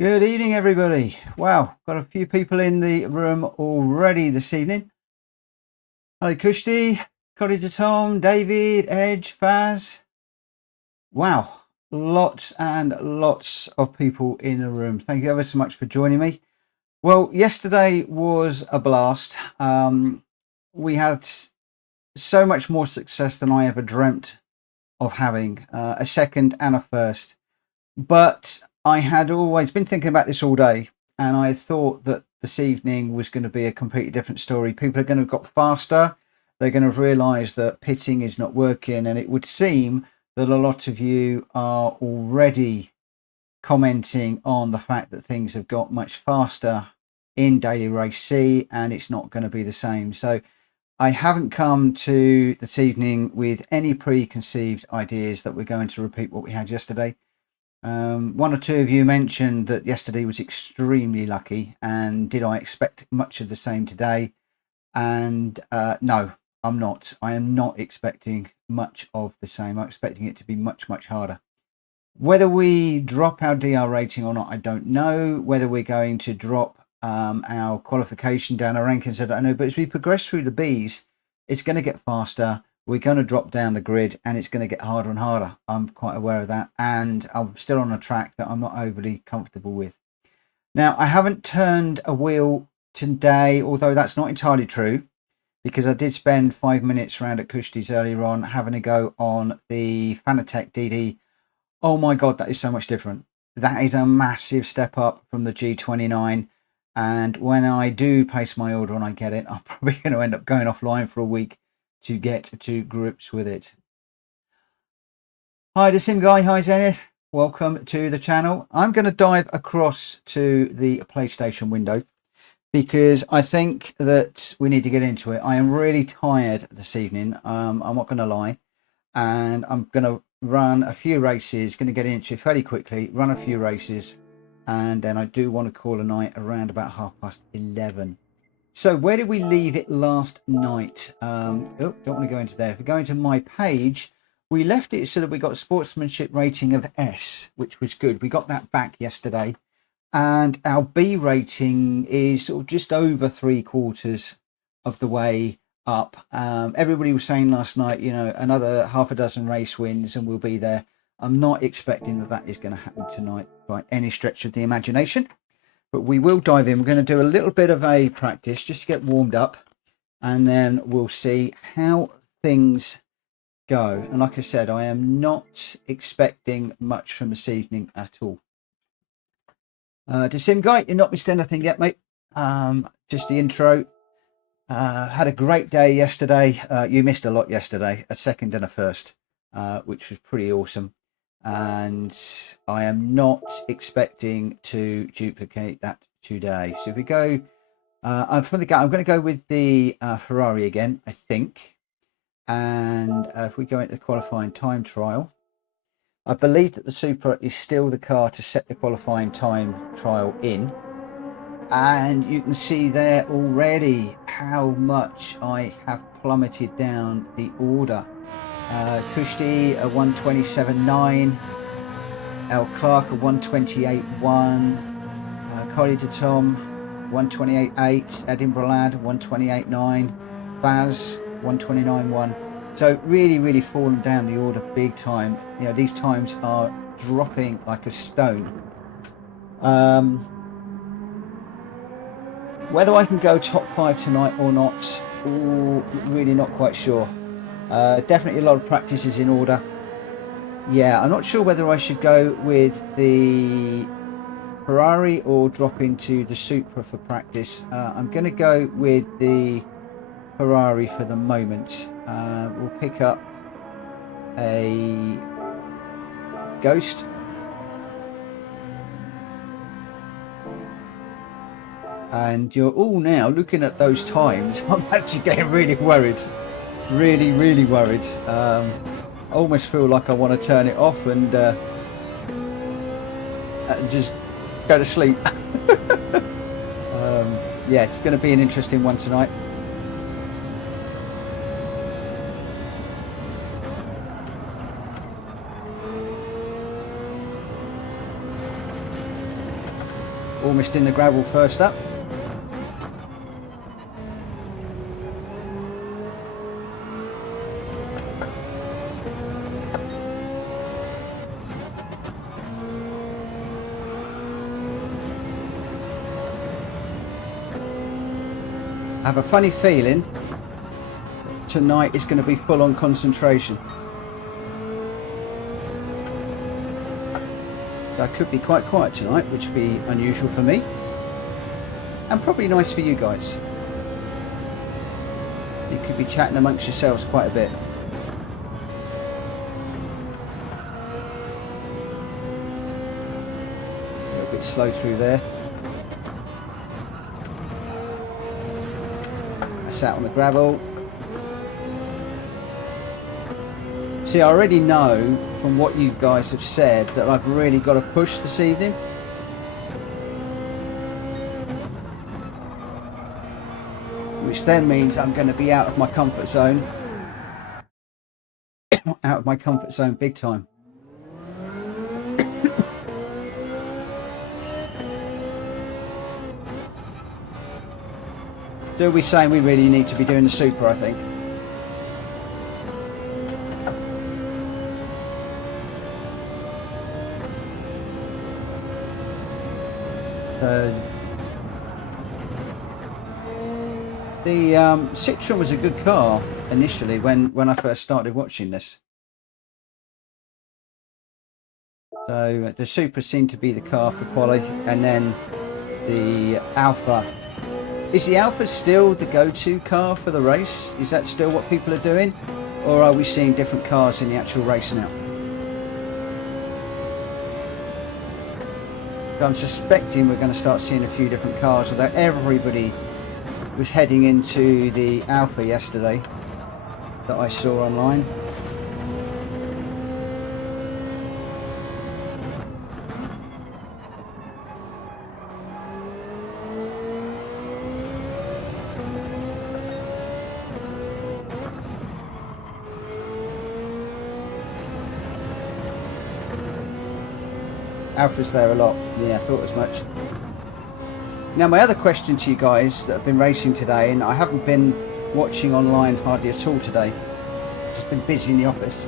Good evening, everybody. Wow, got a few people in the room already this evening. Hi, Kushti, Cottage Tom, David, Edge, Faz. Wow, lots and lots of people in the room. Thank you ever so much for joining me. Well, yesterday was a blast. We had so much more success than I ever dreamt of having, a second and a first. But I had always been thinking about this all day, and I thought that this evening was going to be a completely different story. People are going to have got faster. They're going to have realised that pitting is not working, and it would seem that a lot of you are already commenting on the fact that things have got much faster in Daily Race C, and it's not going to be the same. So I haven't come to this evening with any preconceived ideas that we're going to repeat what we had yesterday. One or two of you mentioned that yesterday was extremely lucky, and did I expect much of the same today? And no, I'm not. I am not expecting much of the same. I'm expecting it to be much, much harder. Whether we drop our DR rating or not, I don't know. Whether we're going to drop our qualification down, our rankings, I don't know. But as we progress through the Bs, it's going to get faster. we're going to drop down the grid and it's going to get harder and harder. I'm quite aware of that, and I'm still on a track that I'm not overly comfortable with. Now, I haven't turned a wheel today, although that's not entirely true, because I did spend 5 minutes around at Kushti's earlier on having a go on the Fanatec DD. Oh my God, that is so much different. That is a massive step up from the G29. And when I do place my order and I get it, I'm probably going to end up going offline for a week to get to grips with it. Hi, the Sim Guy. Hi, Zenith. Welcome to the channel. I'm going to dive across to the PlayStation window because I think that we need to get into it. I am really tired this evening. I'm not going to lie. And I'm going to run a few races, going to get into it fairly quickly, run a few races. And then I do want to call a night around about 11:30. So where did we leave it last night? Oh, don't want to go into there. If we go into my page, we left it so that we got a sportsmanship rating of S, which was good. We got that back yesterday. And our B rating is sort of just over 3/4 of the way up. Everybody was saying last night, you know, another half a dozen race wins and we'll be there. I'm not expecting that is going to happen tonight by any stretch of the imagination. But we will dive in. We're going to do a little bit of a practice just to get warmed up, and then we'll see how things go. And like I said, I am not expecting much from this evening at all. To Sim Guy, you're not missed anything yet, mate. Just the intro. Had a great day yesterday. You missed a lot yesterday, a second and a first, which was pretty awesome. And I am not expecting to duplicate that today. So if we go from the get, I'm going to go with the Ferrari again, I think. And if we go into the qualifying time trial, I believe that the Supra is still the car to set the qualifying time trial in. And you can see there already how much I have plummeted down the order. Kushti a 127.9, El Clark a 128.1, Collie to Tom 128.8, Edinburgh Lad 128.9, Baz 129.1. So really fallen down the order big time. You know, these times are dropping like a stone. Whether I can go top 5 tonight or not, really not quite sure. Definitely a lot of practices in order. Yeah, I'm not sure whether I should go with the Ferrari or drop into the Supra for practice. I'm going to go with the Ferrari for the moment. We'll pick up a Ghost. And you're all now looking at those times. I'm actually getting really worried. Really worried. I almost feel like I want to turn it off and just go to sleep. Yeah, it's going to be an interesting one tonight. Almost in the gravel first up. I have a funny feeling tonight is going to be full on concentration. I could be quite quiet tonight, which would be unusual for me and probably nice for you guys. You could be chatting amongst yourselves quite a bit. A little bit slow through there. Out on the gravel. See, I already know from what you guys have said that I've really got to push this evening. Which then means I'm going to be out of my comfort zone. Out of my comfort zone big time. So are we saying we really need to be doing the Supra, I think? The Citroen was a good car initially when I first started watching this. So the Supra seemed to be the car for quali, and then the Alfa. Is the Alfa still the go-to car for the race? Is that still what people are doing? Or are we seeing different cars in the actual race now? I'm suspecting we're going to start seeing a few different cars, although everybody was heading into the Alfa yesterday that I saw online. Alfa's there a lot. Yeah, I thought as much. Now, my other question to you guys that have been racing today, and I haven't been watching online hardly at all today, just been busy in the office.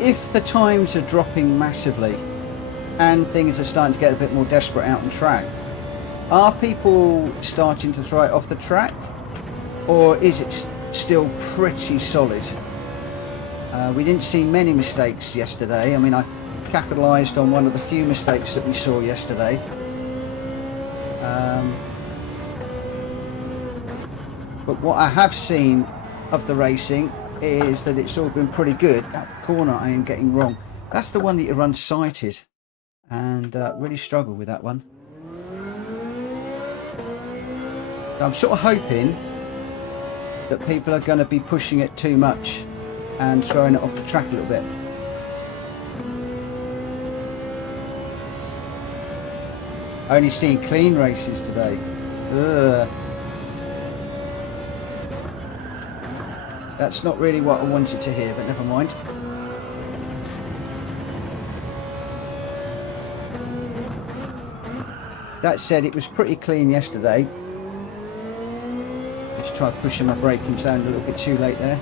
If the times are dropping massively and things are starting to get a bit more desperate out on track, are people starting to throw it off the track, or is it still pretty solid? We didn't see many mistakes yesterday. I mean, I capitalised on one of the few mistakes that we saw yesterday. But what I have seen of the racing is that it's all been pretty good. That corner I am getting wrong. That's the one that you run sighted, and really struggle with that one. So I'm sort of hoping that people are going to be pushing it too much and throwing it off the track a little bit. Only seeing clean races today. Ugh. That's not really what I wanted to hear, but never mind. That said, it was pretty clean yesterday. Just try pushing my braking sound a little bit too late there.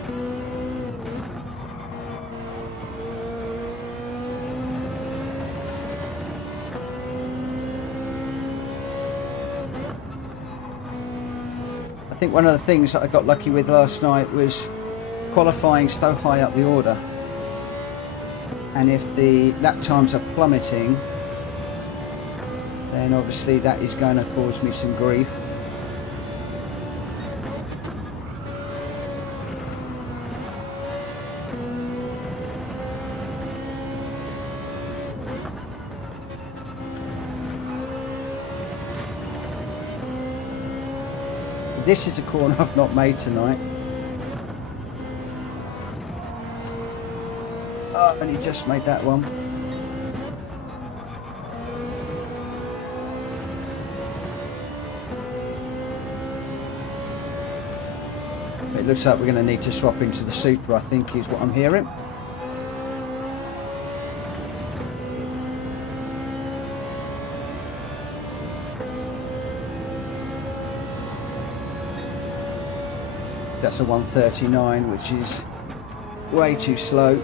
I think one of the things that I got lucky with last night was qualifying so high up the order, and if the lap times are plummeting, then obviously that is going to cause me some grief. This is a corner I've not made tonight. Oh, and he just made that one. It looks like we're going to need to swap into the Supra, I think is what I'm hearing. That's a 139, which is way too slow.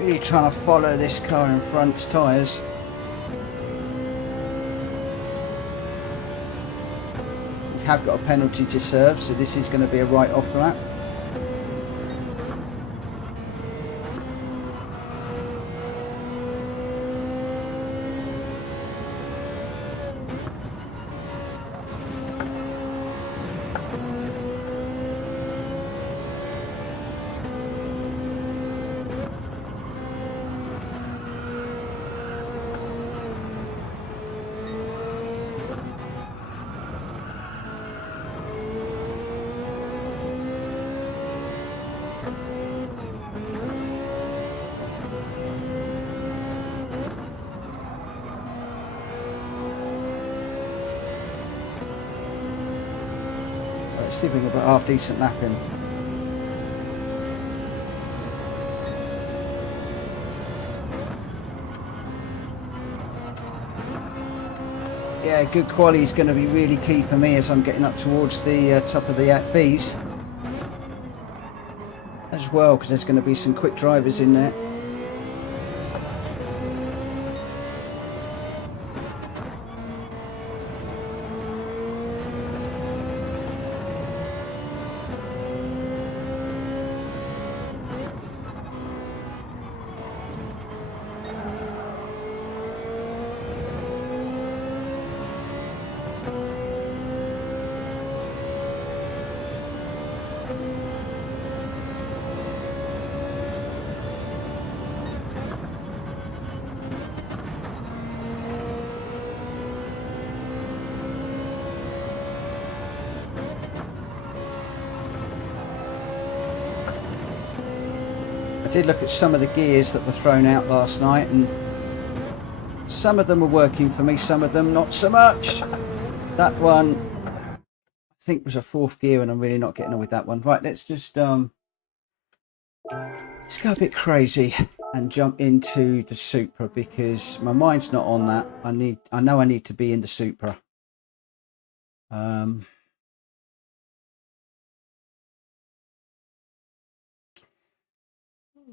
Really trying to follow this car in front's tyres. We have got a penalty to serve, so this is going to be a write-off lap. see if we can get a half decent lap in. Yeah, good quality is going to be really key for me as I'm getting up towards the top of the Bs as well, because there's going to be some quick drivers in there. I did look at some of the gears that were thrown out last night, and some of them were working for me, some of them not so much. That one I think was a 4th gear, and I'm really not getting on with that one. Right, let's just let's go a bit crazy and jump into the Supra, because my mind's not on that. I know I need to be in the Supra.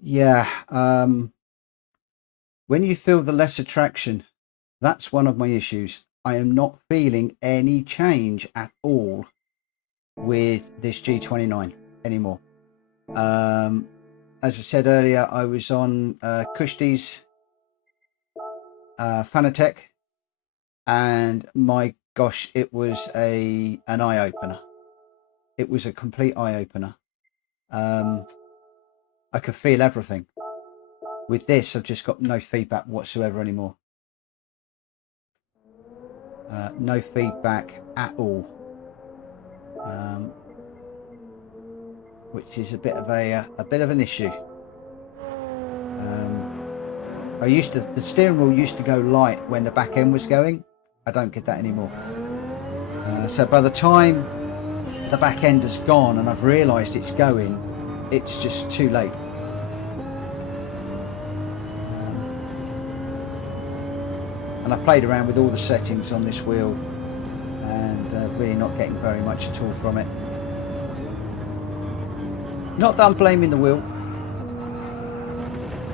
Yeah, when you feel the less attraction, that's one of my issues. I am not feeling any change at all with this G29 anymore. As I said earlier, I was on Kushti's Fanatec, and my gosh, it was an eye-opener. It was a complete eye-opener. I could feel everything. With this, I've just got no feedback whatsoever anymore. No feedback at all, which is a bit of an issue. The steering wheel used to go light when the back end was going. I don't get that anymore. So by the time the back end has gone and I've realised it's going, it's just too late. And I played around with all the settings on this wheel, and really not getting very much at all from it. Not that I'm blaming the wheel.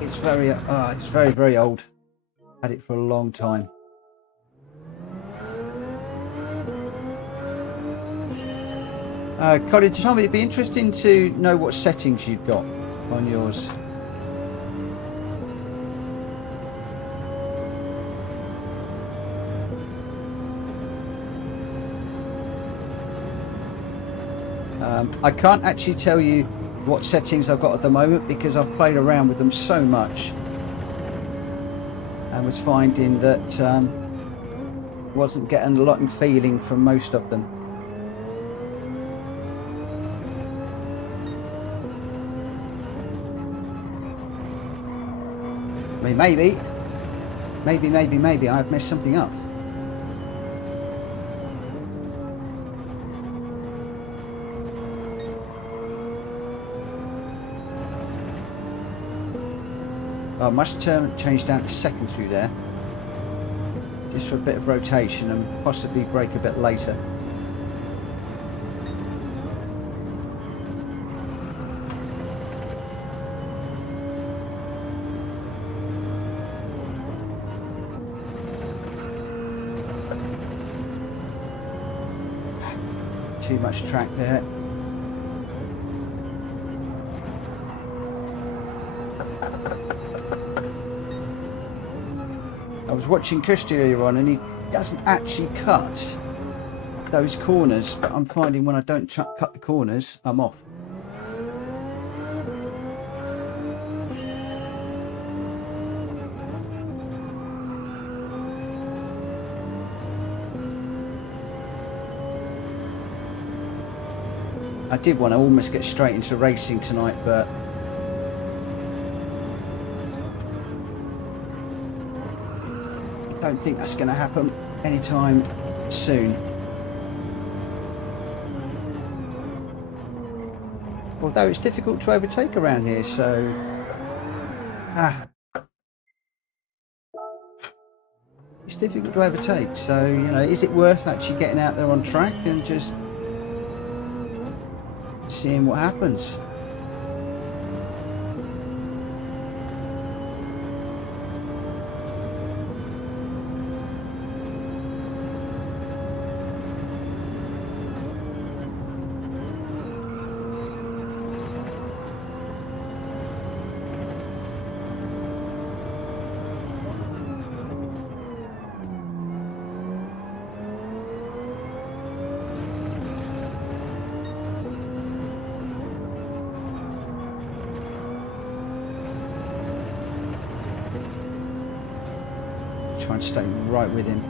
It's very old. Had it for a long time. Colin, tell me, it'd be interesting to know what settings you've got on yours. I can't actually tell you what settings I've got at the moment, because I've played around with them so much and was finding that wasn't getting a lot of feeling from most of them. I mean, maybe I've messed something up. I must change down to second through there, just for a bit of rotation, and possibly brake a bit later. Too much track there. I was watching Kushti earlier on, and he doesn't actually cut those corners, but I'm finding when I don't cut the corners, I'm off. I did want to almost get straight into racing tonight, but I don't think that's going to happen anytime soon. Although it's difficult to overtake around here, so it's difficult to overtake. So, you know, is it worth actually getting out there on track and just seeing what happens? Try and stay right with him.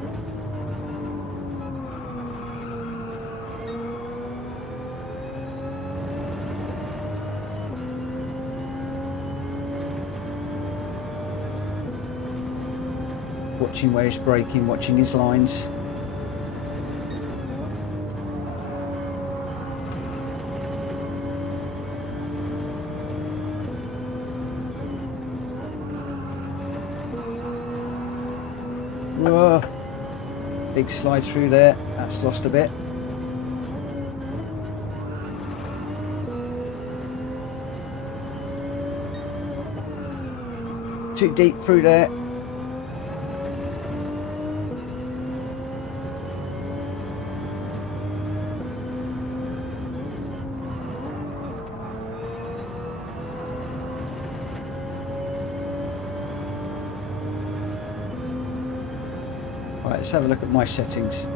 Watching where he's braking, watching his lines. Whoa. Big slide through there. That's lost a bit. Too deep through there. Right, let's have a look at my settings.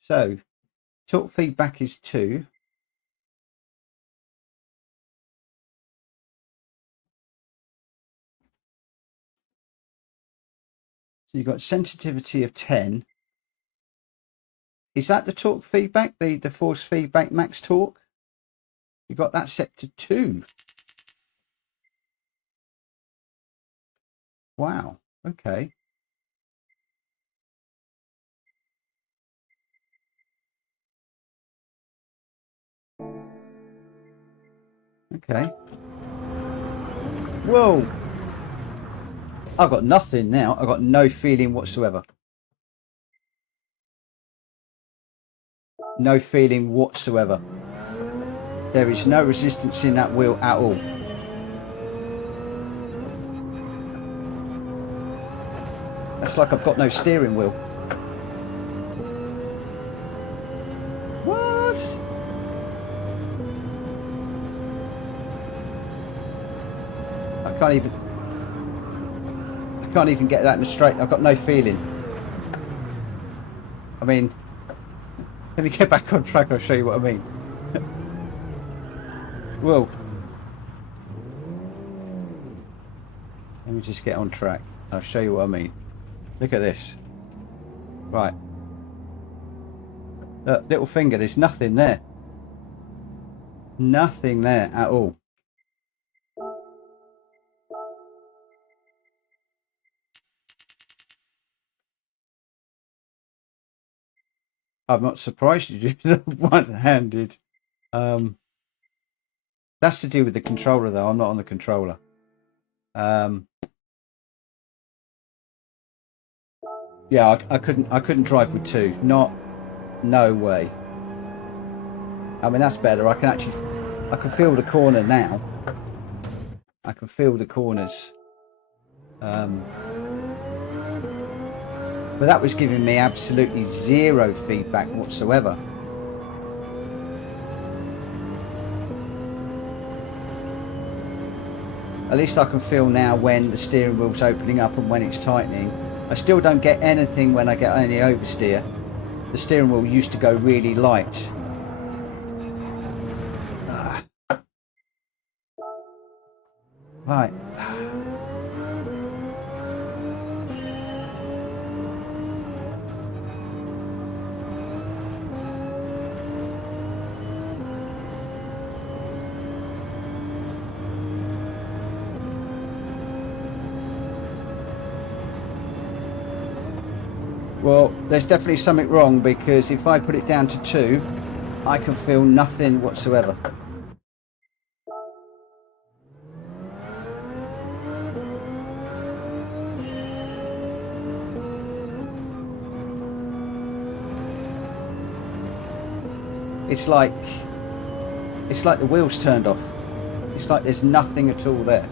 So, torque feedback is 2. So you've got sensitivity of 10. Is that the torque feedback, the force feedback max torque? You've got that set to 2. Wow, okay. Okay. Whoa! I've got nothing now. I've got no feeling whatsoever. No feeling whatsoever. There is no resistance in that wheel at all. That's like I've got no steering wheel. What? I can't even get that in a straight. I've got no feeling. I mean, let me get back on track. I'll show you what I mean. Whoa. Let me just get on track. I'll show you what I mean. Look at this. Right. Look, little finger, there's nothing there. Nothing there at all. I'm not surprised you do the one-handed. That's to do with the controller, though. I'm not on the controller. Yeah, I couldn't drive with 2. No way. I mean, that's better. I can feel the corner now. I can feel the corners. But that was giving me absolutely zero feedback whatsoever. At least I can feel now when the steering wheel's opening up and when it's tightening. I still don't get anything when I get any oversteer. The steering wheel used to go really light. Right. Well, there's definitely something wrong, because if I put it down to 2, I can feel nothing whatsoever. It's like the wheels turned off. It's like there's nothing at all there.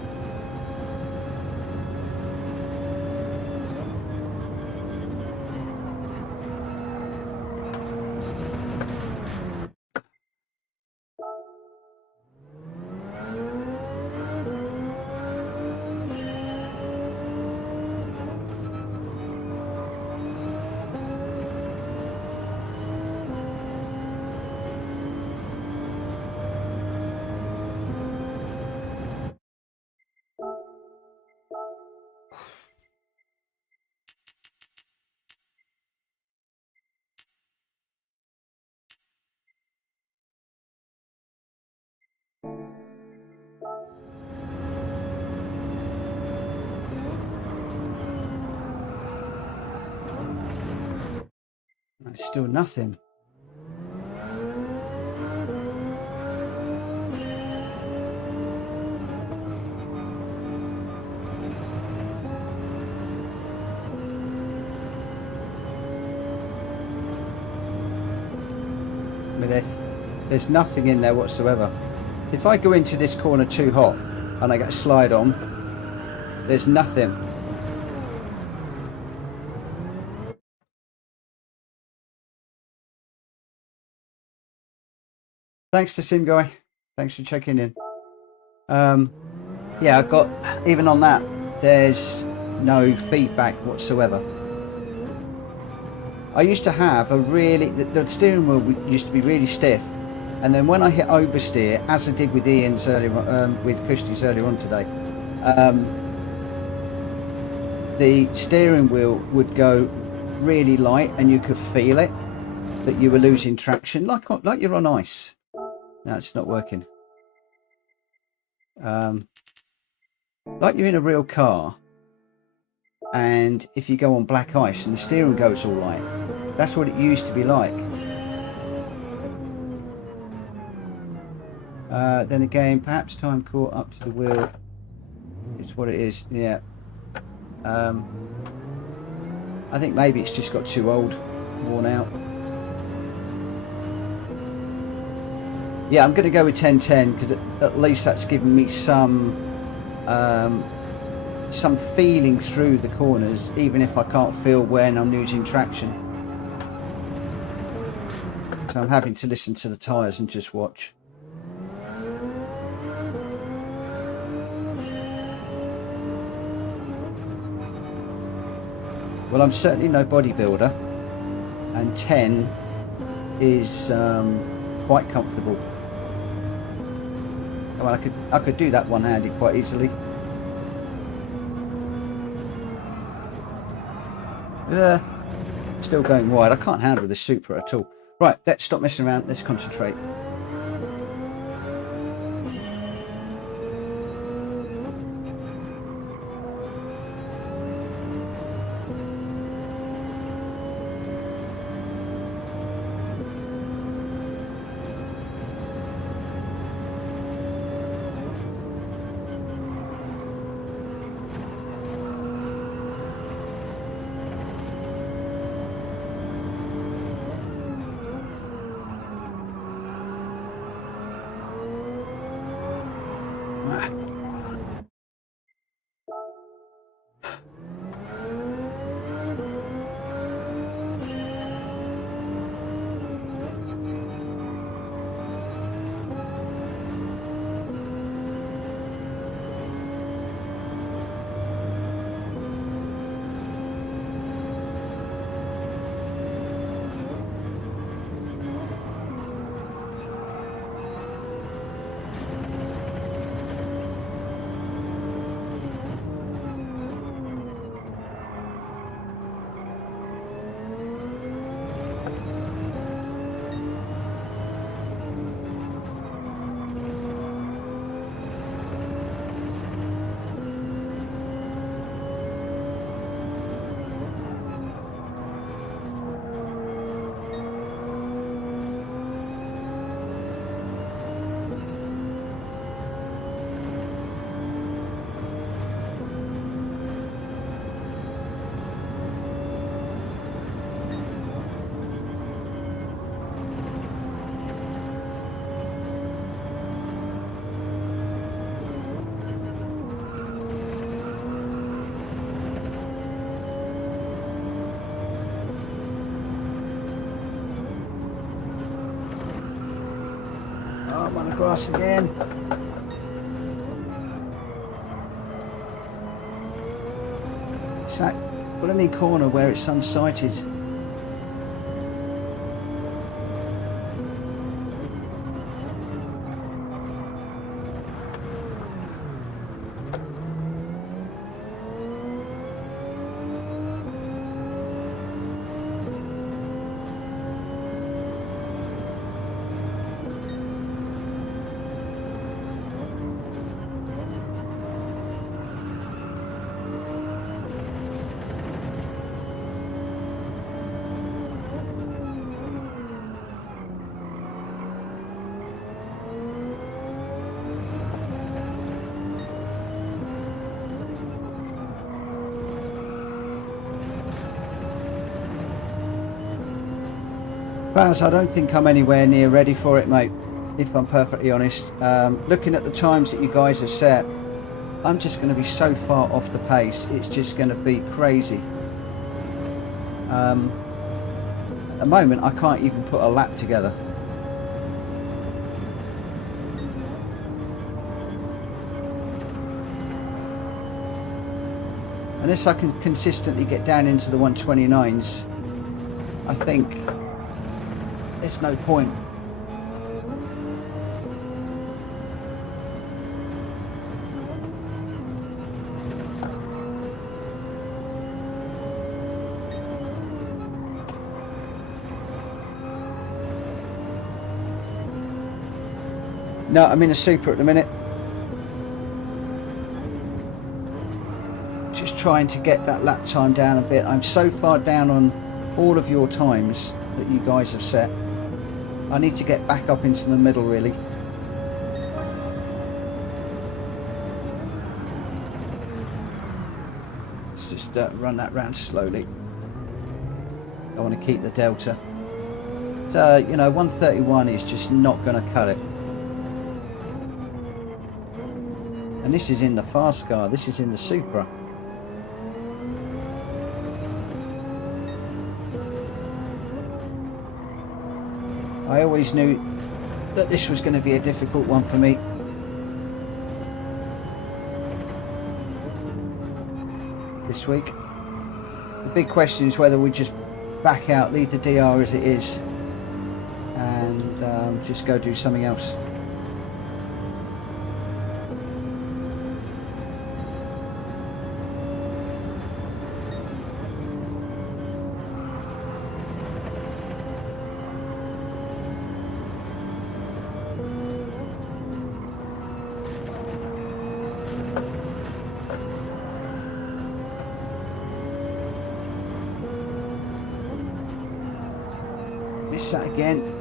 It's still nothing. There's nothing in there whatsoever. If I go into this corner too hot and I get a slide on, there's nothing. Thanks to Sim Guy. Thanks for checking in. Yeah, I've got, even on that, there's no feedback whatsoever. I used to have a really, the steering wheel used to be really stiff, and then when I hit oversteer, as I did with Ian's earlier, with Kushti's earlier on today, the steering wheel would go really light, and you could feel it, that you were losing traction, like you're on ice. No, it's not working. Like you're in a real car, and if you go on black ice and the steering goes all light, that's what it used to be like. Then again, perhaps time caught up to the wheel. It's what it is. Yeah. I think maybe it's just got too old, worn out. Yeah, I'm going to go with 1010 because at least that's given me some feeling through the corners, even if I can't feel when I'm losing traction. So I'm having to listen to the tyres and just watch. Well, I'm certainly no bodybuilder, and 10 is quite comfortable. Well, I could do that one-handed quite easily. Still going wide. I can't handle this Supra at all. Right, let's stop messing around. Let's concentrate. Oh, I'm on the grass again. It's that blooming corner where it's unsighted. Baz, I don't think I'm anywhere near ready for it, mate, if I'm perfectly honest. Looking at the times that you guys have set, I'm just going to be so far off the pace, it's just going to be crazy. At the moment, I can't even put a lap together. Unless I can consistently get down into the 129s, I think there's no point. No, I'm in a Supra at the minute. Just trying to get that lap time down a bit. I'm so far down on all of your times that you guys have set. I need to get back up into the middle, really. Let's just run that round slowly. I want to keep the delta. So, you know, 131 is just not going to cut it. And this is in the fast car. This is in the Supra. I always knew that this was going to be a difficult one for me. This week. The big question is whether we just back out, leave the DR as it is, and just go do something else. Miss that again.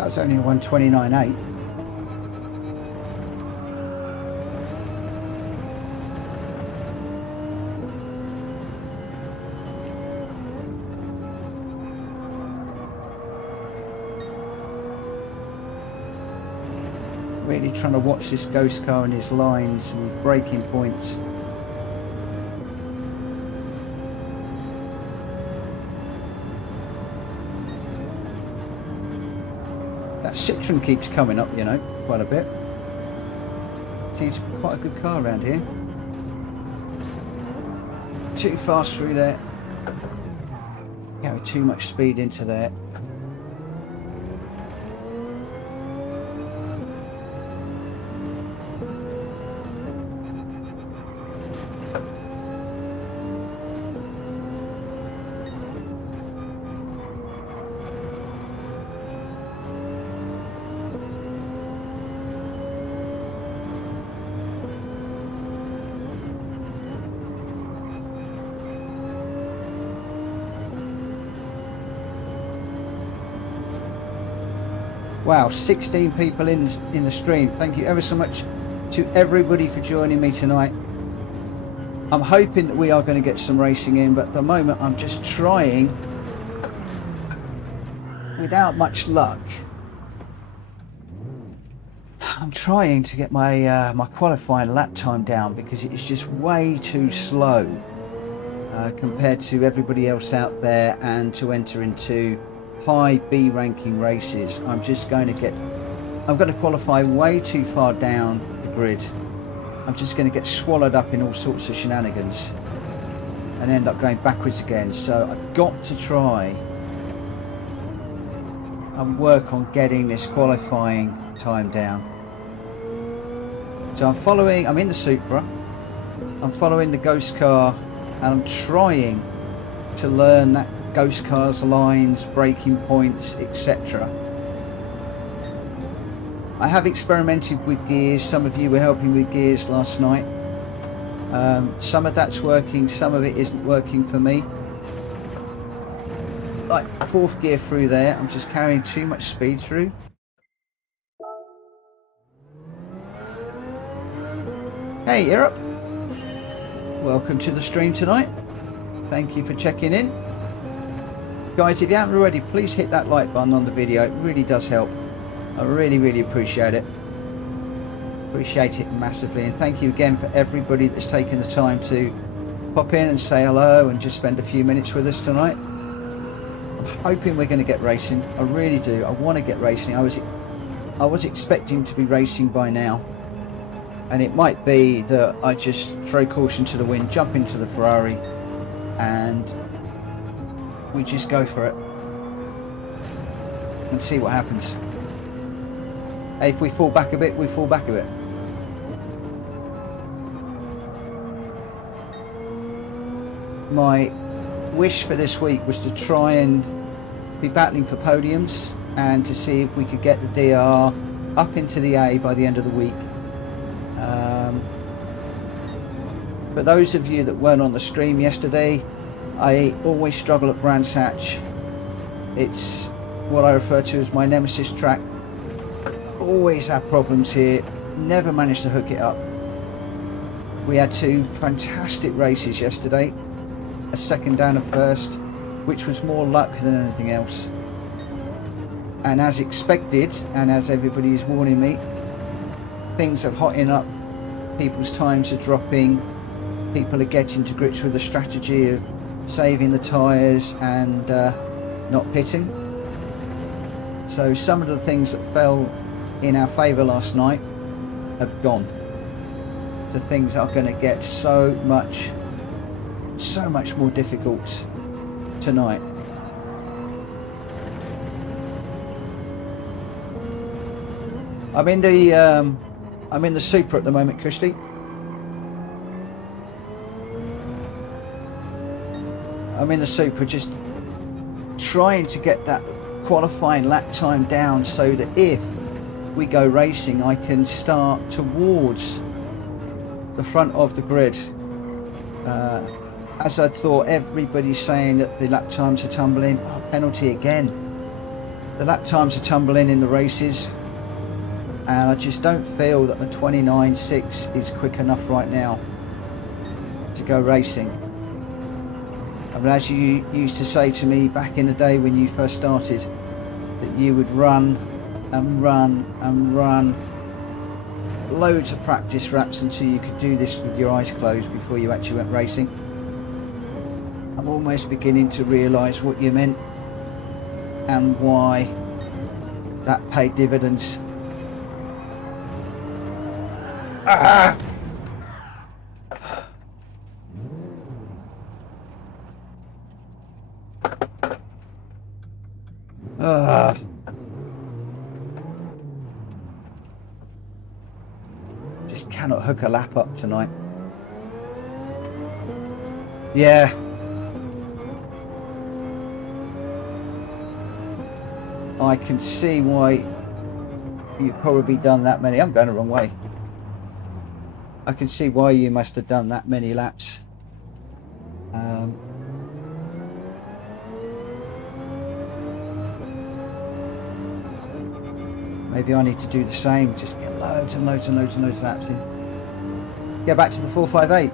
That was only a 1:29.8. Really trying to watch this ghost car and his lines and his braking points. That Citroen keeps coming up, you know, quite a bit. Seems to be quite a good car around here. Too fast through there. Carry too much speed into there. Wow, 16 people in the stream. Thank you ever so much to everybody for joining me tonight. I'm hoping that we are going to get some racing in, but at the moment I'm just trying, without much luck, I'm trying to get my my qualifying lap time down, because it is just way too slow compared to everybody else out there, and to enter into high B ranking races. I'm going to qualify way too far down the grid. I'm just going to get swallowed up in all sorts of shenanigans and end up going backwards again. So I've got to try and work on getting this qualifying time down. So I'm in the Supra, I'm following the ghost car, and I'm trying to learn that ghost car's lines, braking points, etc. I have experimented with gears. Some of you were helping with gears last night. Some of that's working, some of it isn't working for me. Like fourth gear through there, I'm just carrying too much speed through. Hey, you're up. Welcome to the stream tonight. Thank you for checking in. Guys, if you haven't already, please hit that like button on the video. It really does help. I really appreciate it. Appreciate it massively. And thank you again for everybody that's taken the time to pop in and say hello and just spend a few minutes with us tonight. I'm hoping we're going to get racing. I really do. I want to get racing. I was expecting to be racing by now. And it might be that I just throw caution to the wind, jump into the Ferrari, and we just go for it and see what happens. Hey, if we fall back a bit, we fall back a bit. My wish for this week was to try and be battling for podiums and to see if we could get the DR up into the A by the end of the week. For those of you that weren't on the stream yesterday, I always struggle at Brands Hatch. It's what I refer to as my nemesis track. Always have problems here, never managed to hook it up. We had two fantastic races yesterday, a second down and first, which was more luck than anything else. And as expected, and as everybody is warning me, things are hotting up, people's times are dropping, people are getting to grips with the strategy of saving the tyres and not pitting. So some of the things that fell in our favour last night have gone. So things are going to get so much more difficult tonight. I'm in the Supra at the moment, Christy. I'm in the Supra, just trying to get that qualifying lap time down so that if we go racing, I can start towards the front of the grid. As I thought, everybody's saying that the lap times are tumbling. Oh, penalty again. The lap times are tumbling in the races, and I just don't feel that a 29.6 is quick enough right now to go racing. I mean, as you used to say to me back in the day when you first started, that you would run and run and run loads of practice laps until you could do this with your eyes closed before you actually went racing. I'm almost beginning to realise what you meant and why that paid dividends. Ah! Ah. Just cannot hook a lap up tonight. Yeah. I can see why you've probably done that many. I'm going the wrong way. I can see why you must have done that many laps. Maybe I need to do the same. Just get loads and loads and loads and loads of laps in. Go back to the 458.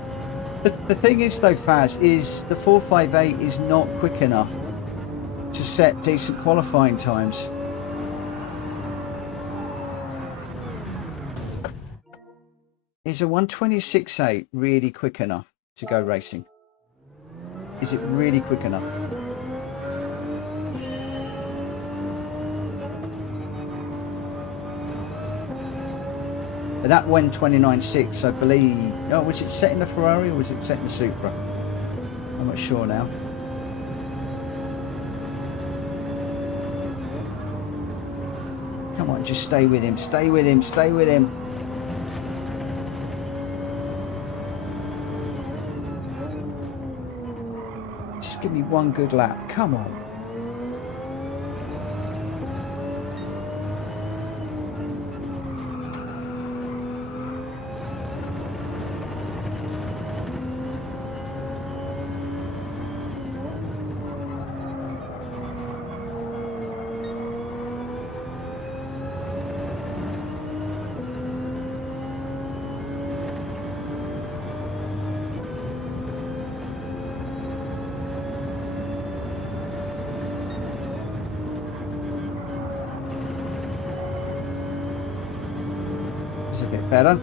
The thing is though, Faz, is the 458 is not quick enough to set decent qualifying times. Is a 126.8 really quick enough to go racing? Is it really quick enough? But that went 29.6, I believe. No, was it set in the Ferrari or was it set in the Supra? I'm not sure now. Come on, just stay with him, stay with him, stay with him. Just give me one good lap, come on. A bit better.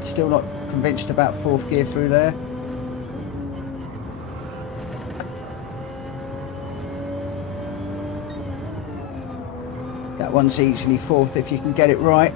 Still not convinced about fourth gear through there. That one's easily fourth if you can get it right.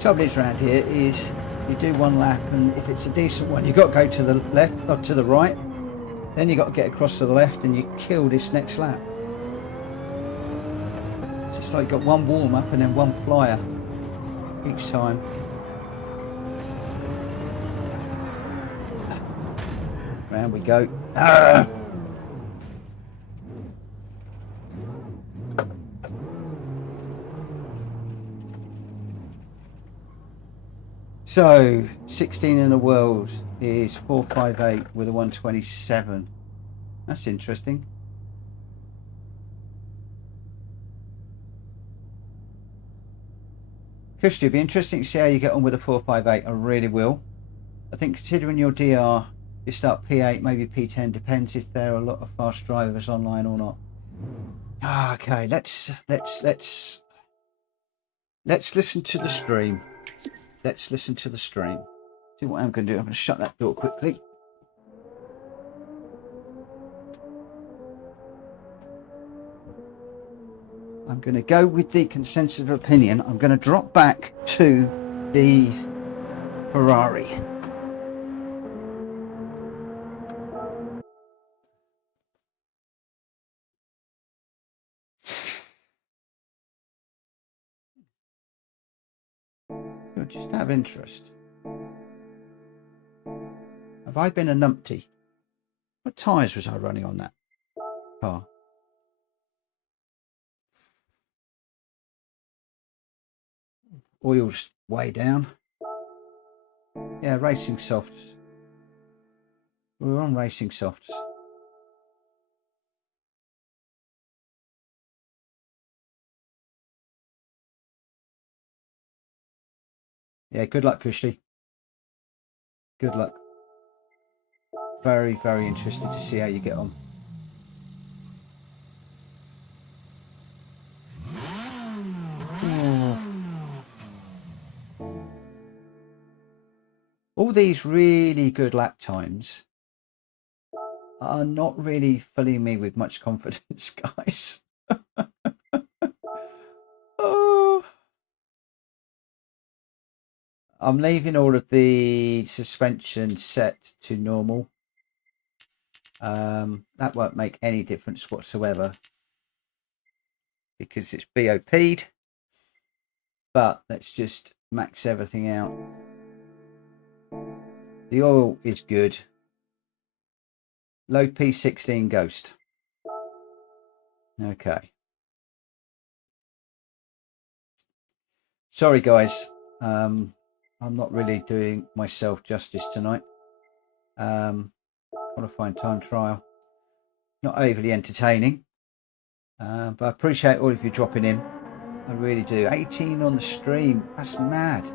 Trouble is around here is you do one lap, and if it's a decent one, you've got to go to the left or to the right, then you've got to get across to the left and you kill this next lap. So it's like you've got one warm up and then one flyer each time. Round we go. So 16 in the world is 458 with a 127. That's interesting. Kushti, it'd be interesting to see how you get on with a 458. I really will. I think considering your DR, you start P8, maybe P10, depends if there are a lot of fast drivers online or not. Okay, let's listen to the stream. Let's listen to the stream. See what I'm going to do. I'm going to shut that door quickly. I'm going to go with the consensus of opinion. I'm going to drop back to the Ferrari. Just out of interest. Have I been a numpty? What tyres was I running on that car? Oil's way down. Yeah, racing softs. We were on racing softs. Yeah, good luck, Kushti. Good luck. Very, very interested to see how you get on. All these really good lap times are not really filling me with much confidence, guys. Oh. I'm leaving all of the suspension set to normal. That won't make any difference whatsoever because it's BOP'd. But let's just max everything out. The oil is good. Low P16 Ghost. Okay. Sorry, guys. I'm not really doing myself justice tonight. Qualifying time trial. Not overly entertaining. But I appreciate all of you dropping in. I really do. 18 on the stream. That's mad.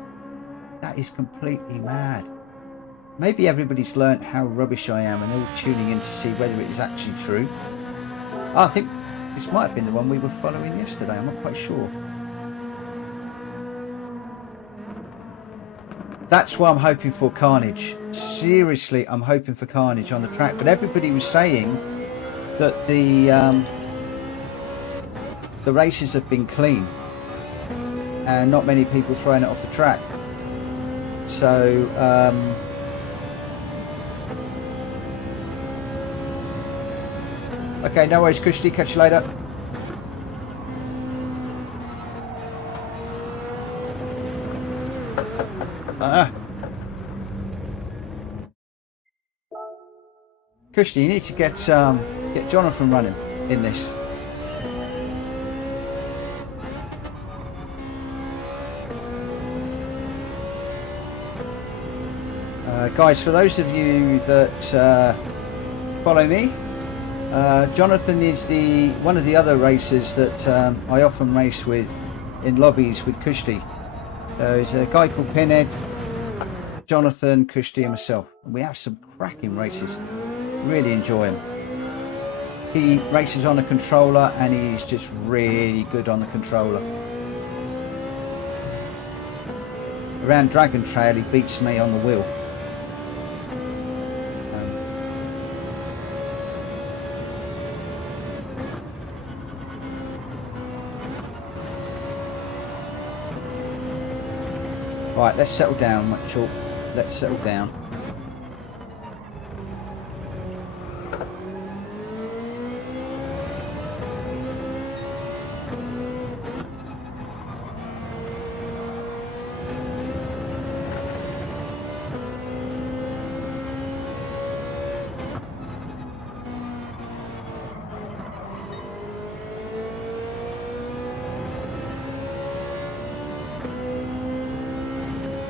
That is completely mad. Maybe everybody's learnt how rubbish I am and they're all tuning in to see whether it is actually true. I think this might have been the one we were following yesterday. I'm not quite sure. That's why I'm hoping for carnage. Seriously, I'm hoping for carnage on the track. But everybody was saying that the races have been clean and not many people throwing it off the track. So okay, no worries, Kushti. Catch you later. Kushti, you need to get Jonathan running in this. Guys, for those of you that follow me, Jonathan is one of the other racers that I often race with in lobbies with Kushti. So there's a guy called Pinhead, Jonathan, Kushti and myself. And we have some cracking races. Really enjoy him. He races on a controller and he's just really good on the controller. Around Dragon Trail he beats me on the wheel. Right, let's settle down, Mitchell. Let's settle down.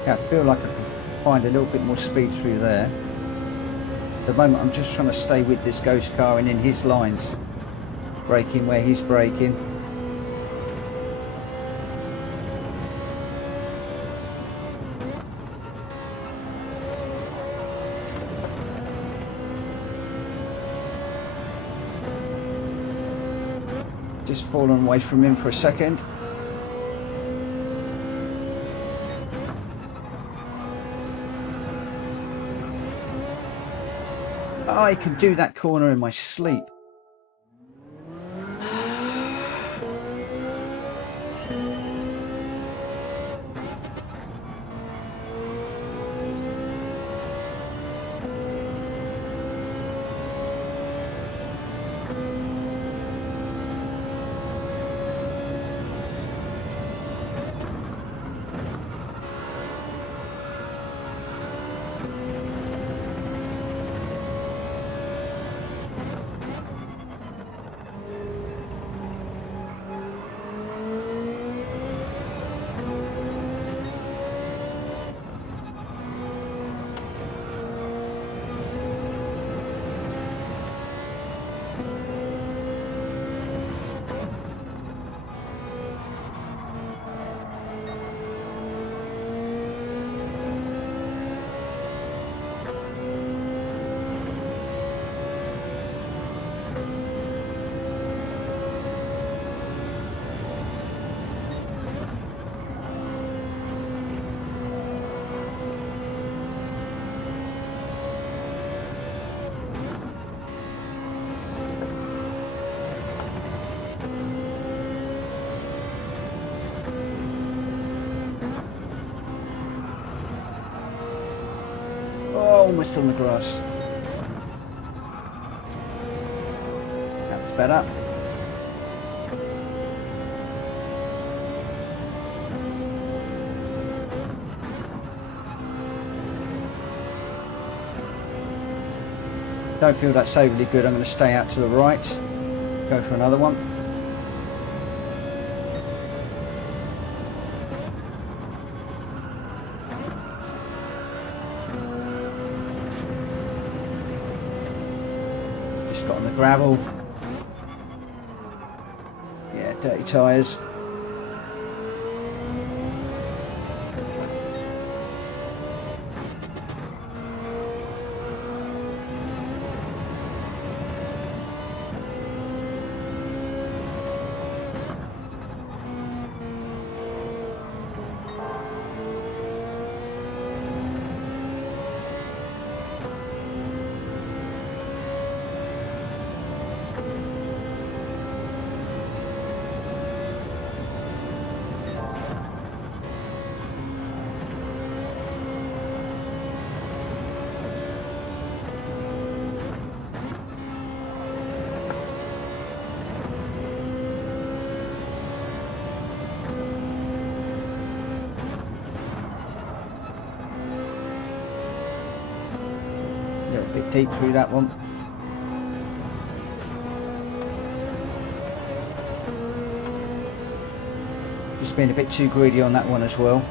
Yeah, I feel like I can find a little bit more speed through there. At the moment I'm just trying to stay with this ghost car and in his lines. Braking where he's braking. Just fallen away from him for a second. I can do that corner in my sleep. almost on the grass. That was better. Don't feel that's overly good. I'm going to stay out to the right. Go for another one. Just got on the gravel. Yeah, dirty tyres. A bit deep through that one. Just being a bit too greedy on that one as well.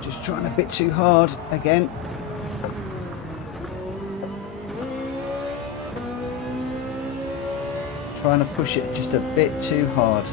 Just trying a bit too hard again. Trying to push it just a bit too hard.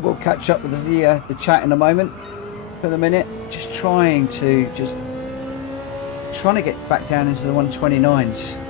We'll catch up with the chat in a moment. For the minute, just trying to get back down into the 129s.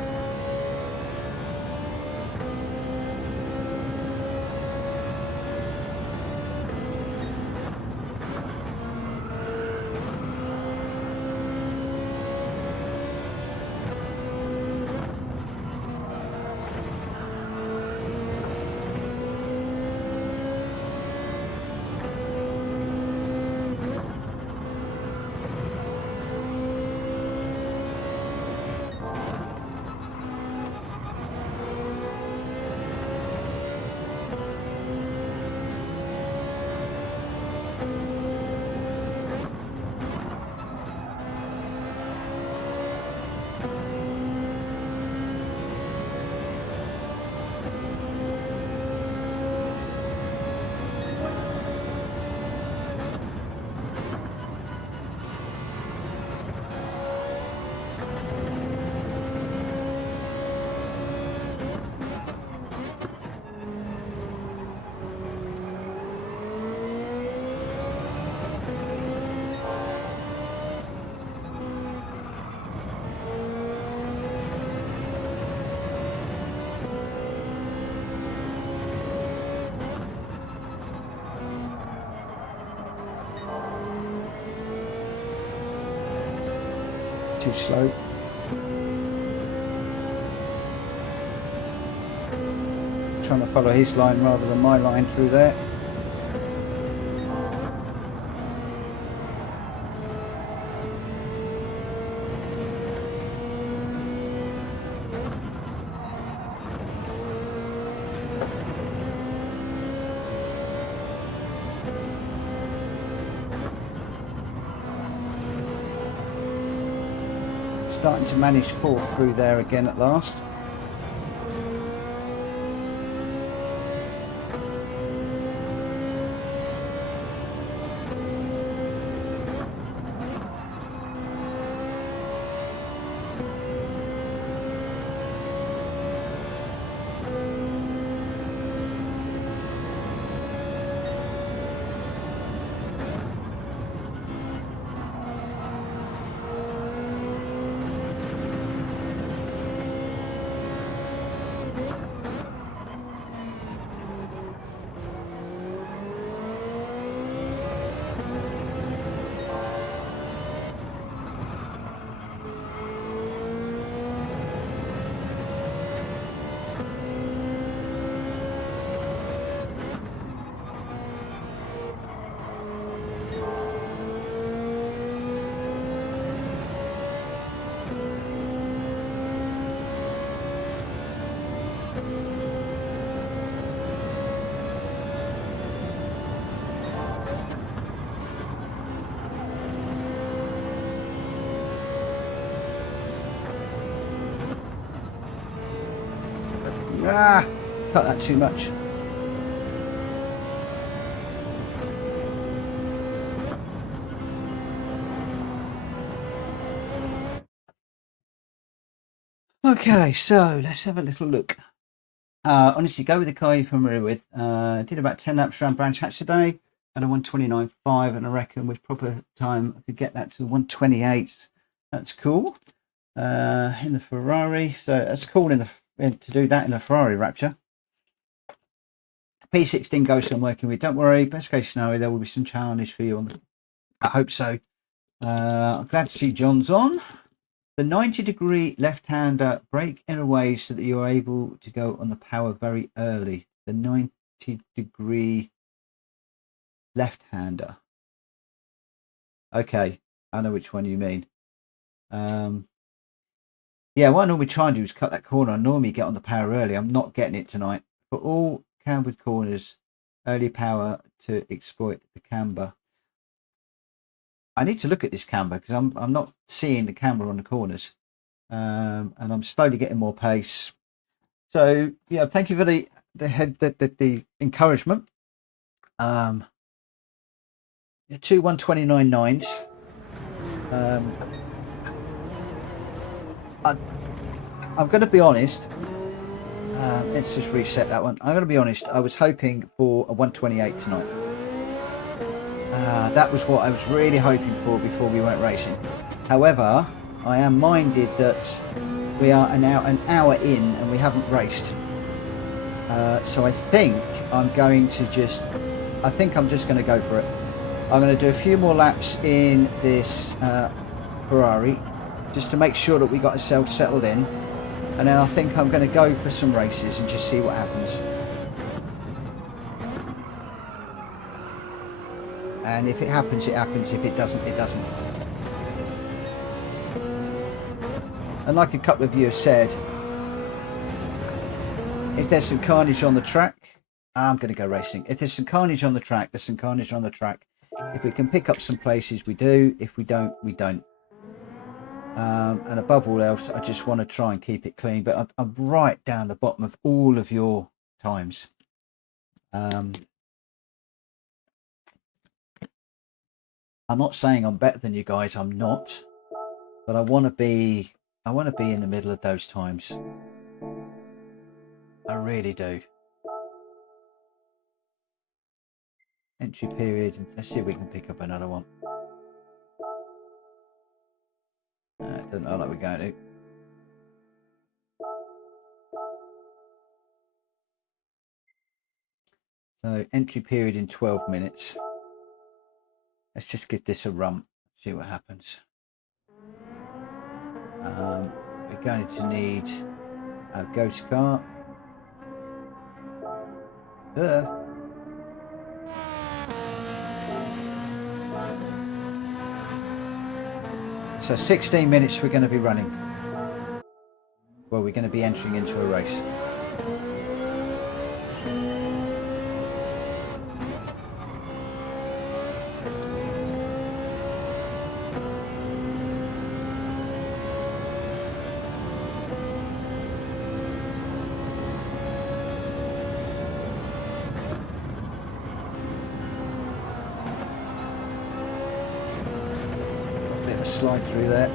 Too slow. Trying to follow his line rather than my line through there. Starting to manage fourth through there again at last. Ah, cut that too much. Okay, so let's have a little look. Honestly, go with the car you're familiar with. Did about 10 laps around Branch Hatch today at a 129.5, and I reckon with proper time I could get that to the 128. That's cool. In the Ferrari, so that's cool to do that in the Ferrari Rapture. P16 Ghost I'm working with. Don't worry, best case scenario there will be some challenge for you on the. I hope so. I'm glad to see John's on. The 90-degree left-hander, brake in a way so that you are able to go on the power very early. The 90-degree left-hander. Okay, I know which one you mean. Yeah, what I normally try and do is cut that corner. I normally get on the power early. I'm not getting it tonight. For all cambered corners, early power to exploit the camber. I need to look at this camber because I'm not seeing the camber on the corners, and I'm slowly getting more pace. So yeah, thank you for the encouragement. Two 129.9s. I'm going to be honest. Let's just reset that one. I'm going to be honest, I was hoping for a 128 tonight. That was what I was really hoping for before we went racing. However, I am minded that we are now an hour in and we haven't raced. So I think I'm going to just... I think I'm just going to go for it. I'm going to do a few more laps in this Ferrari, just to make sure that we got ourselves settled in. And then I think I'm going to go for some races and just see what happens. And if it happens, it happens. If it doesn't, it doesn't. And like a couple of you have said, if there's some carnage on the track, I'm going to go racing. If there's some carnage on the track, there's some carnage on the track. If we can pick up some places, we do. If we don't, we don't. And above all else, I just want to try and keep it clean. But I'm right down the bottom of all of your times. I'm not saying I'm better than you guys. I'm not. But I want to be in the middle of those times. I really do. Entry period. Let's see if we can pick up another one. It doesn't look like we're going to. So entry period in 12 minutes. Let's just give this a run. See what happens. We're going to need a ghost car. So 16 minutes we're going to be running. Well, we're going to be entering into a race. Slide through there.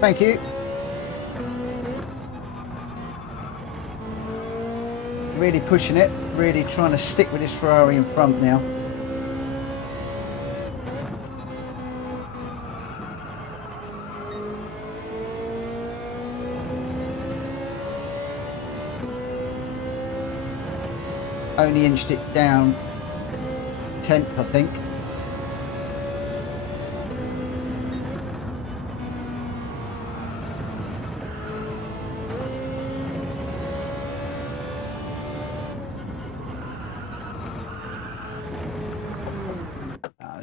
Thank you. Really pushing it, really trying to stick with this Ferrari in front now. Only inched it down 10th, I think.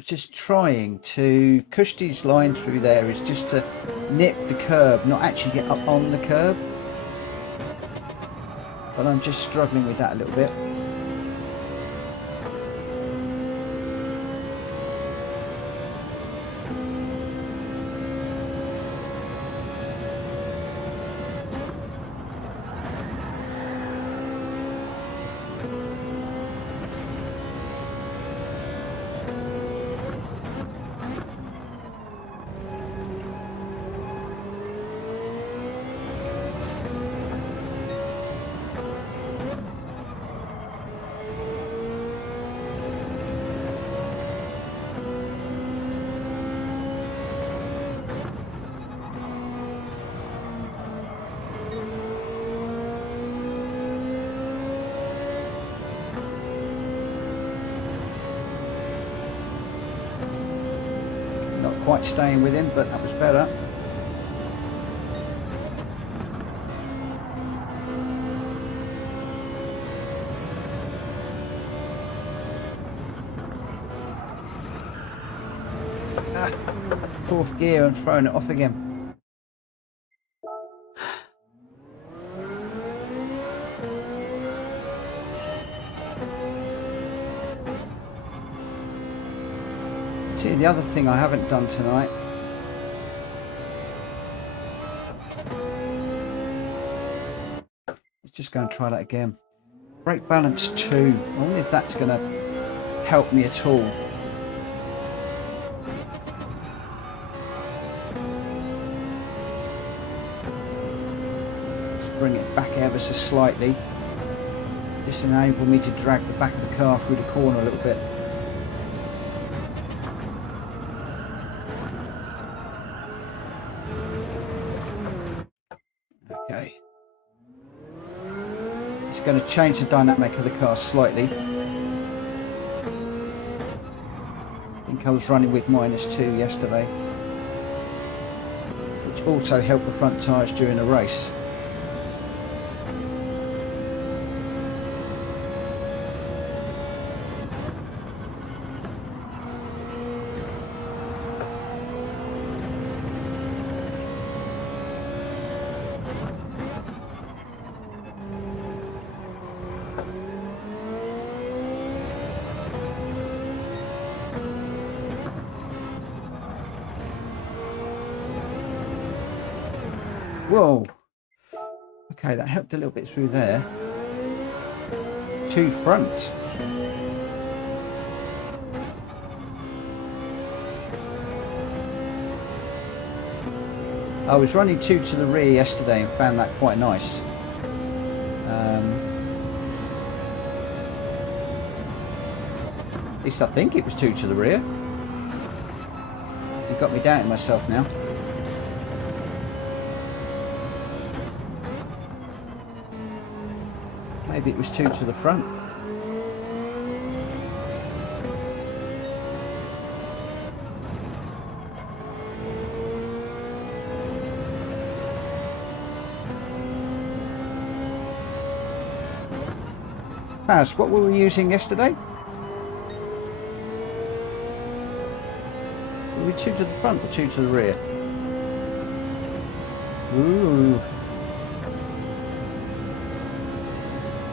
Just trying to Kushti's line through there is just to nip the curb, not actually get up on the curb. But I'm just struggling with that a little bit. Quite staying with him, but that was better. Fourth gear and throwing it off again. See, the other thing I haven't done tonight is just go and try that again. Brake balance 2. I wonder if that's going to help me at all. Just bring it back ever so slightly. Just enable me to drag the back of the car through the corner a little bit. Going to change the dynamic of the car slightly. I think I was running with -2 yesterday, which also helped the front tyres during the race. Whoa, okay, that helped a little bit through there. 2 front. I was running 2 to the rear yesterday and found that quite nice. At least I think it was 2 to the rear. You got me doubting myself now. Maybe it was 2 to the front. Paz, what were we using yesterday? Were we 2 to the front or 2 to the rear? Ooh.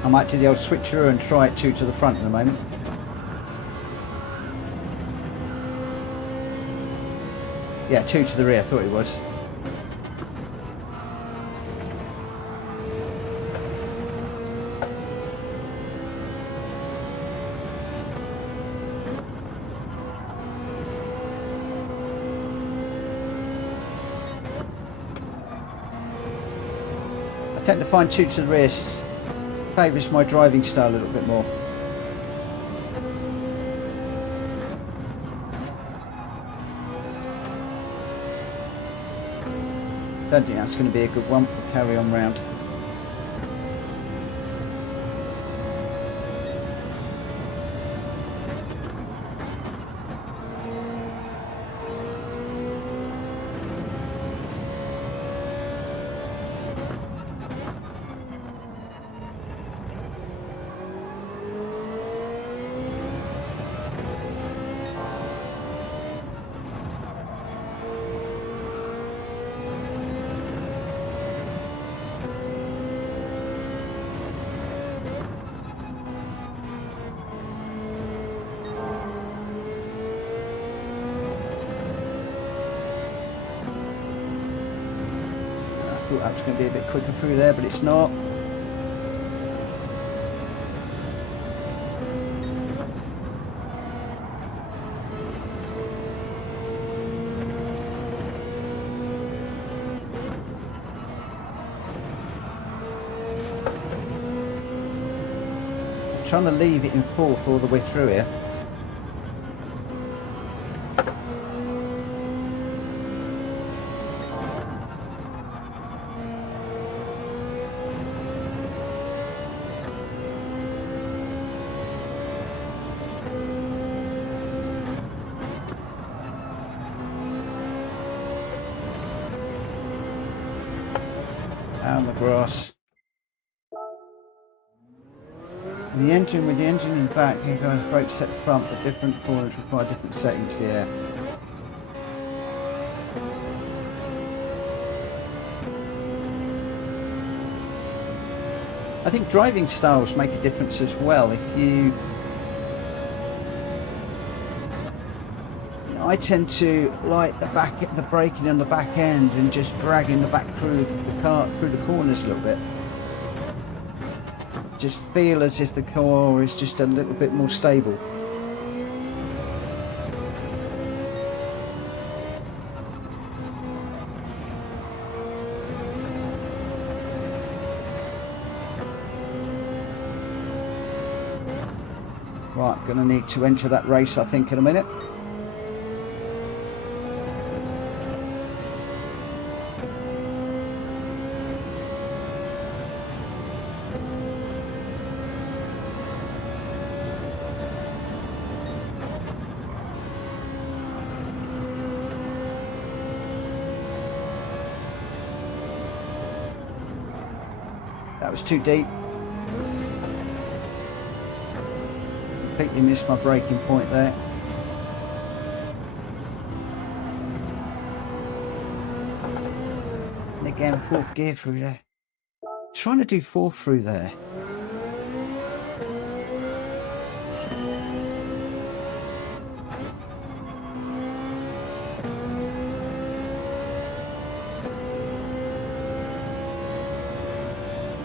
I might do the old switcheroo and try it 2 to the front in a moment. Yeah, 2 to the rear, I thought it was. tend to find 2 to the rear favours my driving style a little bit more. Don't think that's going to be a good one. We'll carry on round. I thought that was going to be a bit quicker through there, but it's not. I'm trying to leave it in fourth all the way through here. On the grass. And the engine, with the engine in the back, here goes brake set front, but different corners require different settings. Yeah. I think driving styles make a difference as well. If you I tend to like the braking on the back end and just dragging the back through the car through the corners a little bit. Just feel as if the car is just a little bit more stable. Right, gonna need to enter that race, I think, in a minute. That was too deep. Completely missed my braking point there. And again, fourth gear through there. Trying to do fourth through there.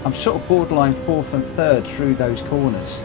I'm sort of borderline fourth and third through those corners.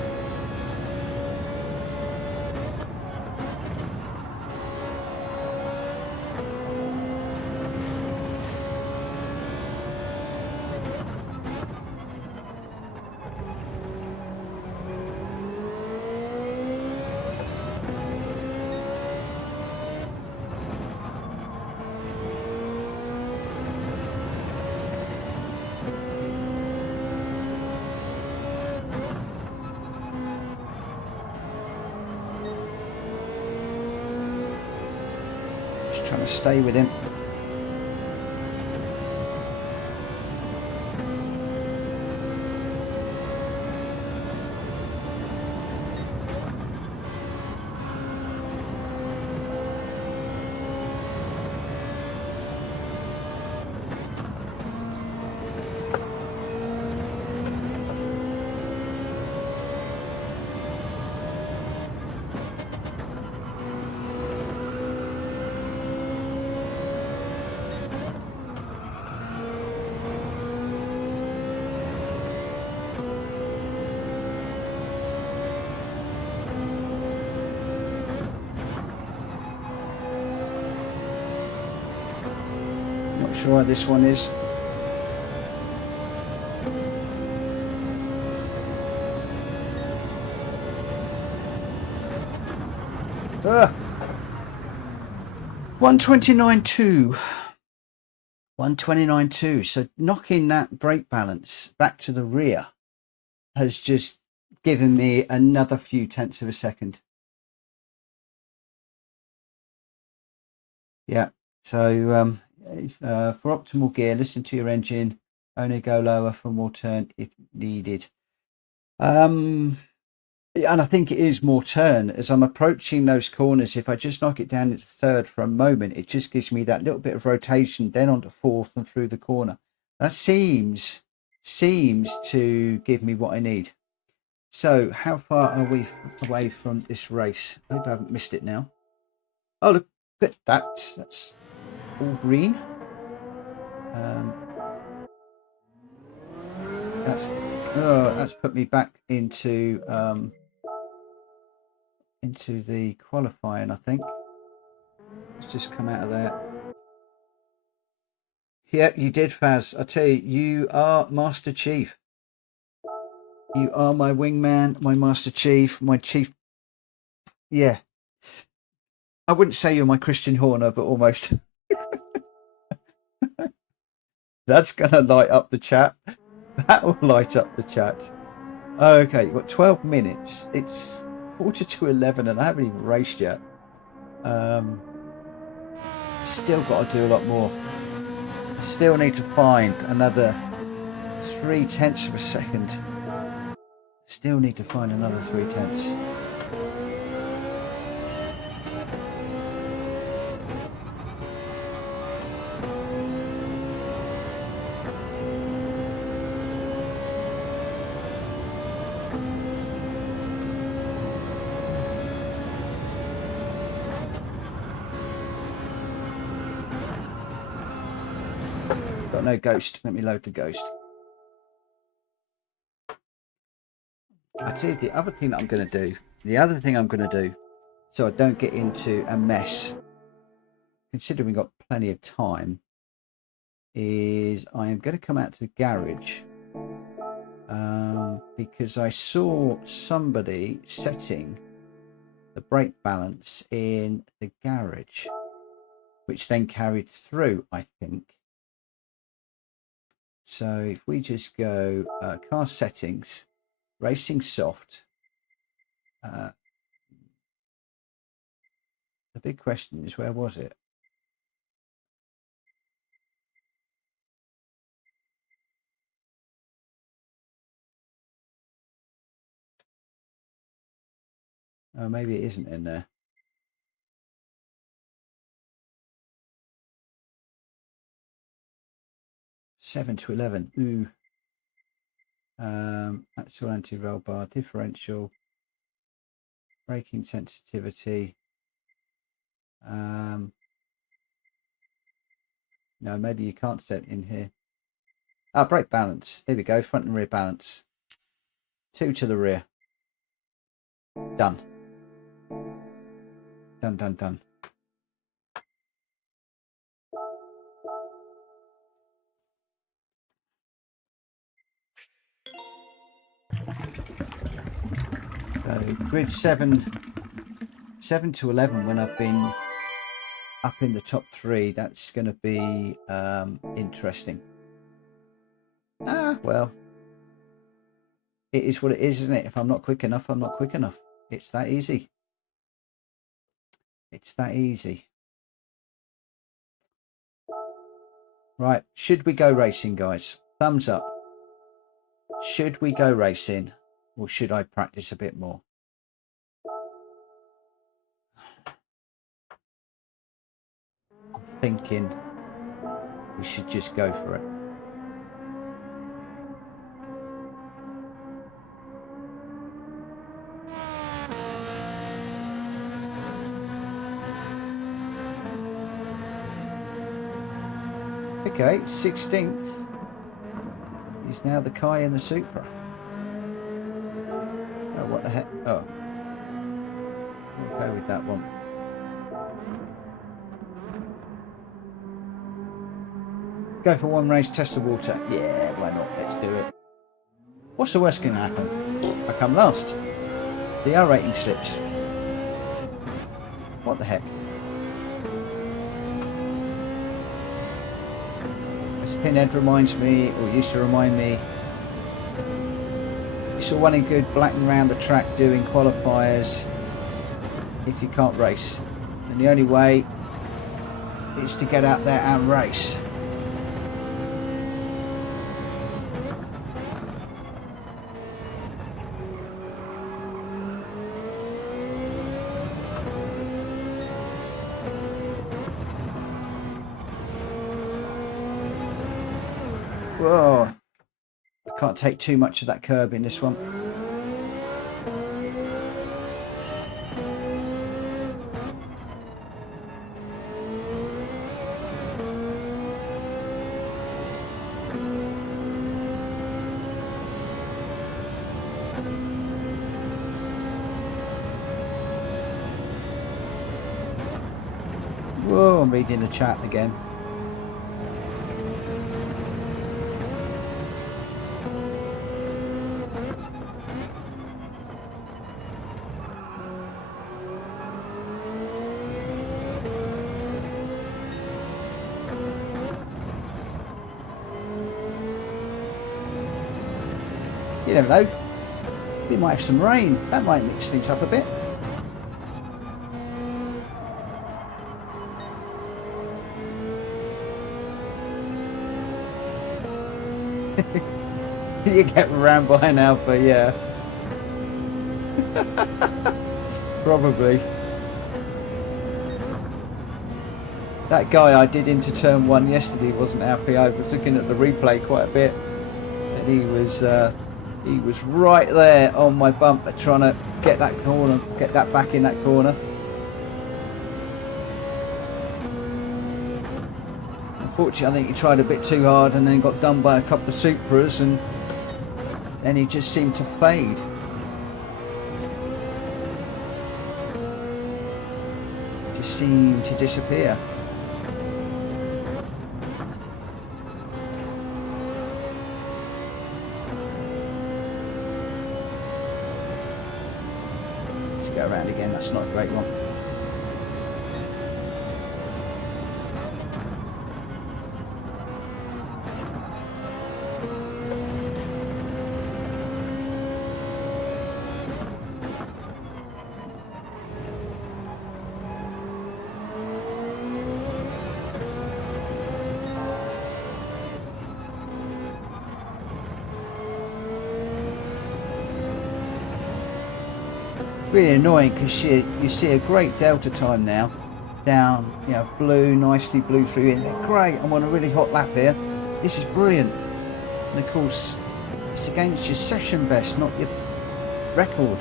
Just trying to stay with him. Not sure how this one is. 129.2. 129.2. So knocking that brake balance back to the rear has just given me another few tenths of a second. Yeah. So for optimal gear, listen to your engine. Only go lower for more turn if needed. And I think it is more turn as I'm approaching those corners. If I just knock it down into third for a moment, it just gives me that little bit of rotation, then onto fourth and through the corner. That seems to give me what I need. So how far are we away from this race? I hope I haven't missed it now. Oh, look at that. That's all green. That's put me back into the qualifying, I think. Let's just come out of there. Yeah, you did, Faz. I tell you, you are Master Chief. You are my wingman, my Master Chief, my chief. Yeah. I wouldn't say you're my Christian Horner, but almost. That's going to light up the chat. That will light up the chat. Okay, you've got 12 minutes. It's 11:45 and I haven't even raced yet. Still got to do a lot more. I still need to find another 0.3 of a second. Still need to find another 0.3. Got no ghost. Let me load the ghost. I tell you, the other thing I'm going to do, so I don't get into a mess, considering we've got plenty of time, is I am going to come out to the garage because I saw somebody setting the brake balance in the garage, which then carried through, I think. So if we just go car settings, racing soft, the big question is, where was it? Oh, maybe it isn't in there. 7 to 11. Ooh. Actual anti-roll bar, differential, braking sensitivity. No, maybe you can't set in here. Brake balance. Here we go. Front and rear balance. 2 to the rear. Done. Done. So grid 7 to 11 when I've been up in the top 3. That's going to be interesting. Well, it is what it is, isn't it? If I'm not quick enough, I'm not quick enough. It's that easy. It's that easy. Right, should we go racing, guys? Thumbs up. Should we go racing, or should I practice a bit more? I'm thinking we should just go for it. Okay, 16th is now the Kai and the Supra. Oh, what the heck? Oh, we'll go with that one. Go for one race, test the water. Yeah, why not? Let's do it. What's the worst going to happen? I come last. The R rating slips. What the heck? This pinhead reminds me, or used to remind me, it's all well and good blacking around the track doing qualifiers if you can't race. And the only way is to get out there and race. Whoa, I can't take too much of that curb in this one. Whoa, I'm reading the chat again. You never know, we might have some rain, that might mix things up a bit. You get rammed by an Alfa, yeah. Probably. That guy I did into turn 1 yesterday wasn't happy. I was looking at the replay quite a bit, and he was right there on my bumper trying to get that corner, get that back in that corner. Unfortunately, I think he tried a bit too hard and then got done by a couple of Supras, and then he just seemed to fade. Just seemed to disappear. Let's go around again, that's not a great one. Really annoying because you see a great delta time now, down, you know, blue, nicely blew through in there. Great, I'm on a really hot lap here. This is brilliant. And of course, it's against your session best, not your record.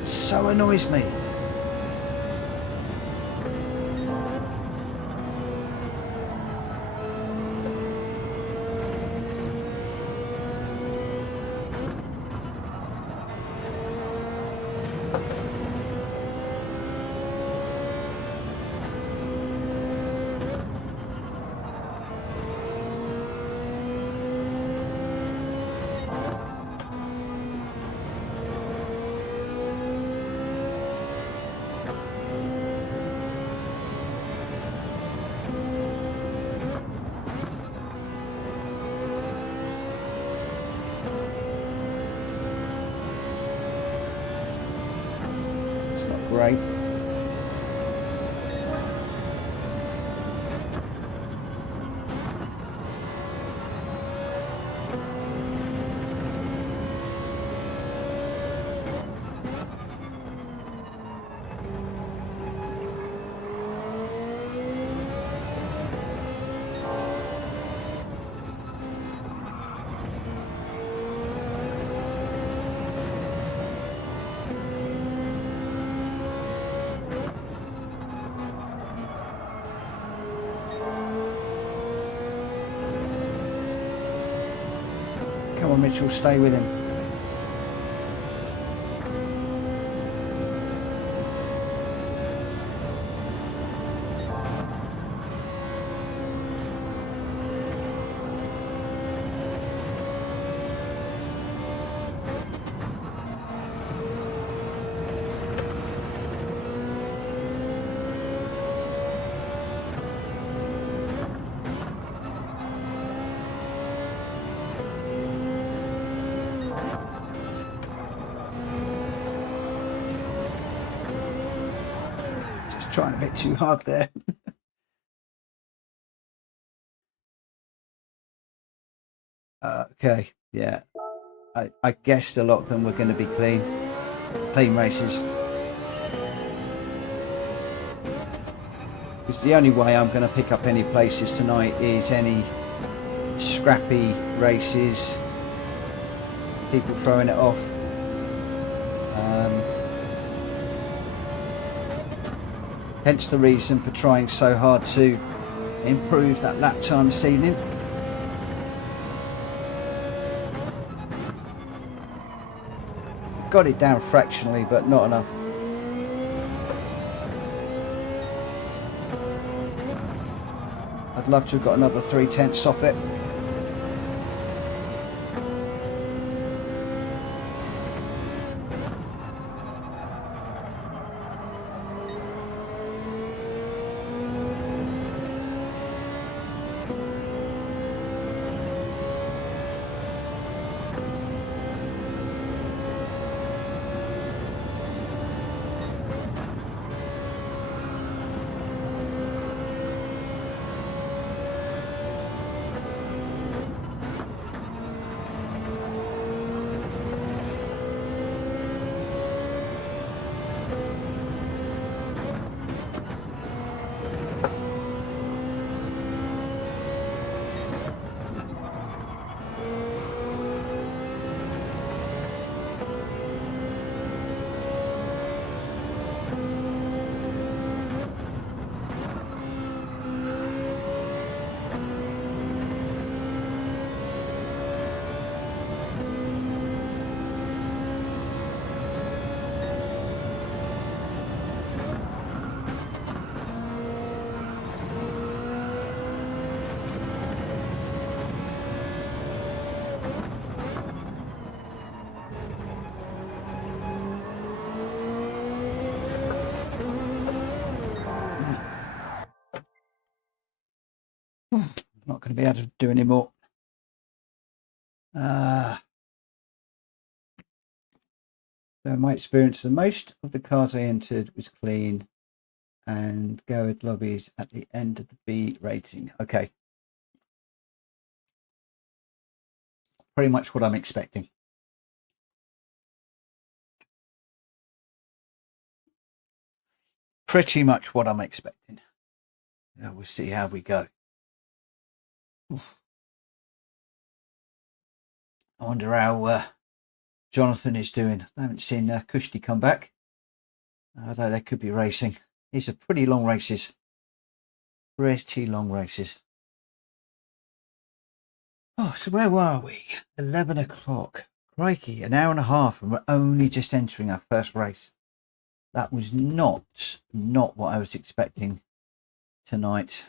It so annoys me. Great. Come on, Mitchell, stay with him. trying a bit too hard there. Okay, yeah. I guessed a lot of them were going to be clean races. Because the only way I'm going to pick up any places tonight is any scrappy races, people throwing it off. Hence the reason for trying so hard to improve that lap time this evening. Got it down fractionally, but not enough. I'd love to have got another 3/10 off it. Not going to be able to do any more. So my experience, the most of the cars I entered was clean and go with lobbies at the end of the B rating. Okay. Pretty much what I'm expecting. Pretty much what I'm expecting. Now we'll see how we go. Oof. I wonder how Jonathan is doing. I haven't seen Kushti come back, although they could be racing. These are pretty long races. Pretty long races. Oh, so where were we? 11 o'clock. Crikey, an hour and a half, and we're only just entering our first race. That was not what I was expecting tonight.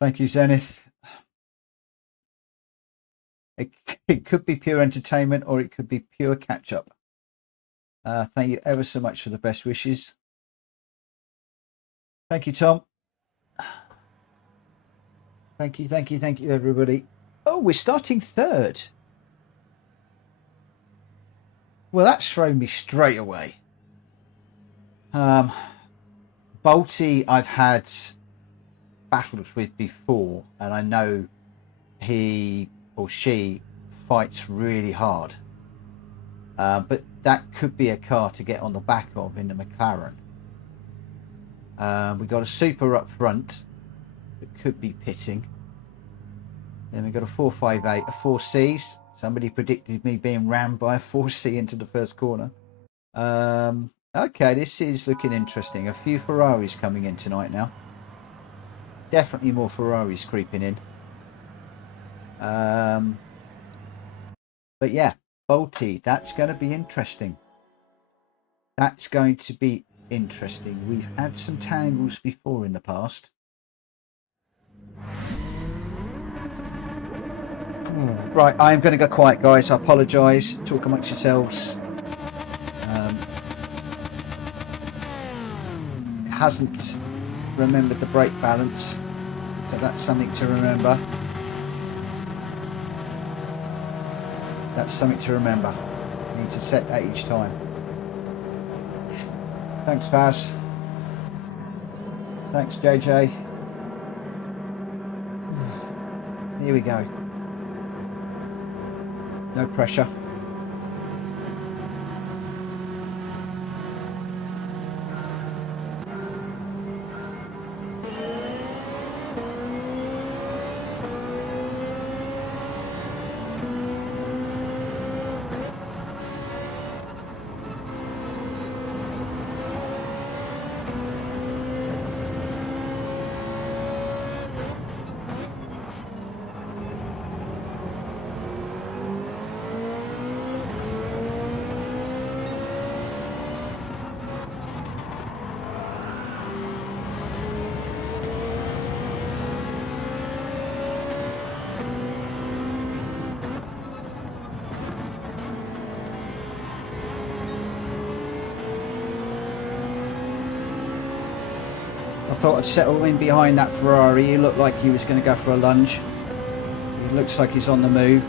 Thank you, Zenith. It could be pure entertainment or it could be pure catch-up. Thank you ever so much for the best wishes. Thank you, Tom. Thank you, everybody. Oh, we're starting third. Well, that's thrown me straight away. Bolty, I've had battles with before, and I know he or she fights really hard. But that could be a car to get on the back of in the McLaren. We got a Supra up front that could be pitting. Then we got a 458, a 4Cs. Somebody predicted me being rammed by a 4C into the first corner. Okay, this is looking interesting. A few Ferraris coming in tonight now. Definitely more Ferraris creeping in. But yeah, Bolty, that's going to be interesting. That's going to be interesting. We've had some tangles before in the past. Right, I'm going to go quiet, guys. I apologise. Talk amongst yourselves. It hasn't remembered the brake balance, so that's something to remember. That's something to remember. You need to set that each time. Thanks, Faz. Thanks, JJ. Here we go. No pressure. I thought I'd settle in behind that Ferrari. He looked like he was going to go for a lunge. He looks like he's on the move.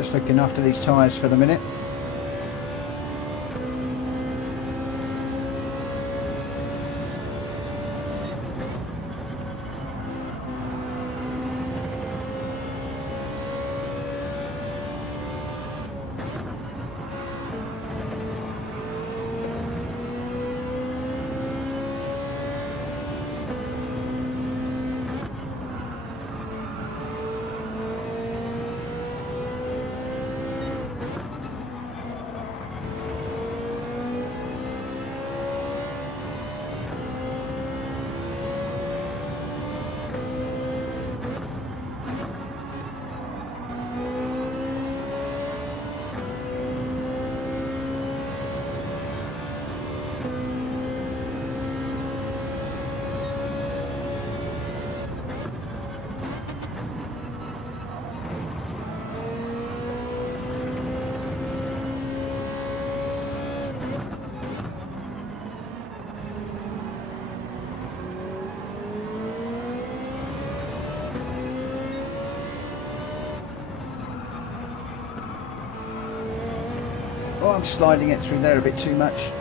Just looking after these tyres for the minute. Oh, I'm sliding it through there a bit too much.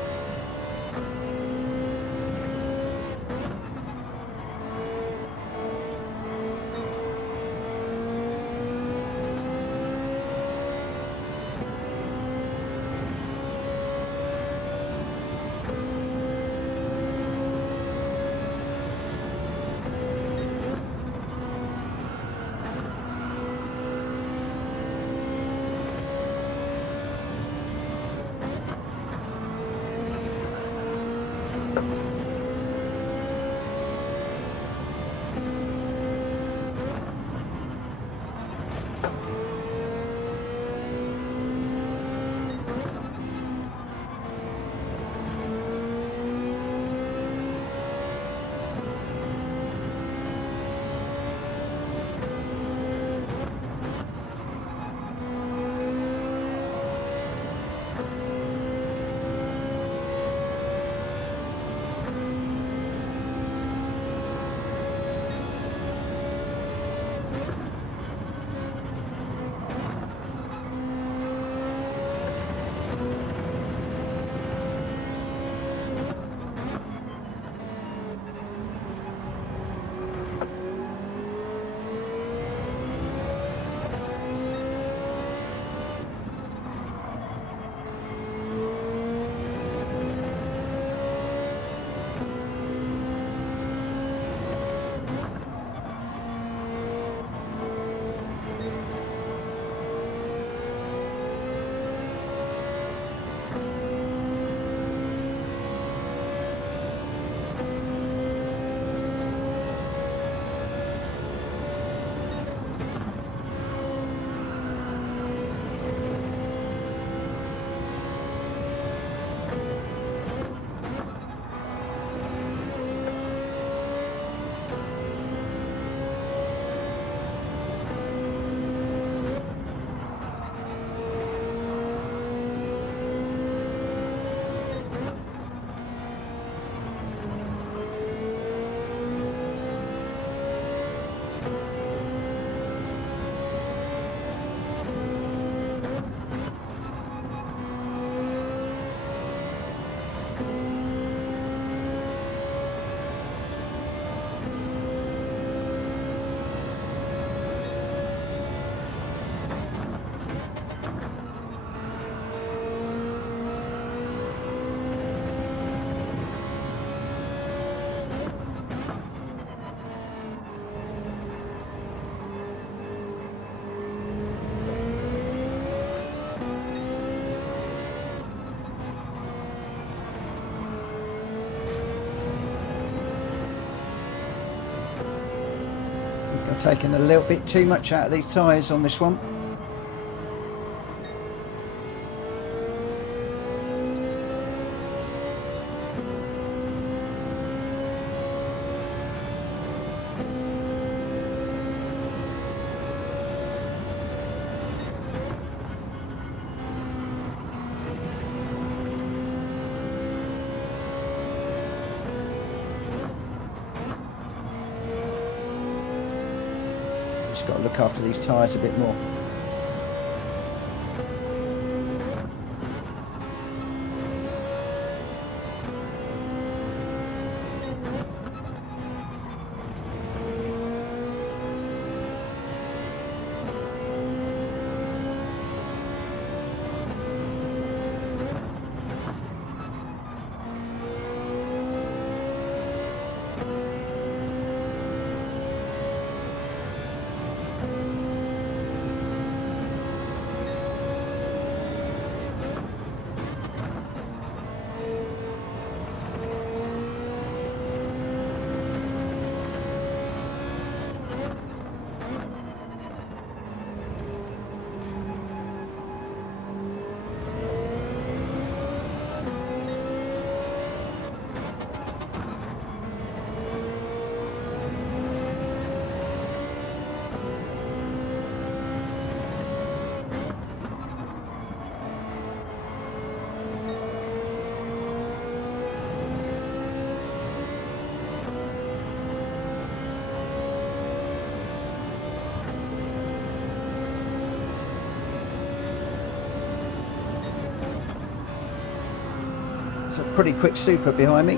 I've taken a little bit too much out of these tyres on this one. Just got to look after these tyres a bit more. It's a pretty quick Supra behind me.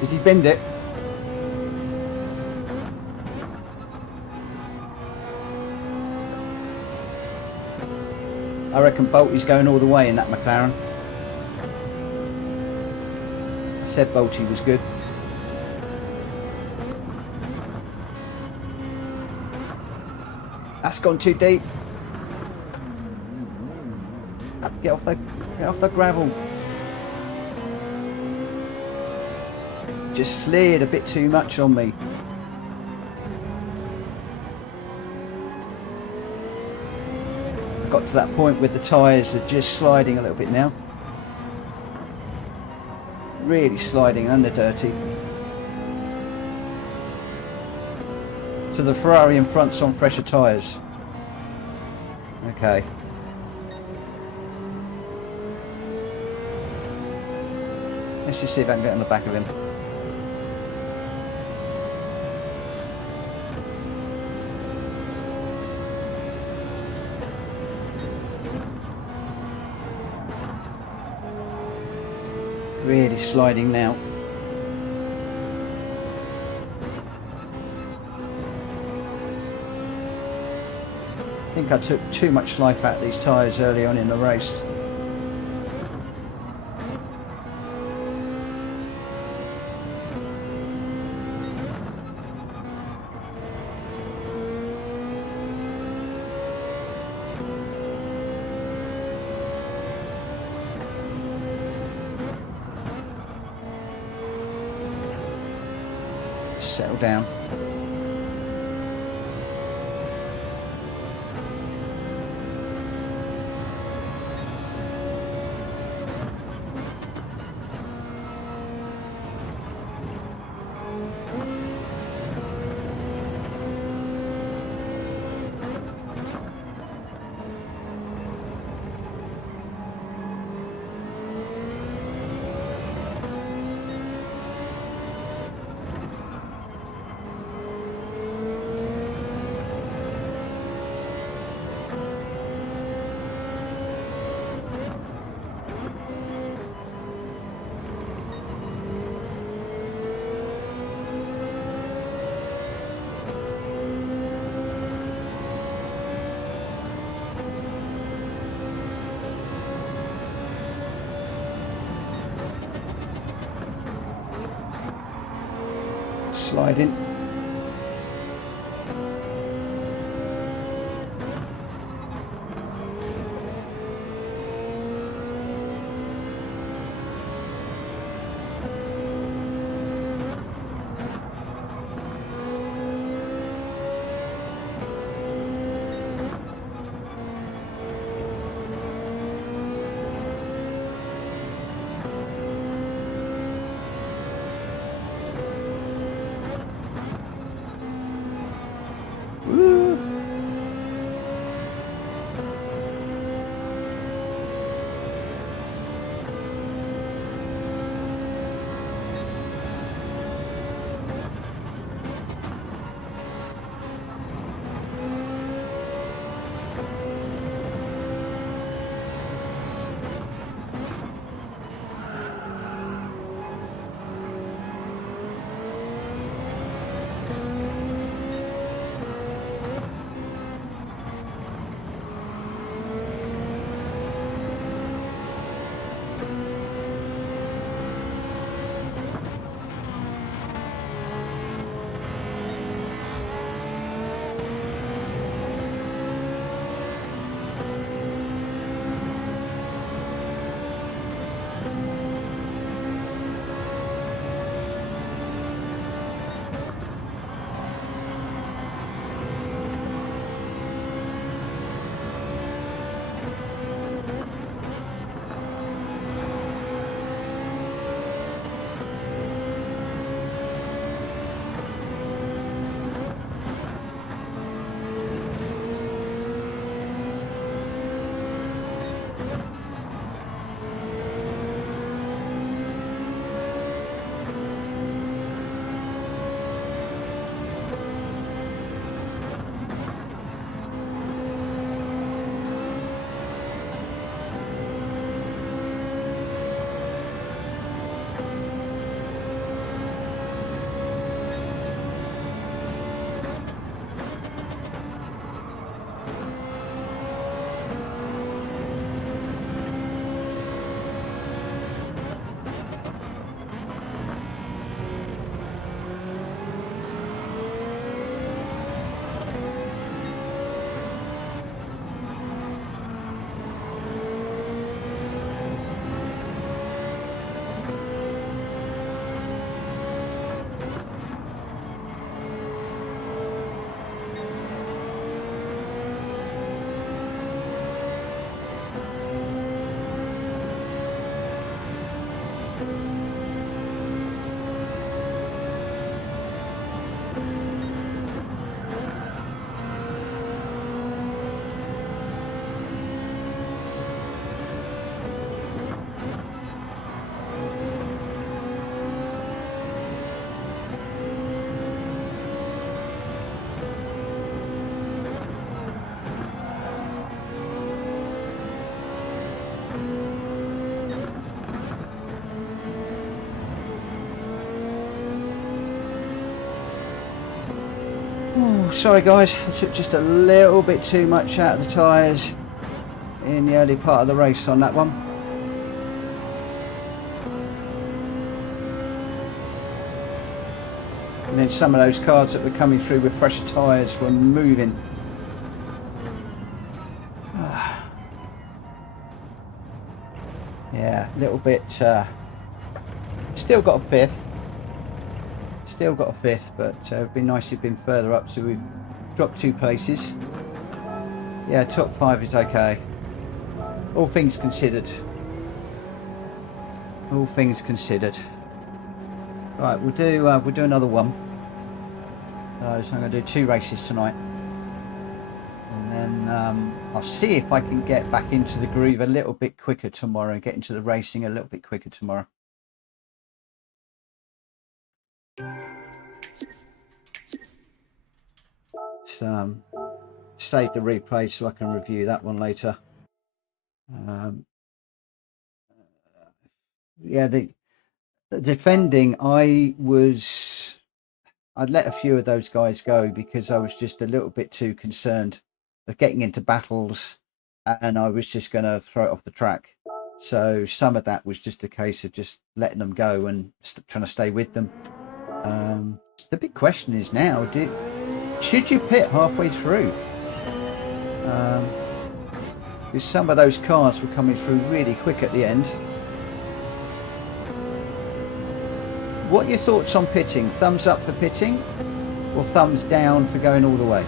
Did he bend it? I reckon Bolty's going all the way in that McLaren. I said Bolty was good. That's gone too deep. Get off the gravel. Just slid a bit too much on me. Got to that point where the tyres are just sliding a little bit now. Really sliding under dirty. So the Ferrari in front's on fresher tyres. Okay. Let's just see if I can get on the back of him. Really sliding now. I think I took too much life out of these tyres early on in the race. Settle down. Sliding. Oh, sorry guys, I took just a little bit too much out of the tyres in the early part of the race on that one. And then some of those cars that were coming through with fresher tyres were moving. Yeah, a little bit. Still got a fifth. Still got a fifth, but it'd be nice if it'd been further up, so we've dropped 2 places. Yeah, top 5 is okay. All things considered. All things considered. Right, we'll do another one. So I'm going to do 2 races tonight, and then I'll see if I can get back into the groove a little bit quicker tomorrow and get into the racing a little bit quicker tomorrow. Save the replay so I can review that one later. Yeah, the defending, I'd let a few of those guys go because I was just a little bit too concerned of getting into battles, and I was just going to throw it off the track. So some of that was just a case of just letting them go and trying to stay with them. The big question is now, should you pit halfway through? Because some of those cars were coming through really quick at the end. What are your thoughts on pitting? Thumbs up for pitting or thumbs down for going all the way?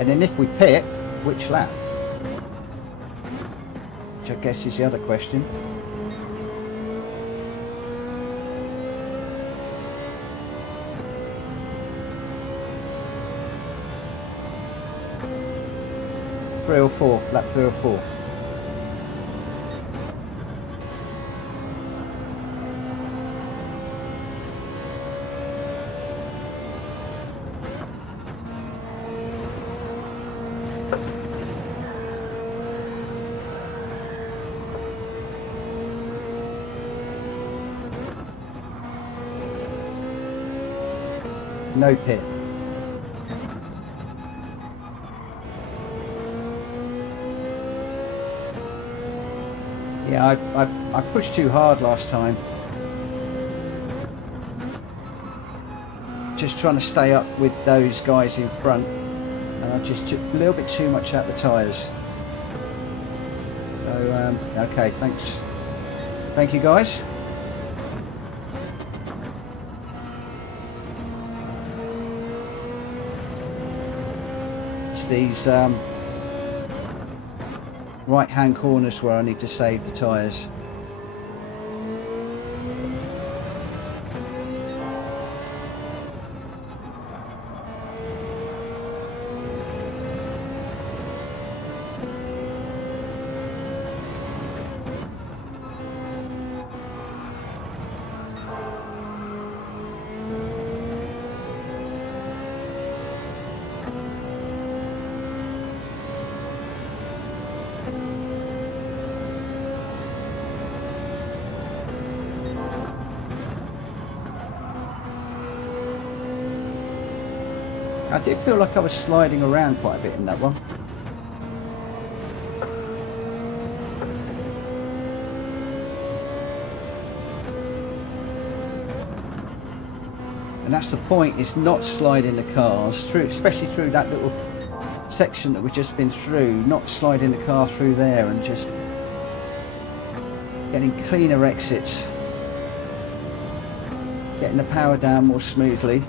And then if we pit, which lap? Which I guess is the other question. Three or four, lap 3 or 4. No pit. Yeah, I pushed too hard last time. Just trying to stay up with those guys in front, and I just took a little bit too much out of the tyres. So okay, thanks. Thank you guys. These right hand corners where I need to save the tyres. I did feel like I was sliding around quite a bit in that one. And that's the point, is not sliding the cars through, especially through that little section that we've just been through, not sliding the car through there and just getting cleaner exits, getting the power down more smoothly.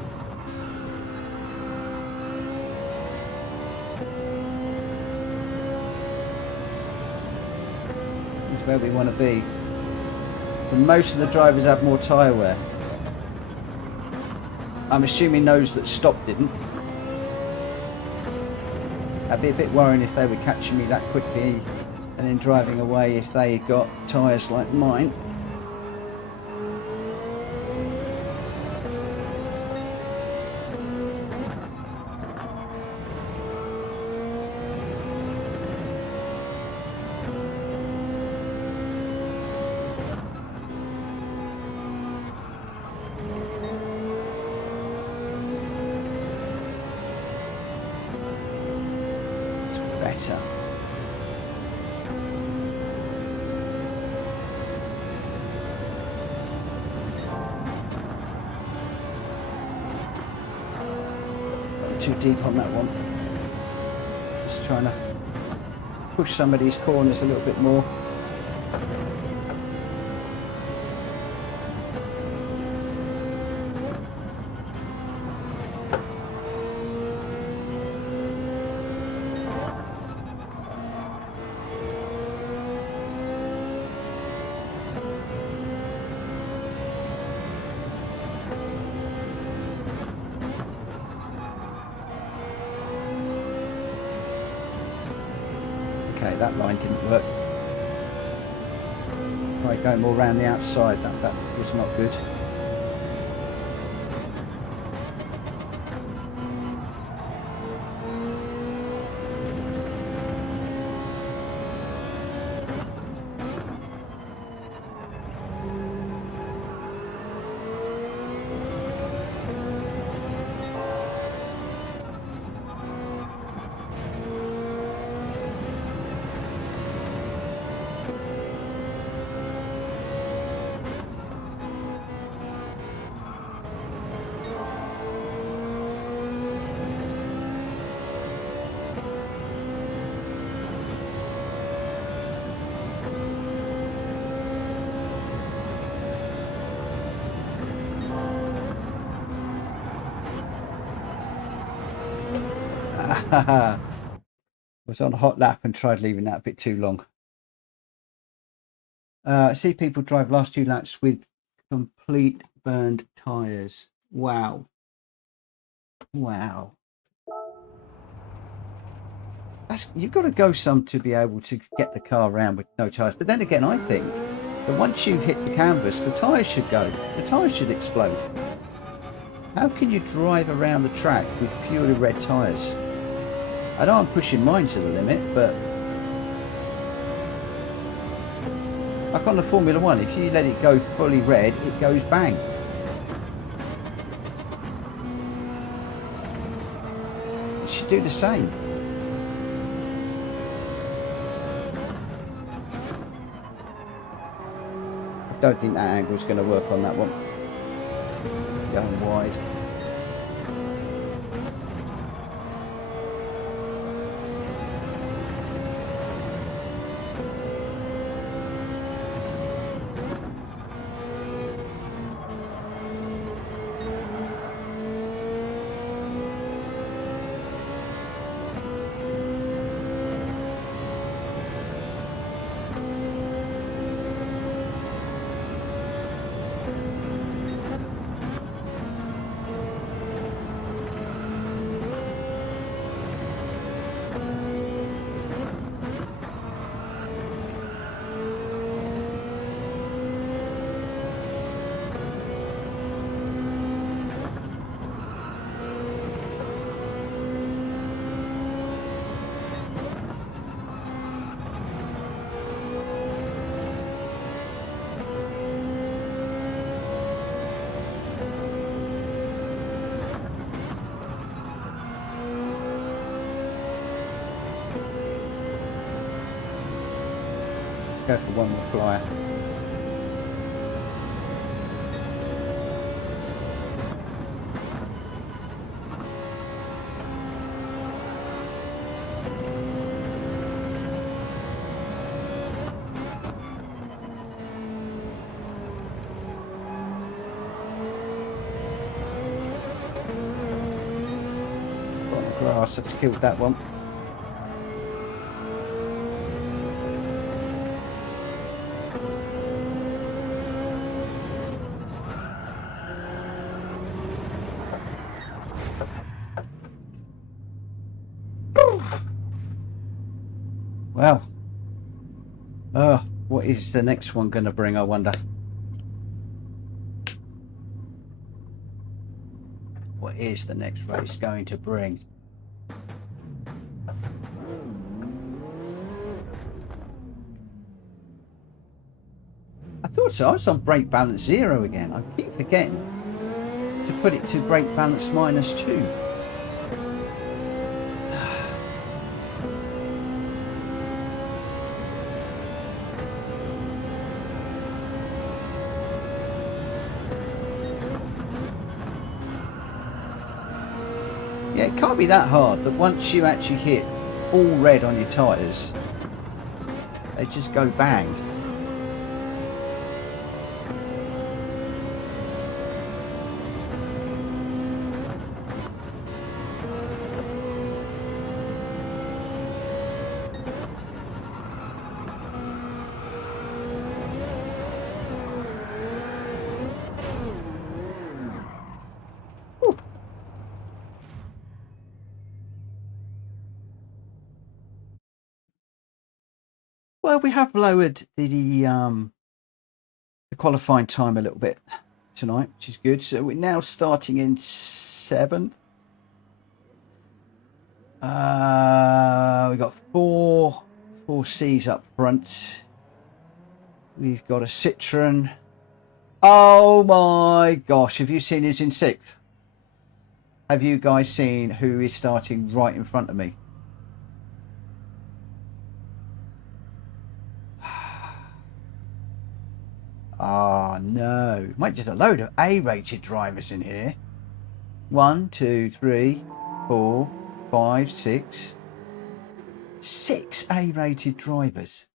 Where we want to be. So most of the drivers have more tyre wear. I'm assuming those that stopped didn't. That'd be a bit worrying if they were catching me that quickly and then driving away if they got tyres like mine. Better. Too deep on that one. Just trying to push some of these corners a little bit more. Okay, that line didn't work. Right, going more around the outside, that was not good. Was on a hot lap and tried leaving that a bit too long. I see people drive last 2 laps with complete burned tyres. Wow. Wow. You've got to go some to be able to get the car around with no tyres. But then again, I think that once you hit the canvas, the tyres should go. The tyres should explode. How can you drive around the track with purely red tyres? I know I'm pushing mine to the limit, but like on the Formula 1, if you let it go fully red, it goes bang. It should do the same. I don't think that angle is going to work on that one. Going wide. Go for one more flyer. On the grass, that's killed that one. Well, what is the next one going to bring, I wonder? What is the next race going to bring? I thought so. I was on brake balance 0 again. I keep forgetting to put it to brake balance -2. Yeah, it can't be that hard that once you actually hit all red on your tyres, they just go bang. Well, we have lowered the qualifying time a little bit tonight, which is good. So we're now starting in 7th. We've got four C's up front. We've got a Citroen. Oh my gosh, have you seen who's in 6th? Have you guys seen who is starting right in front of me? Ah, no. Might just a load of A-rated drivers in here. 1, 2, 3, 4, 5, 6. 6 A-rated drivers.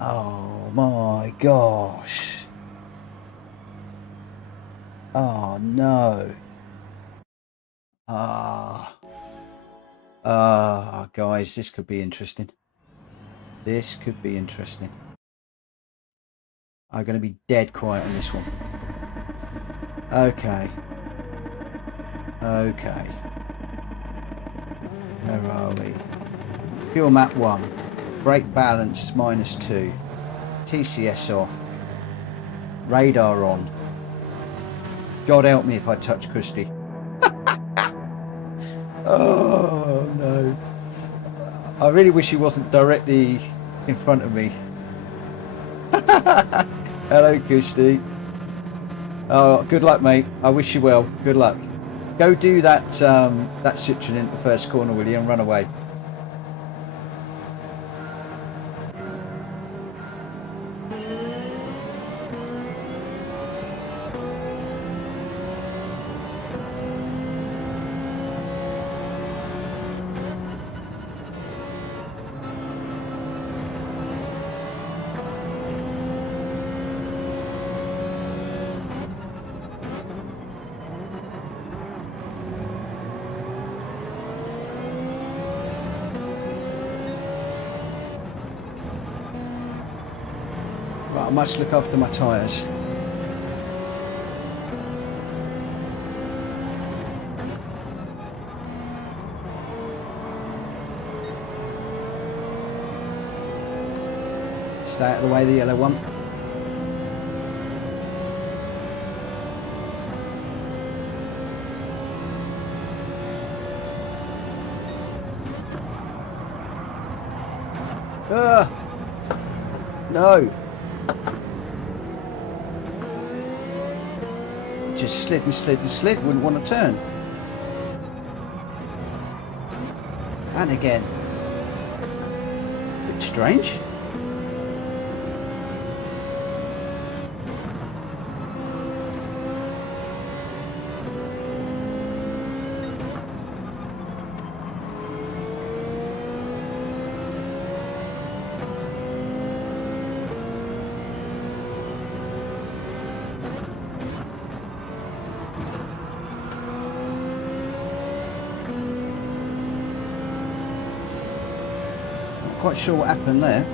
Oh my gosh. Oh no. Guys, this could be interesting. This could be interesting. I'm going to be dead quiet on this one. Okay. Okay. Where are we? Fuel map 1. Brake balance -2. TCS off. Radar on. God help me if I touch Christy. Oh no. I really wish he wasn't directly in front of me. Hello, Kushti. Oh, good luck, mate. I wish you well. Good luck. Go do that that Citroen in the first corner, will you, and run away. I must look after my tyres. Stay out of the way of the yellow one. No. Just slid and slid and slid, wouldn't want to turn. And again. Bit strange. Quite sure what happened there.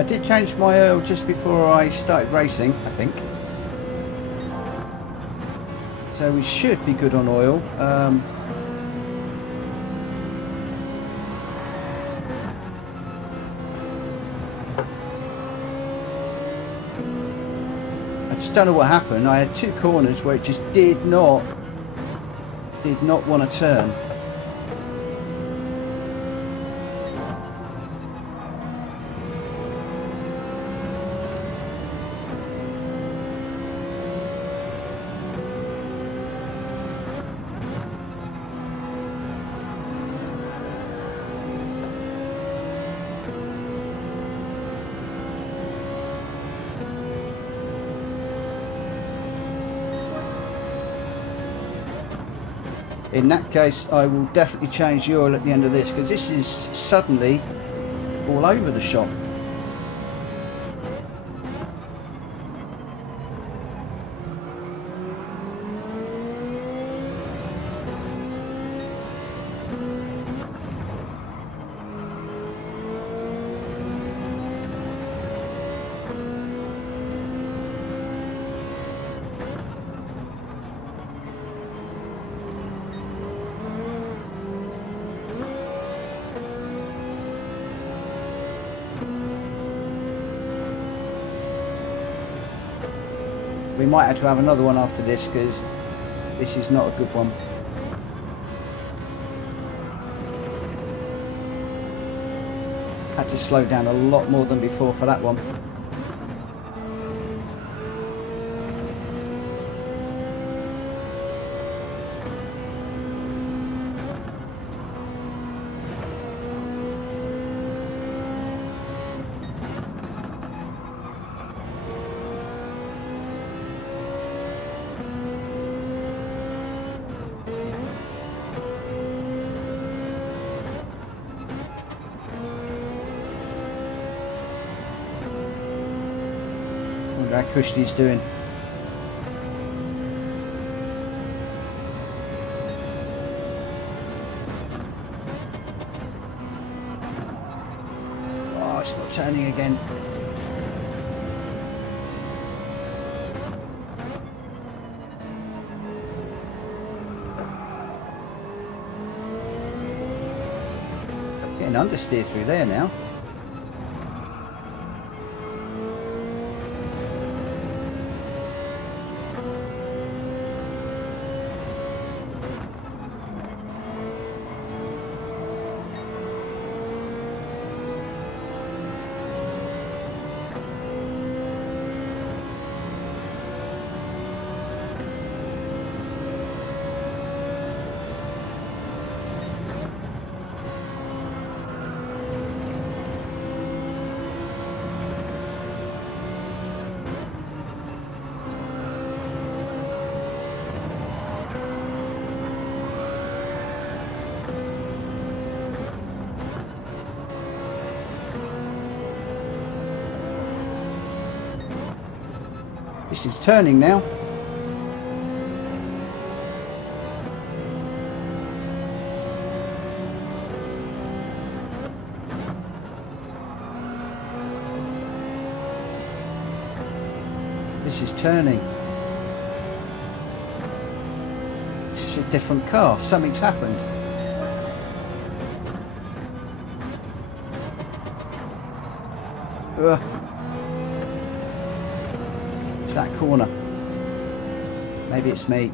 I did change my oil just before I started racing, I think. So we should be good on oil. I just don't know what happened. I had two corners where it just did not want to turn. In that case, I will definitely change the oil at the end of this, because this is suddenly all over the shop. We might have to have another one after this, because this is not a good one. Had to slow down a lot more than before for that one. How Kushti's doing. Oh, it's not turning again. Getting understeer through there now. This is turning now. This is turning. It's a different car. Something's happened. Ugh. It's that corner. Maybe it's me.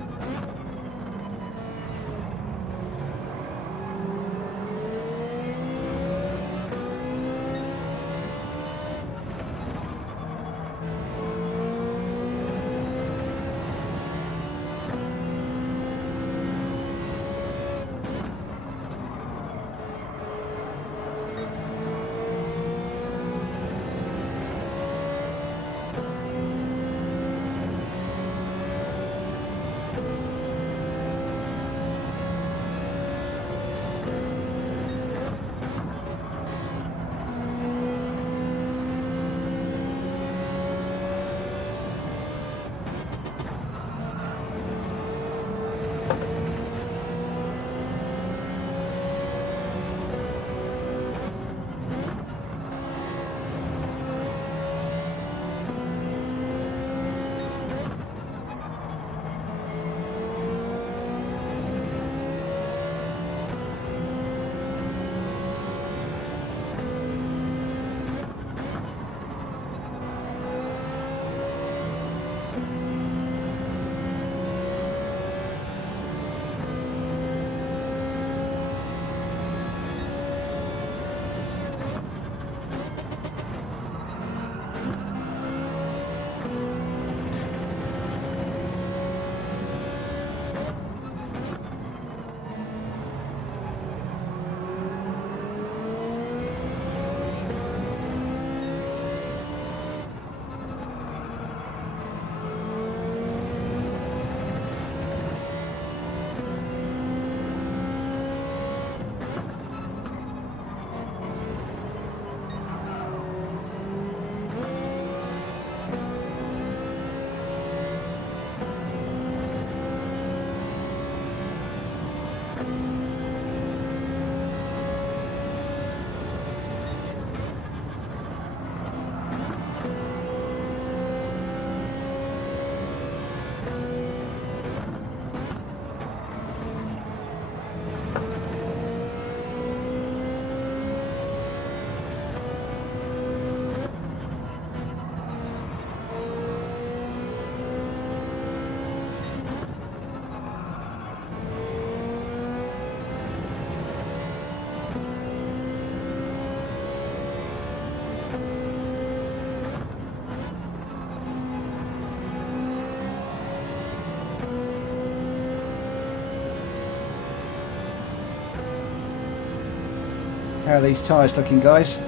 How are these tyres looking, guys?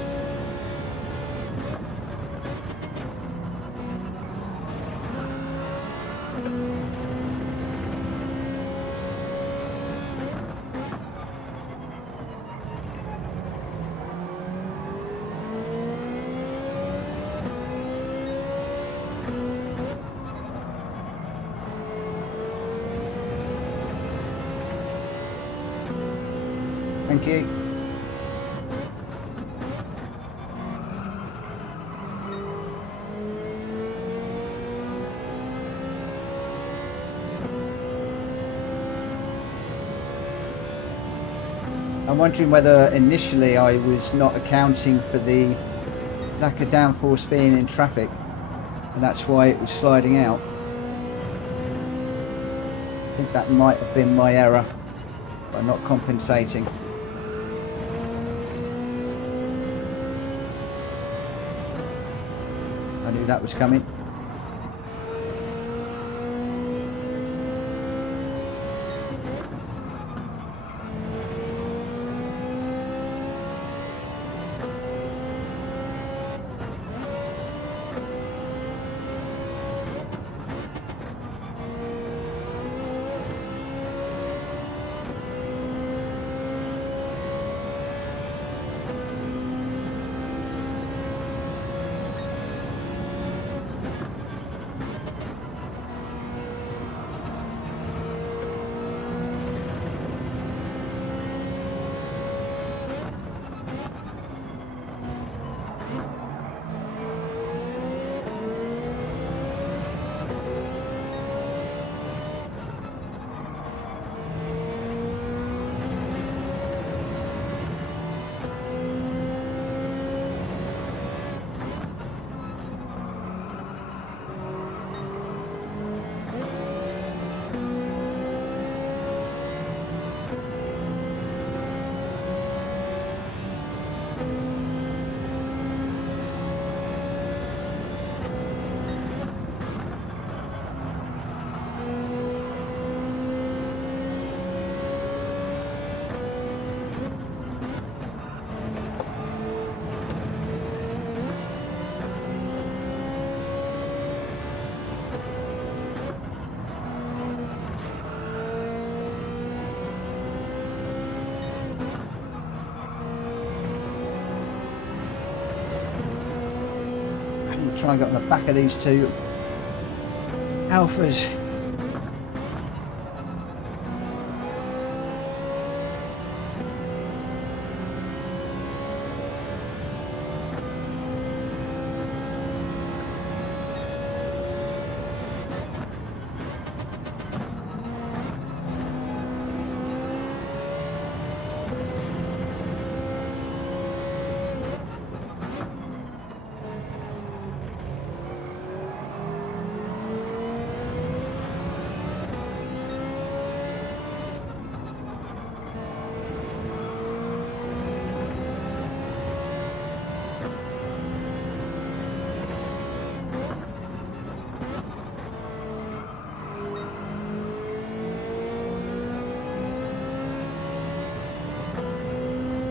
Thank you. I'm wondering whether initially I was not accounting for the lack of downforce being in traffic, and that's why it was sliding out. I think that might have been my error by not compensating. I knew that was coming. Try and get on the back of these two Alfas.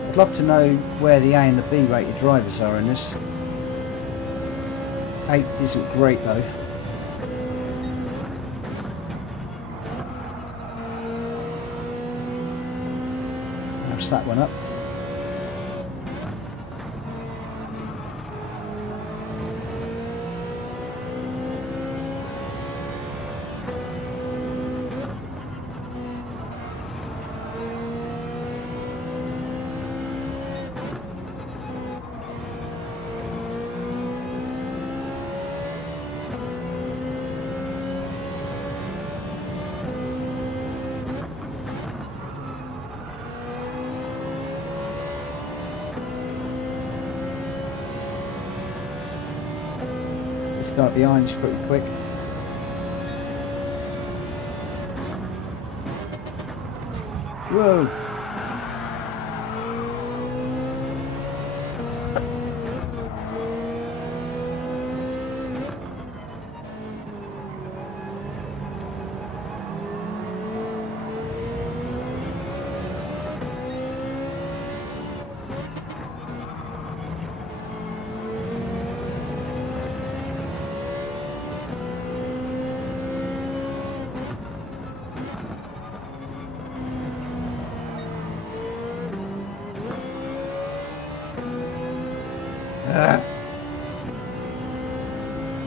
I'd love to know where the A and the B rated drivers are in this. 8th isn't great though. That's that one up. This guy behind's pretty quick. Whoa!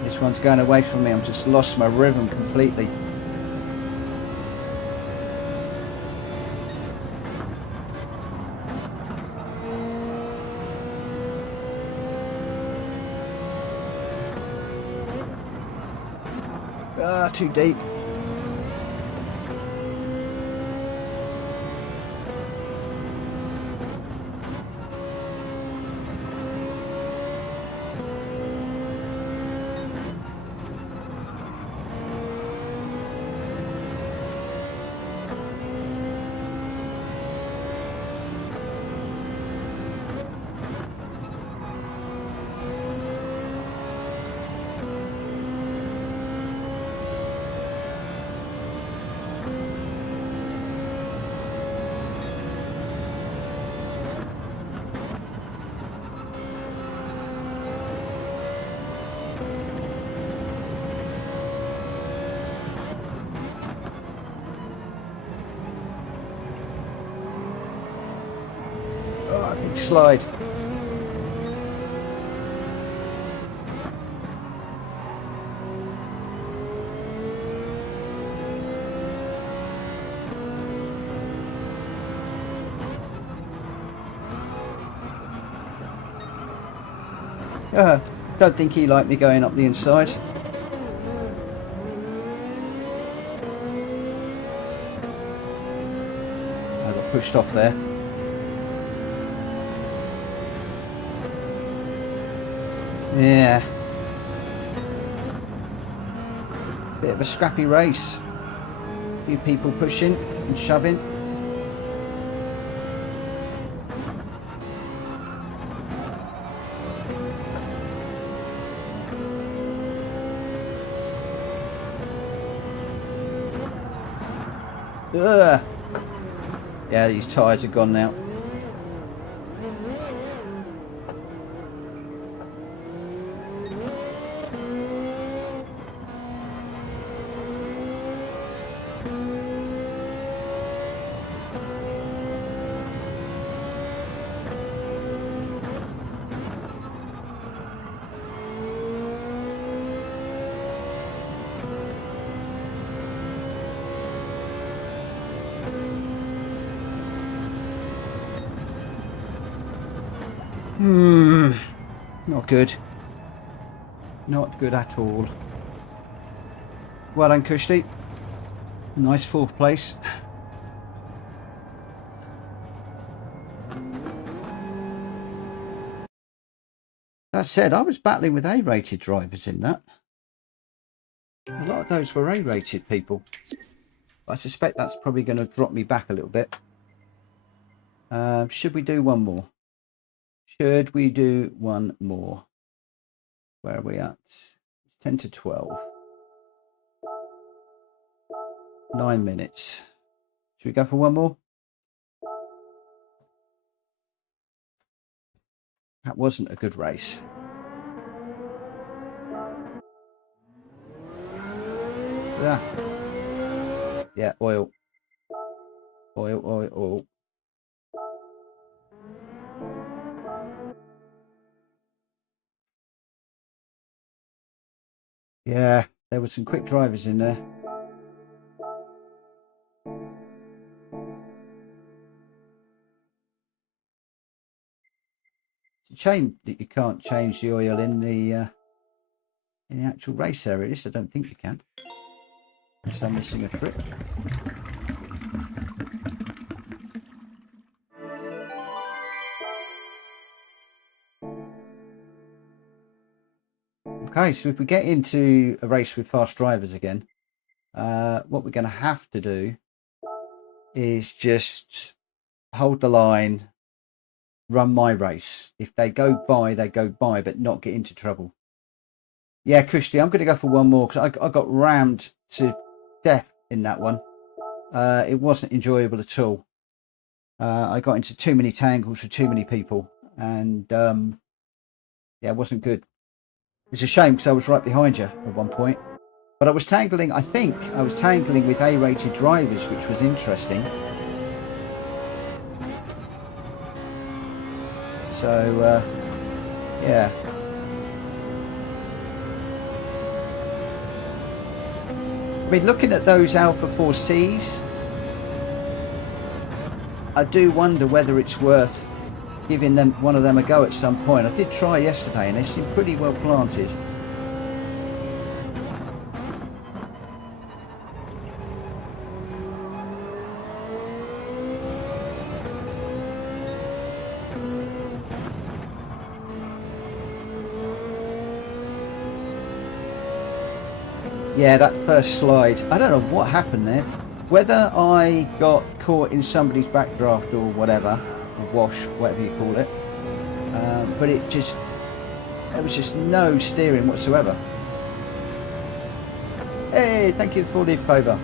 This one's going away from me. I'm just lost my rhythm completely. Too deep. Big slide. Don't think he liked me going up the inside. I got pushed off there. Yeah. Bit of a scrappy race. A few people pushing and shoving. Ugh. Yeah, these tyres are gone now. Not good. Not good at all. Well done, Kushti. Nice 4th place. That said, I was battling with A-rated drivers in that. A lot of those were A-rated people. I suspect that's probably going to drop me back a little bit. Should we do one more? Should we do one more? Where are we at? It's 10 to 12. 9 minutes. Should we go for one more? That wasn't a good race. Yeah, oil. Oil, oil, oil. Yeah, there were some quick drivers in there. It's a shame that you can't change the oil in the actual race area. At least I don't think you can. Unless I'm missing a trick. Okay, so if we get into a race with fast drivers again, what we're going to have to do is just hold the line, run my race. If they go by, they go by, but not get into trouble. Yeah, Kushti, I'm going to go for one more because I got rammed to death in that one. It wasn't enjoyable at all. I got into too many tangles with too many people, and yeah, it wasn't good. It's a shame because I was right behind you at one point. But I was tangling, I think I was tangling with A-rated drivers, which was interesting. So, Yeah. I mean, looking at those Alfa 4Cs, I do wonder whether it's worth giving them one of them a go at some point. I did try yesterday and they seem pretty well planted. Yeah, that first slide, I don't know what happened there. Whether I got caught in somebody's backdraft or whatever, or wash, whatever you call it, but there was just no steering whatsoever. Hey, thank you for leaf clover.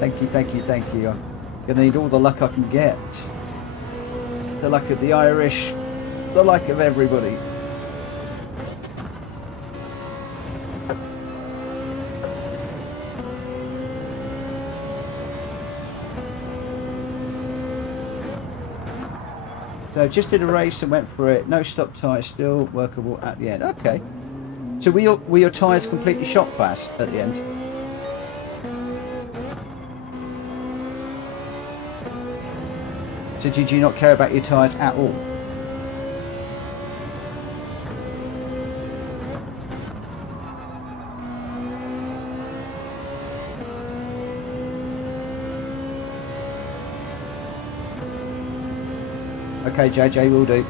Thank you, thank you, thank you. I'm gonna need all the luck I can get. The luck of the Irish, the luck of everybody. So just did a race and went for it. No stop tyres, still workable at the end. Okay. So were your tyres completely shot fast at the end? So did you not care about your tyres at all? Okay, JJ, will do.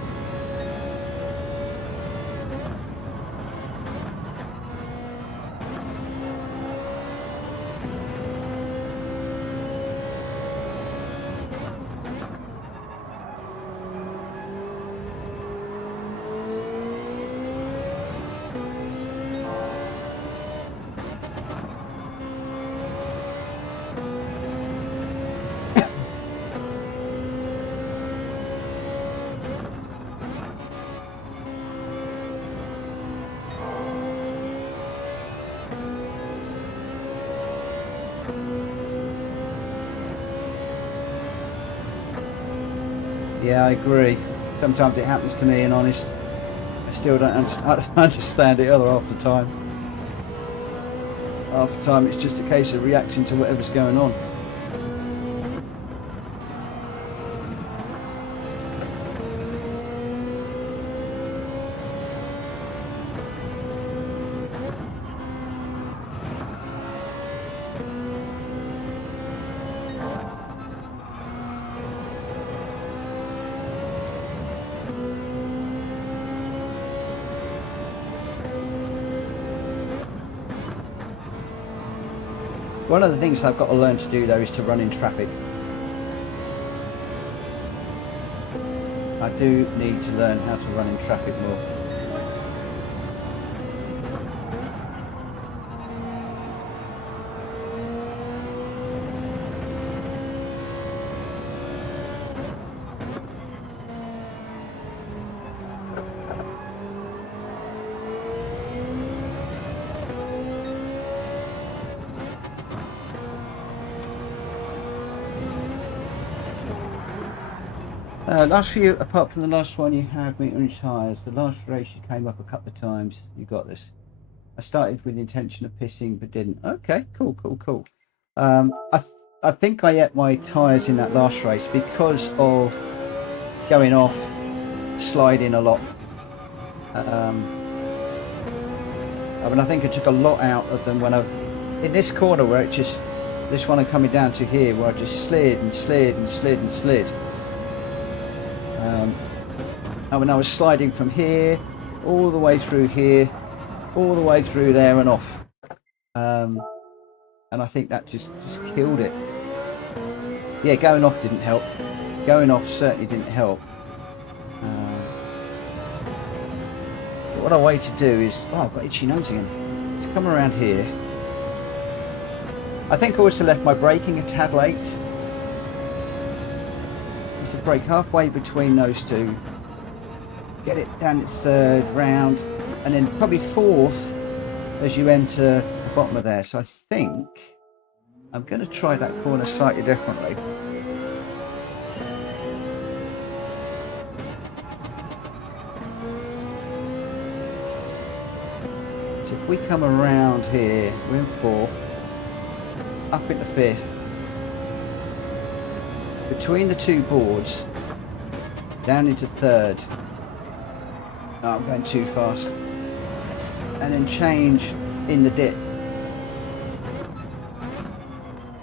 Yeah, I agree. Sometimes it happens to me, and honest, I still don't understand it other half the time. Half the time, it's just a case of reacting to whatever's going on. One of the things I've got to learn to do though is to run in traffic. I do need to learn how to run in traffic more. Last year, apart from the last one you had me on your tyres, the last race you came up a couple of times, you got this. I started with the intention of pissing but didn't. Okay, cool. I think I ate my tyres in that last race because of going off, sliding a lot. I mean, I think I took a lot out of them when in this corner where it just, this one I'm coming down to here, where I just slid and slid and slid and slid. And when I was sliding from here, all the way through here, all the way through there and off. And I think that just killed it. Yeah, going off didn't help. Going off certainly didn't help. But what I want to do is, oh, I've got itchy nose again. To come around here. I think I also left my braking a tad late. To brake halfway between those two. Get it down its third round, and then probably fourth as you enter the bottom of there. So I think I'm going to try that corner slightly differently. So if we come around here, we're in fourth, up into fifth, between the two boards, down into third. No, I'm going too fast. And then change in the dip.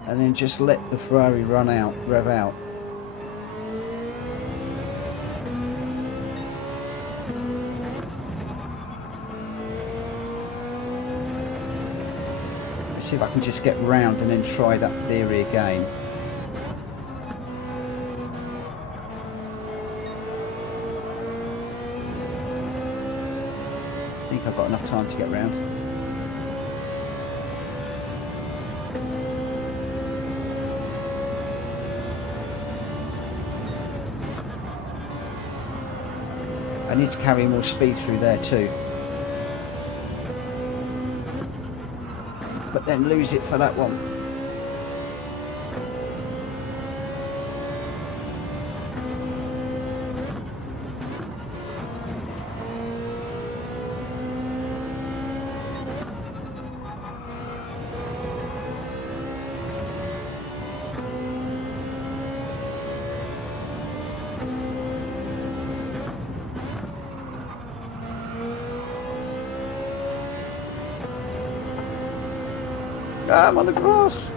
And then just let the Ferrari run out, rev out. Let's see if I can just get round and then try that theory again. I think I've got enough time to get round. I need to carry more speed through there too. But then lose it for that one. I'm on the grass.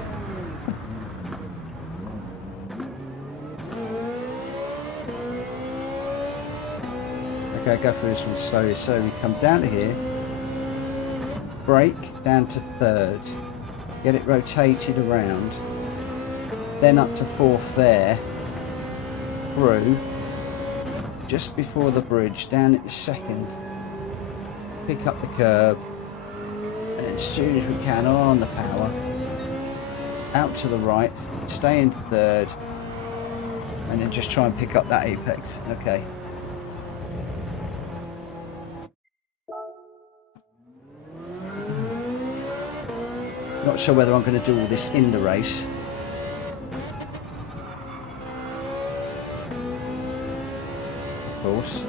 Okay, go through this one slowly. So we come down to here, brake down to third, get it rotated around, then up to fourth there, through, just before the bridge, down at the second, pick up the curb, and as soon as we can on the power, out to the right, stay in third, and then just try and pick up that apex. Okay. Not sure whether I'm going to do all this in the race. Of course.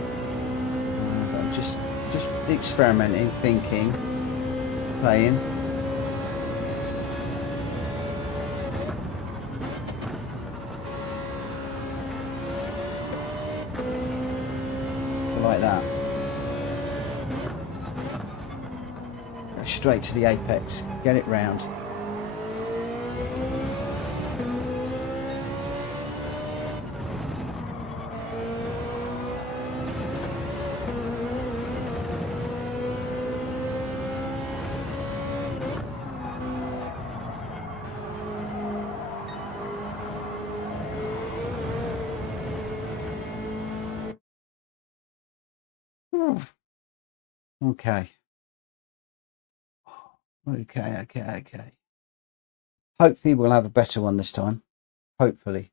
I'm just experimenting, thinking, playing. Like that. Go straight to the apex, get it round. Okay. Okay. Hopefully we'll have a better one this time. Hopefully.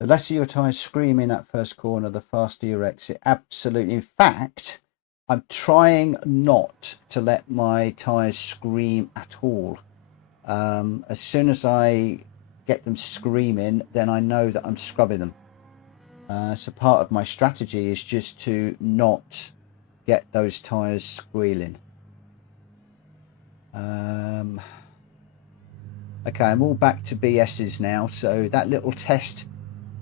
The lesser your tyres scream in at first corner, the faster your exit. Absolutely. In fact, I'm trying not to let my tyres scream at all. As soon as I get them screaming, then I know that I'm scrubbing them. So part of my strategy is just to not get those tyres squealing. Okay, I'm all back to BS's now. So that little test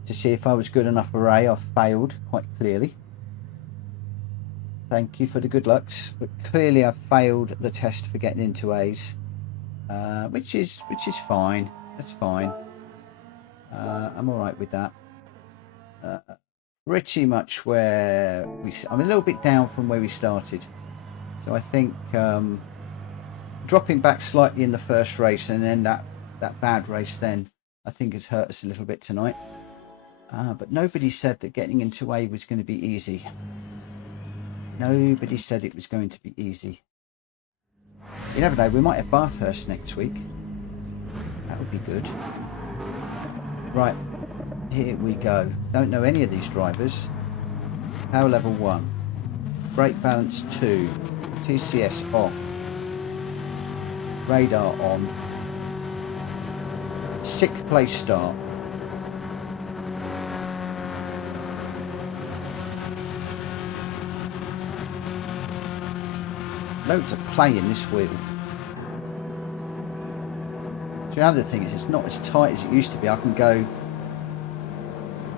to see if I was good enough for A, I failed quite clearly. Thank you for the good lucks, but clearly I failed the test for getting into A's, which is fine. That's fine. I'm all right with that. Pretty much where I'm a little bit down from where we started, so I think dropping back slightly in the first race and then that bad race then I think has hurt us a little bit tonight. But nobody said that getting into A was going to be easy. Nobody said it was going to be easy. You never know, we might have Bathurst next week. That would be good. Right, here we go. Don't know any of these drivers. Power level 1. Brake balance 2. TCS off. Radar on. 6th place start. loads of play in this wheel. So the other thing is it's not as tight as it used to be. I can go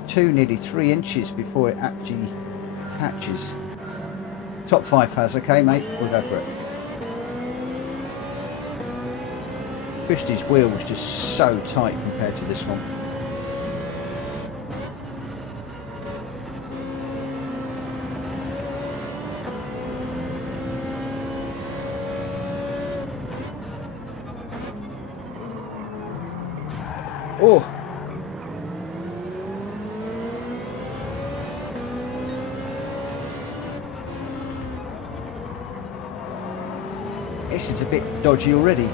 2, nearly 3 inches before it actually catches. Top 5 Faz, okay mate, we'll go for it. Christie's wheel was just so tight compared to this one. Oh! This is a bit dodgy already.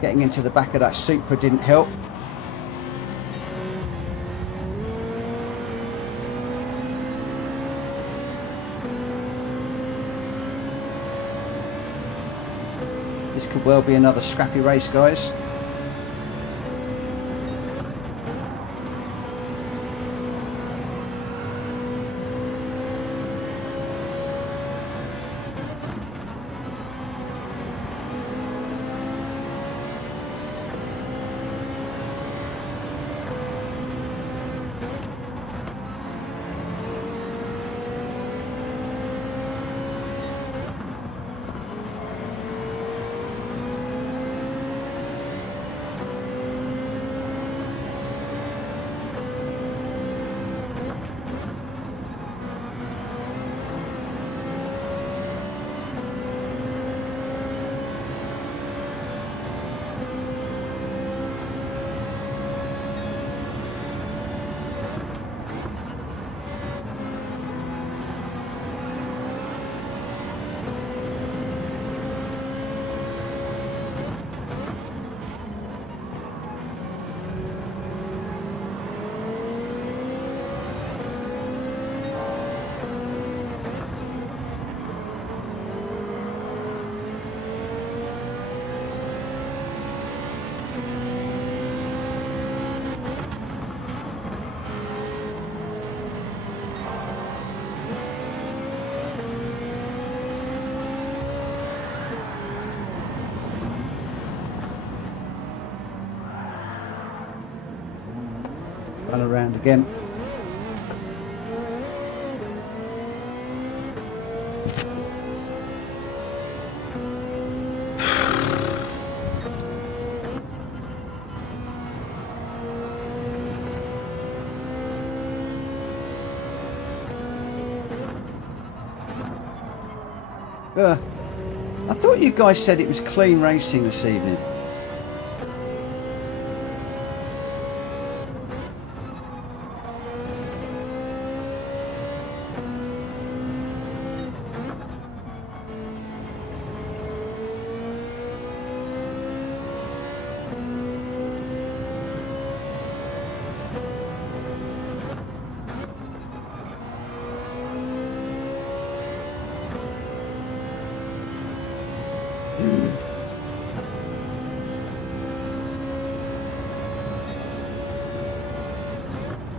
Getting into the back of that Supra didn't help. This could well be another scrappy race, guys. Run around again. I thought you guys said it was clean racing this evening.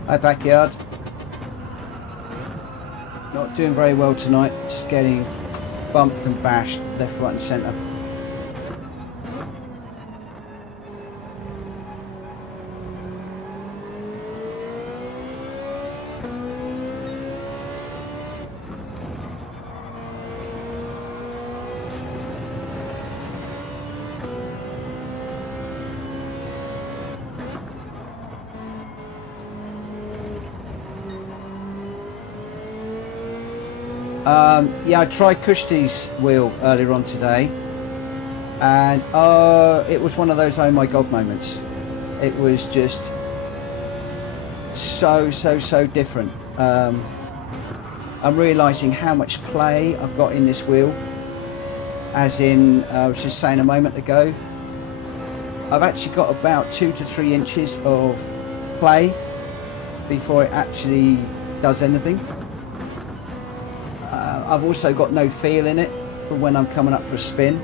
Hi backyard. Not doing very well tonight, just getting bumped and bashed left, right and centre. Yeah, I tried Kushti's wheel earlier on today, and it was one of those oh my god moments. It was just so different. I'm realising how much play I've got in this wheel, as in I was just saying a moment ago, I've actually got about 2 to 3 inches of play before it actually does anything. I've also got no feel in it for when I'm coming up for a spin.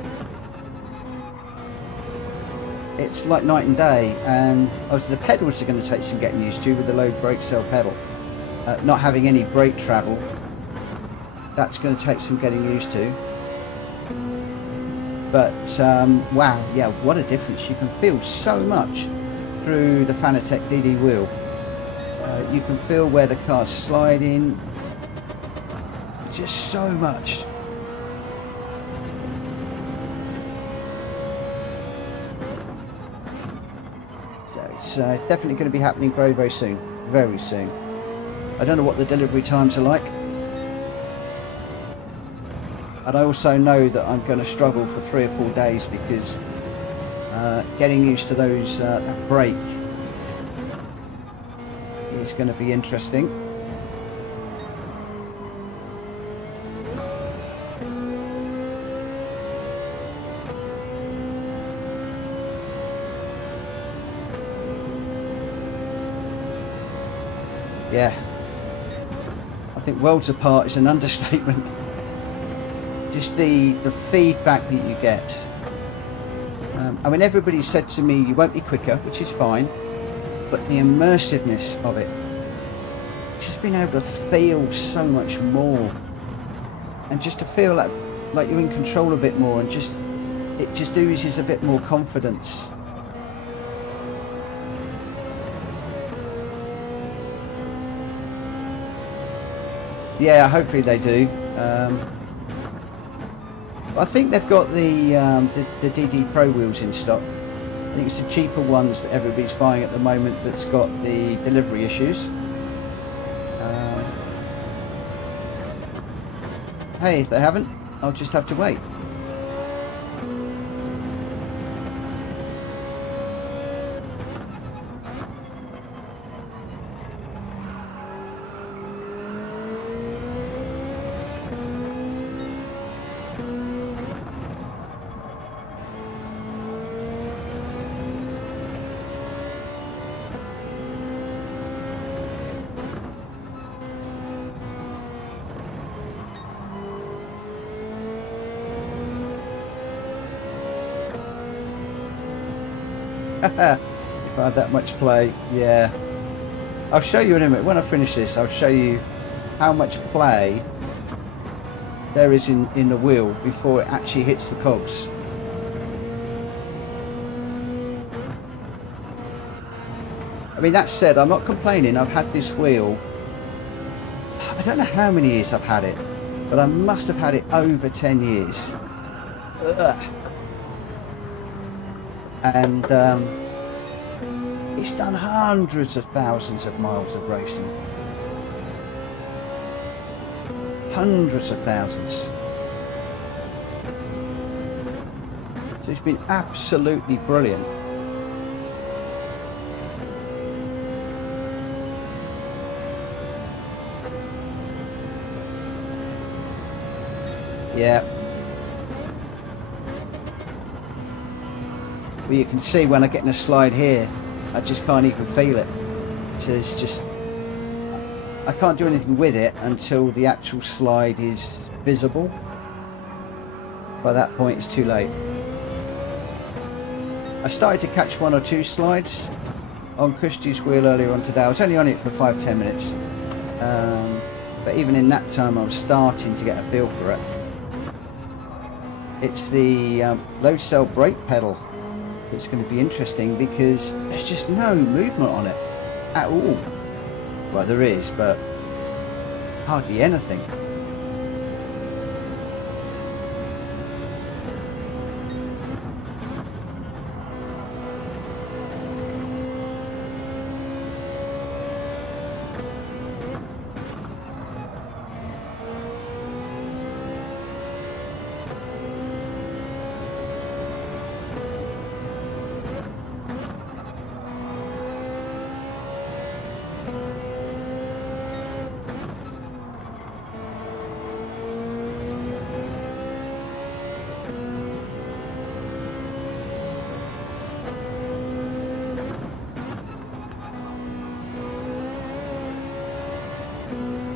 It's like night and day, and obviously the pedals are going to take some getting used to with the low brake cell pedal. not having any brake travel. That's going to take some getting used to. But wow, yeah, what a difference. You can feel so much through the Fanatec DD wheel. You can feel where the car's sliding, just so much. So it's definitely going to be happening very, very soon. Very soon. I don't know what the delivery times are like. And I also know that I'm going to struggle for 3 or 4 days because getting used to those that brake is going to be interesting. Yeah, I think worlds apart is an understatement. Just the feedback that you get. I mean, everybody said to me, you won't be quicker, which is fine, but the immersiveness of it, just being able to feel so much more, and just to feel like you're in control a bit more, and it just oozes a bit more confidence. Yeah, hopefully they do. I think they've got the DD Pro wheels in stock. I think it's the cheaper ones that everybody's buying at the moment that's got the delivery issues. Hey, if they haven't, I'll just have to wait. If I had that much play, yeah. I'll show you in a minute. When I finish this, I'll show you how much play there is in the wheel before it actually hits the cogs. I mean, that said, I'm not complaining. I've had this wheel, I don't know how many years I've had it, but I must have had it over 10 years. Ugh. And it's done hundreds of thousands of miles of racing. Hundreds of thousands. So it's been absolutely brilliant. Yeah. Well, you can see when I get in a slide here, I just can't even feel it. It's just, I can't do anything with it until the actual slide is visible. By that point, it's too late. I started to catch 1 or 2 slides on Kushti's wheel earlier on today. I was only on it for 5-10 minutes. But even in that time, I was starting to get a feel for it. It's the low cell brake pedal. It's going to be interesting because there's just no movement on it at all. Well, there is, but hardly anything.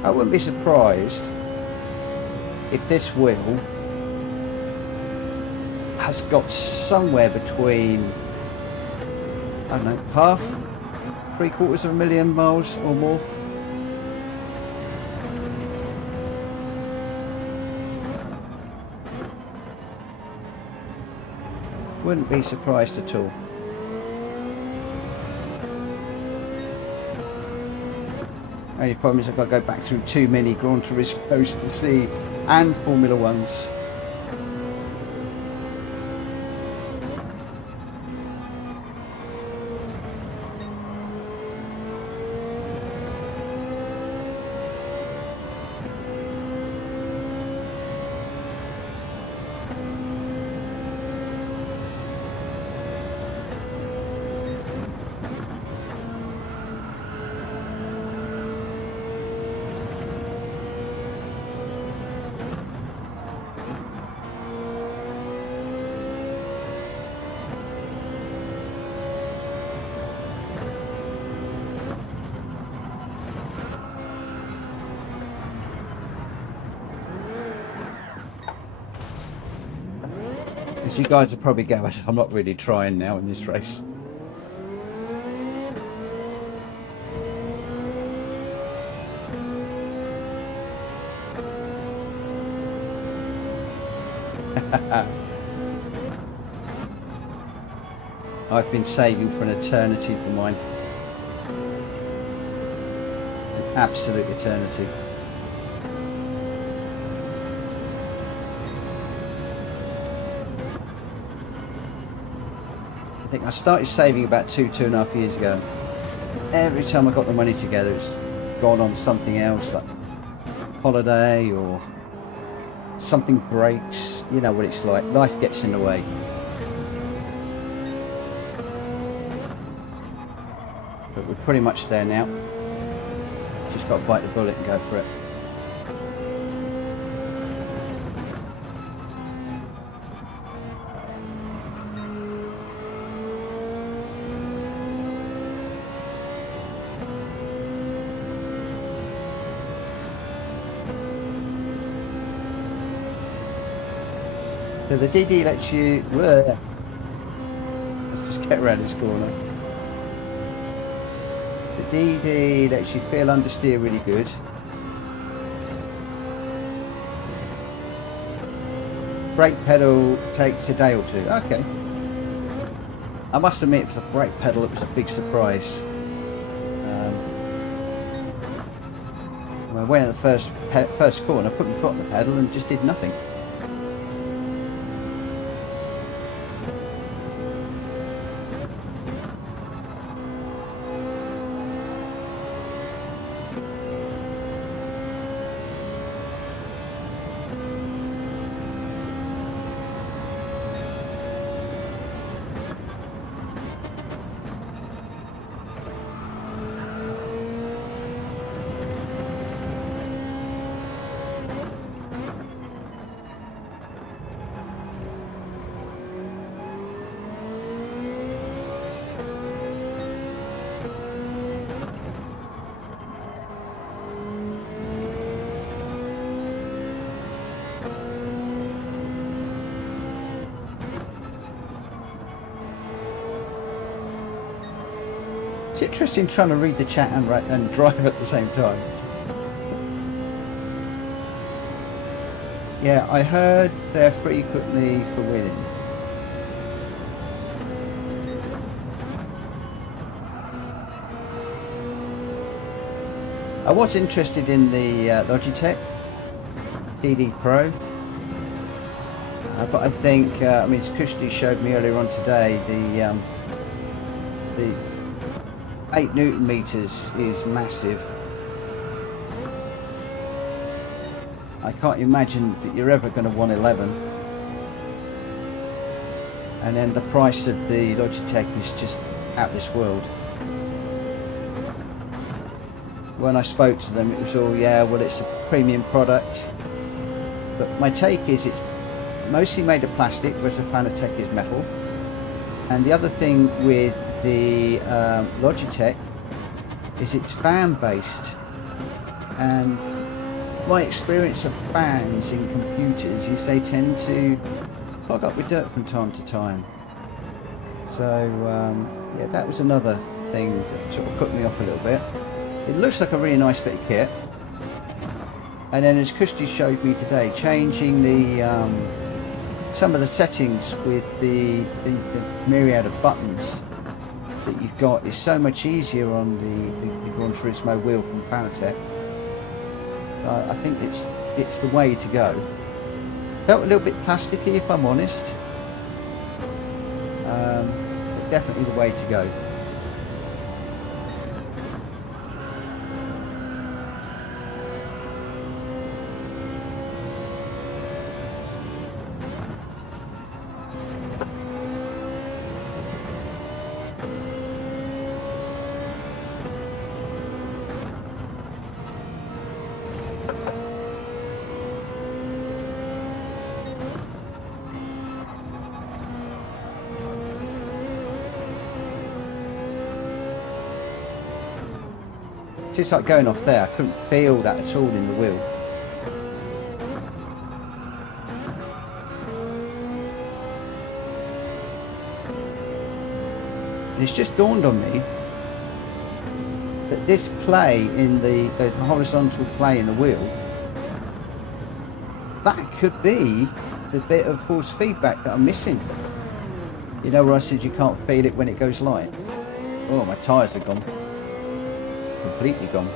I wouldn't be surprised if this wheel has got somewhere between, I don't know, half, 3/4 of a million miles or more. Wouldn't be surprised at all. Only problem is I've got to go back through too many Gran Turismos to see, and Formula Ones. As you guys will probably go, I'm not really trying now in this race. I've been saving for an eternity for mine. An absolute eternity. I think I started saving about 2.5 years ago. Every time I got the money together, it's gone on something else, like holiday or something breaks. You know what it's like. Life gets in the way. But we're pretty much there now. Just got to bite the bullet and go for it. So the DD lets you, let's just get around this corner. The DD lets you feel understeer really good. Brake pedal takes a day or two. Okay. I must admit, it was a brake pedal, it was a big surprise. When I went in the first corner, I put my foot on the pedal and just did nothing. It's interesting trying to read the chat and drive at the same time. Yeah, I heard they're frequently for winning. I was interested in the Logitech DD Pro, but I think, I mean, as Kushti showed me earlier on today, the 8 Newton meters is massive. I can't imagine that you're ever going to want 11. And then the price of the Logitech is just out of this world. When I spoke to them, it was all, yeah, well, it's a premium product. But my take is it's mostly made of plastic, whereas the Fanatec is metal. And the other thing with the Logitech is it's fan based, and my experience of fans in computers is they tend to clog up with dirt from time to time. So yeah, that was another thing that sort of put me off a little bit. It looks like a really nice bit of kit, and then as Kushti showed me today, changing the some of the settings with the myriad of buttons that you've got is so much easier on the Gran Turismo wheel from Fanatec. I think it's the way to go. Felt a little bit plasticky, if I'm honest, but definitely the way to go. It's like going off there. I couldn't feel that at all in the wheel. And it's just dawned on me that this play in the horizontal play in the wheel, that could be the bit of force feedback that I'm missing. You know where I said you can't feel it when it goes light? Oh, my tyres are gone. Completely gone.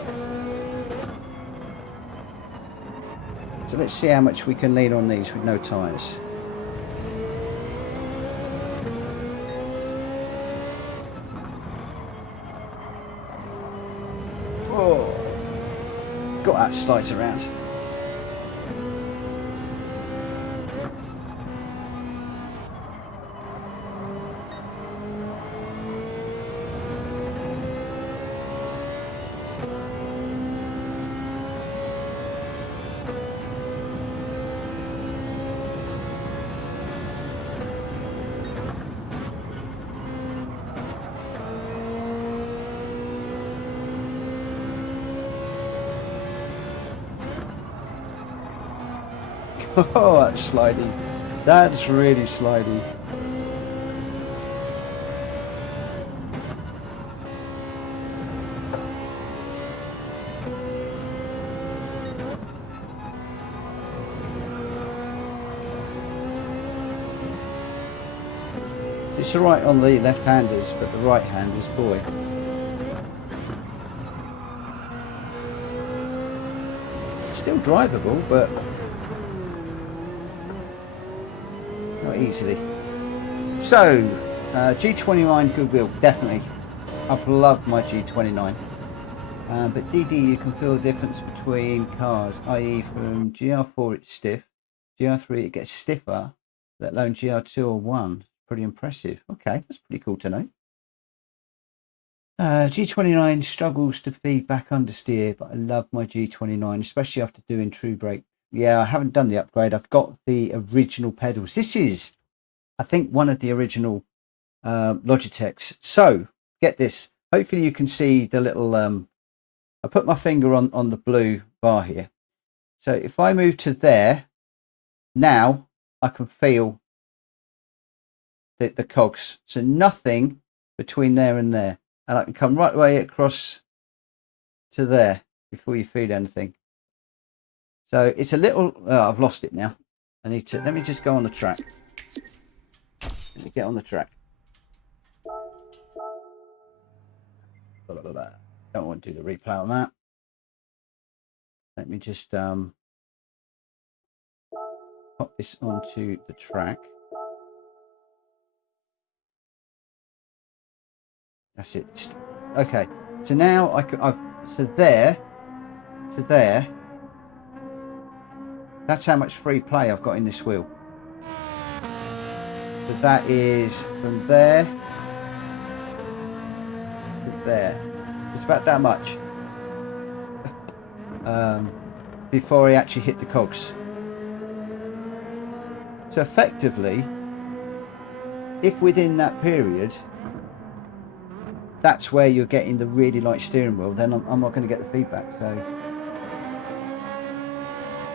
So let's see how much we can lean on these with no tyres. Oh, got that slides around. Oh, that's slidey. That's really slidey. It's alright on the left-handers, but the right-handers, boy. Still drivable, but not easily. So, G29 Goodwill, definitely. I've loved my G29. But DD, you can feel the difference between cars, i.e. from GR4 it's stiff, GR3 it gets stiffer, let alone GR2 or 1. Pretty impressive. Okay, that's pretty cool to know. G29 struggles to feed back understeer, but I love my G29, especially after doing True Brake. Yeah, I haven't done the upgrade. I've got the original pedals. This is, I think, one of the original Logitechs. So, get this. Hopefully you can see the little, I put my finger on the blue bar here. So if I move to there, now I can feel the cogs. So nothing between there and there. And I can come right away across to there before you feel anything. So it's a little, I've lost it now. I need to, let me just go on the track. Let me get on the track. Blah, blah, blah. Don't want to do the replay on that. Let me just pop this onto the track. That's it. Okay. So now so there to there. That's how much free play I've got in this wheel. So that is from there to there. It's about that much. Before I actually hit the cogs. So effectively, if within that period, that's where you're getting the really light steering wheel, then I'm not going to get the feedback. So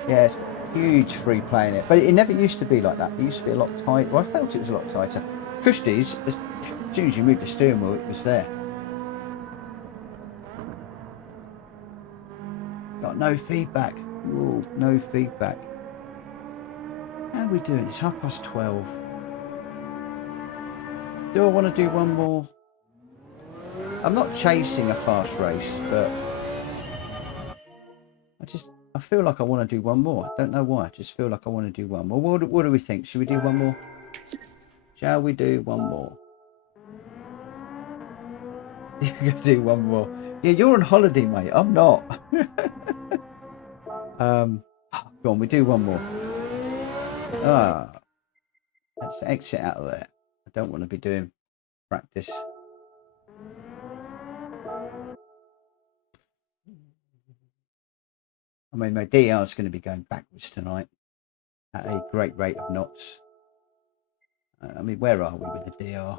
yeah, it's huge free play in it, but it never used to be like that. It used to be a lot tighter. Well, I felt it was a lot tighter. Cushties, as soon as you moved the steering wheel, it was there. Got no feedback. Ooh, no feedback. How are we doing? It's 12:30. Do I want to do one more? I'm not chasing a fast race, but I feel like I want to do one more. I don't know why. I just feel like I want to do one more. What do we think? Should we do one more? Shall we do one more? You're going to do one more. Yeah, you're on holiday, mate. I'm not. Go on, we do one more. Let's exit out of there. I don't want to be doing practice. I mean, my DR is going to be going backwards tonight at a great rate of knots. I mean, where are we with the DR?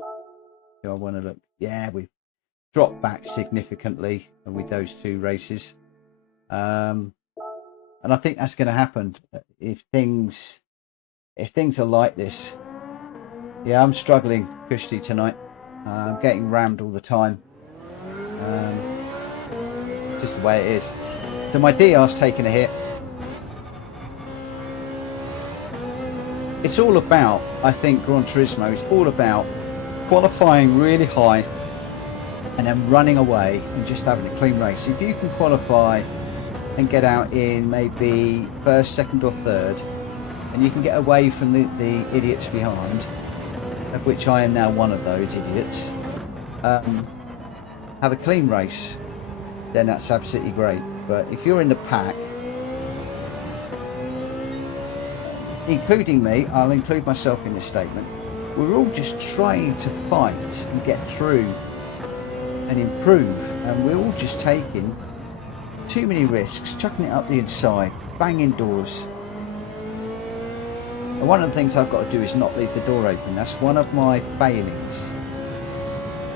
Do I want to look? Yeah, we've dropped back significantly with those two races. And I think that's going to happen if things are like this. Yeah, I'm struggling, Kushti, tonight. I'm getting rammed all the time. Just the way it is. So my DR's taking a hit. It's all about, I think, Gran Turismo is all about qualifying really high and then running away and just having a clean race. If you can qualify and get out in maybe first, second or third, and you can get away from the idiots behind, of which I am now one of those idiots, have a clean race, then that's absolutely great. But if you're in the pack, including me, I'll include myself in this statement, we're all just trying to fight and get through and improve, and we're all just taking too many risks, chucking it up the inside, banging doors. And one of the things I've got to do is not leave the door open. That's one of my failings,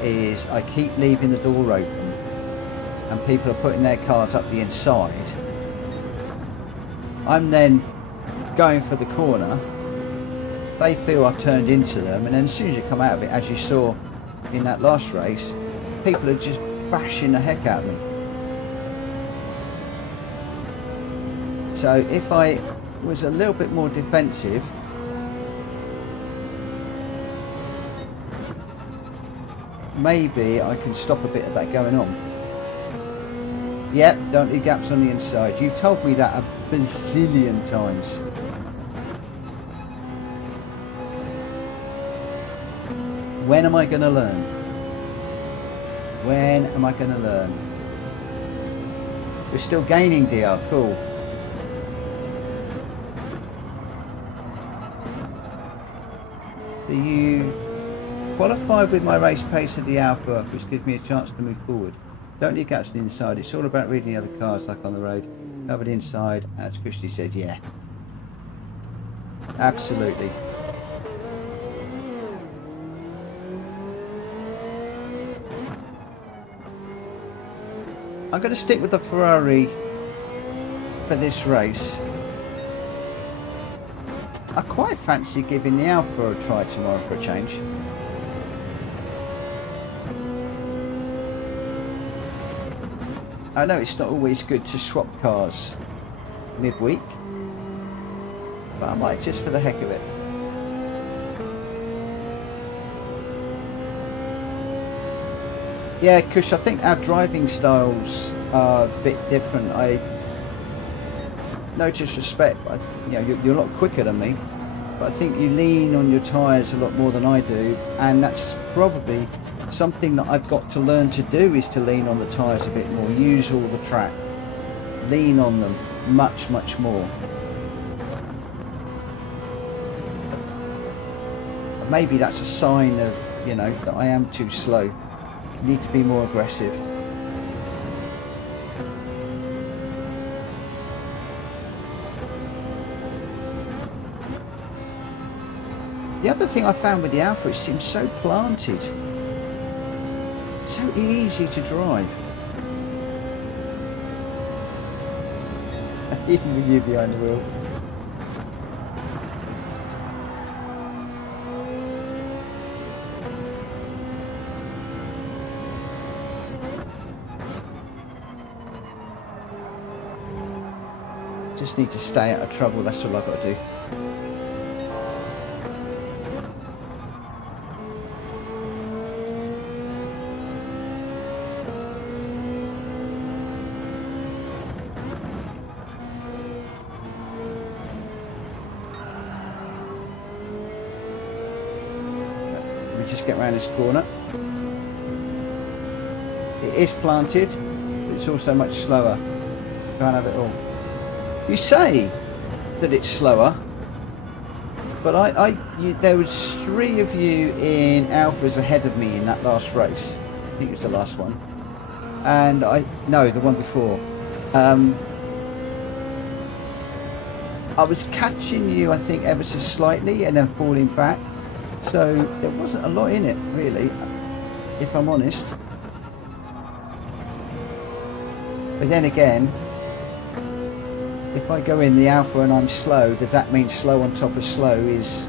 is I keep leaving the door open and people are putting their cars up the inside. I'm then going for the corner, they feel I've turned into them, and then as soon as you come out of it, as you saw in that last race, people are just bashing the heck out of me. So if I was a little bit more defensive, maybe I can stop a bit of that going on. Yep, don't leave gaps on the inside. You've told me that a bazillion times. When am I going to learn? When am I going to learn? We're still gaining, DR. Cool. Do you qualify with my race pace of the Alfa, which gives me a chance to move forward? Don't leave gaps to the inside. It's all about reading the other cars, like on the road. Covered inside, as Christy said, yeah. Absolutely. I'm going to stick with the Ferrari for this race. I quite fancy giving the Alfa a try tomorrow for a change. I know it's not always good to swap cars midweek, but I might just for the heck of it. Yeah, Kush, I think our driving styles are a bit different. No disrespect, but you're a lot quicker than me, but I think you lean on your tyres a lot more than I do, and that's probably something that I've got to learn to do, is to lean on the tyres a bit more, use all the track, lean on them much more. Maybe that's a sign of, that I am too slow. I need to be more aggressive. The other thing I found with the Alfa, it seems so planted. So easy to drive. Even with you behind the wheel. Just need to stay out of trouble, that's all I've got to do. to get around this corner. It is planted, but it's also much slower. Can't have it all. You say that it's slower, but there was 3 of you in Alphas ahead of me in that last race. I think it was the last one. And no, the one before. I was catching you, I think, ever so slightly and then falling back. So there wasn't a lot in it, really, if I'm honest. But then again, if I go in the Alpha and I'm slow, does that mean slow on top of slow is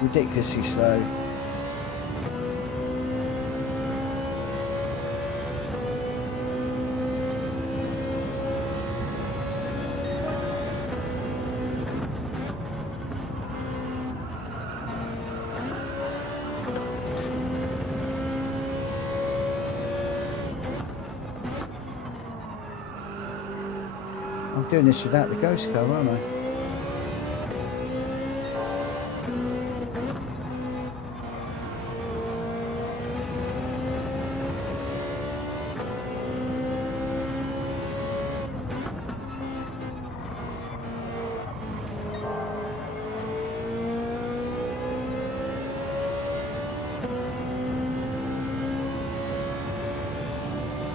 ridiculously slow? I'm doing this without the ghost car, aren't I?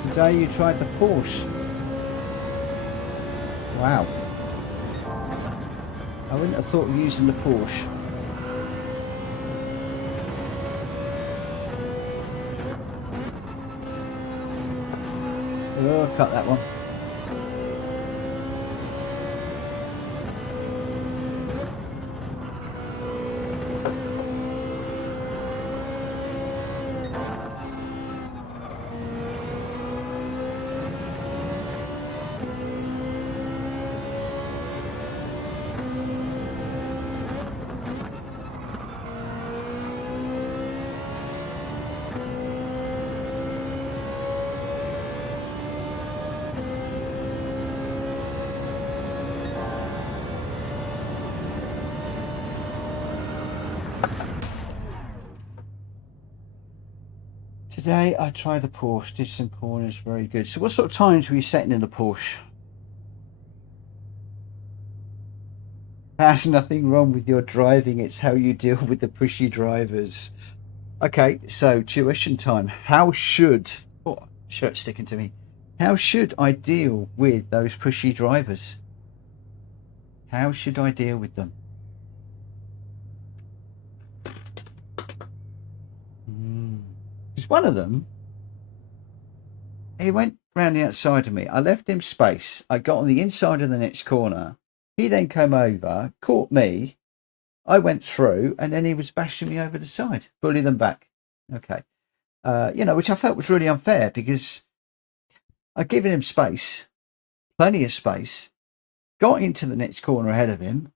Today you tried the Porsche. Wow. I wouldn't have thought of using the Porsche. Oh, cut that one. Today I tried the Porsche, did some corners, very good. So what sort of times were you setting in the Porsche? There's nothing wrong with your driving, it's how you deal with the pushy drivers. Okay, so tuition time. How should, oh, shirt's sticking to me. How should I deal with those pushy drivers? How should I deal with them? Because one of them, he went round the outside of me. I left him space. I got on the inside of the next corner. He then came over, caught me. I went through, and then he was bashing me over the side, pulling them back. Okay. You know, which I felt was really unfair because I'd given him space, plenty of space, got into the next corner ahead of him,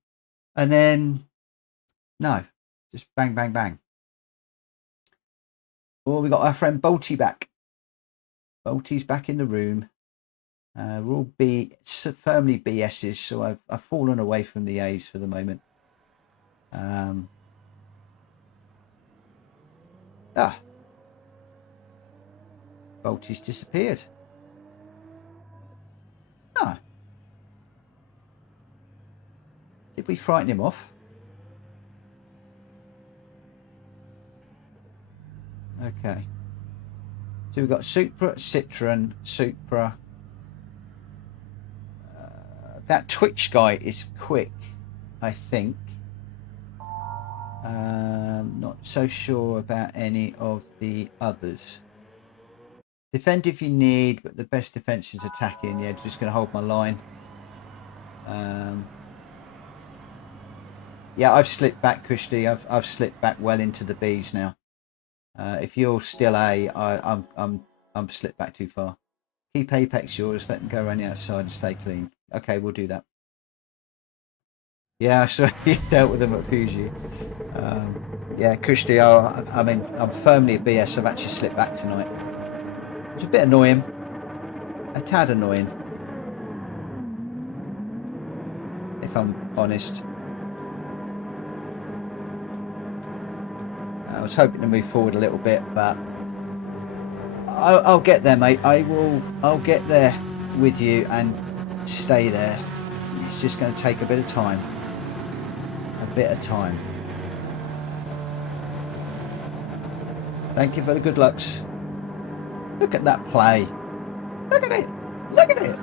and then, no, just bang, bang, bang. Oh, we got our friend Bolty back. Bolty's back in the room. We're all firmly BS's, so I've fallen away from the A's for the moment. Bolty's disappeared. Ah. Did we frighten him off? Okay. So we've got Supra, Citroen, Supra. That Twitch guy is quick, I think. Not so sure about any of the others. Defend if you need, but the best defense is attacking. Yeah, just going to hold my line. Yeah, I've slipped back, Kushti. I've slipped back well into the B's now. If you're still A, I'm slipped back too far. Keep Apex yours. Let them go around the outside and stay clean. Okay, we'll do that. Yeah, I saw you dealt with them at Fuji. Yeah, Kushti, I mean, I'm firmly at BS. I've actually slipped back tonight. It's a bit annoying. A tad annoying. If I'm honest. I was hoping to move forward a little bit, but I'll get there, mate. I'll get there with you and stay there. It's just going to take a bit of time. A bit of time. Thank you for the good lucks. Look at that play. Look at it. Look at it.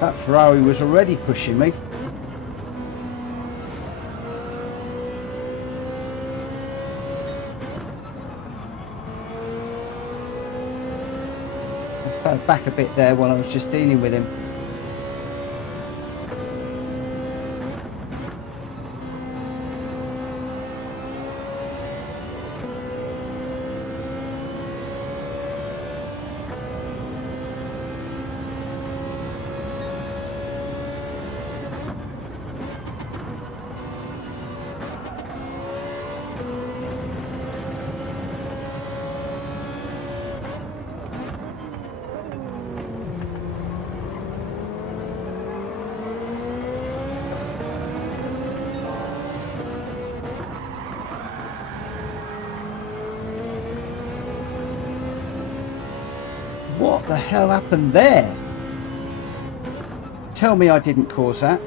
That Ferrari was already pushing me. I fell back a bit there while I was just dealing with him. What the hell happened there? Tell me I didn't cause that.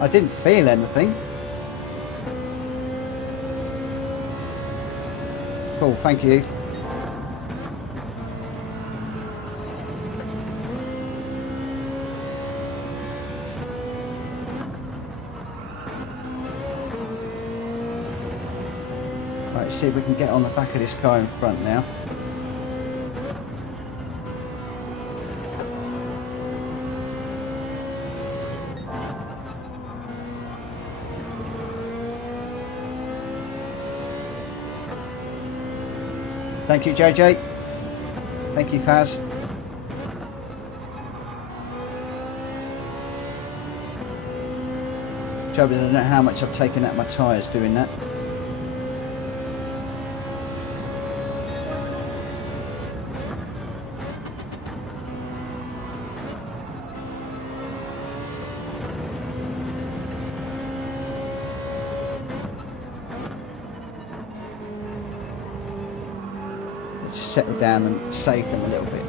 I didn't feel anything. Cool, thank you. Right, see if we can get on the back of this car in front now. Thank you, JJ. Thank you, Faz. Trouble is, I don't know how much I've taken out my tyres doing that. Settle down and save them a little bit.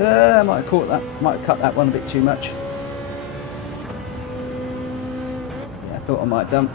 I might have caught that, might have cut that one a bit too much. Yeah, I thought I might have done.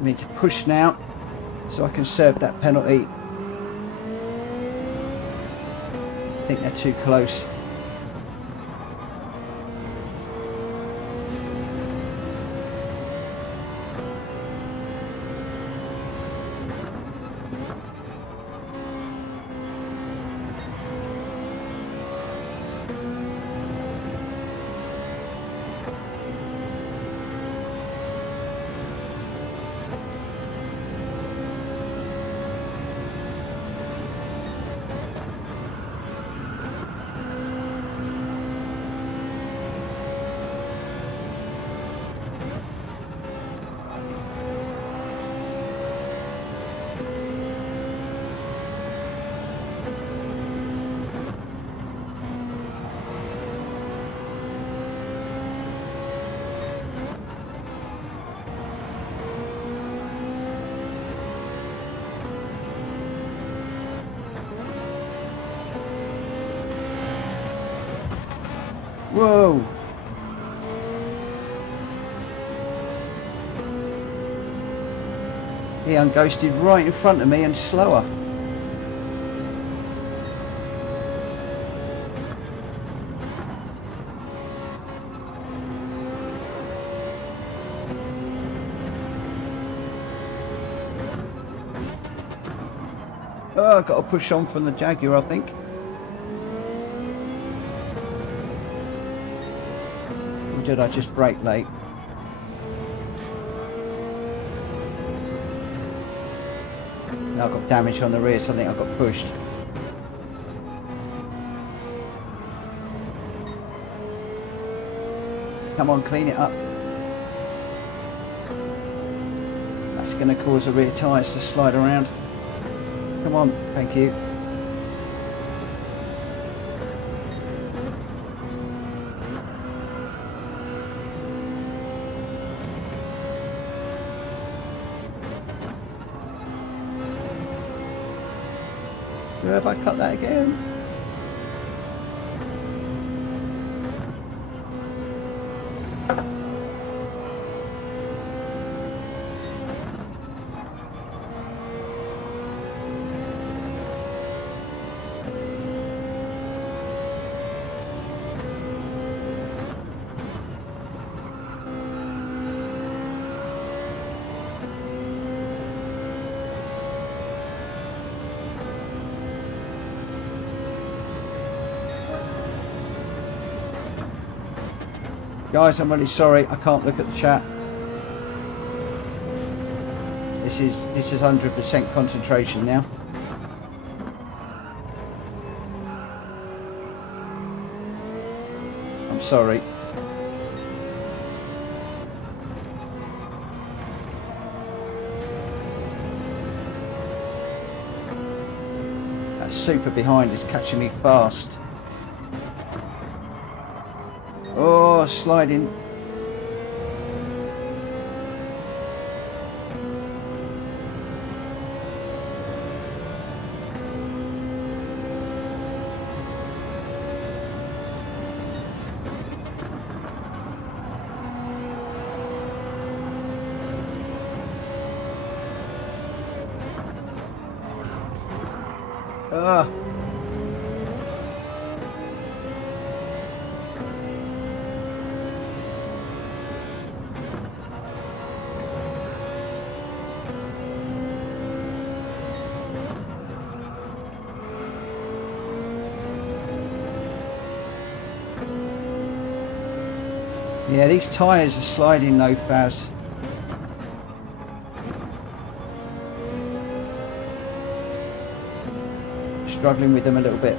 I need to push now so I can serve that penalty. I think they're too close. Whoa! He unghosted right in front of me and slower. Oh, I've got to push on from the Jaguar, I think. Or did I just brake late? No, I got damage on the rear, so I think I got pushed. Come on, clean it up. That's going to cause the rear tyres to slide around. Come on, thank you. Where have I cut that again? Guys, I'm really sorry, I can't look at the chat. This is 100% concentration now. I'm sorry. That Supra behind is catching me fast. Oh, sliding. Ah. Yeah, these tyres are sliding though, Faz. Struggling with them a little bit.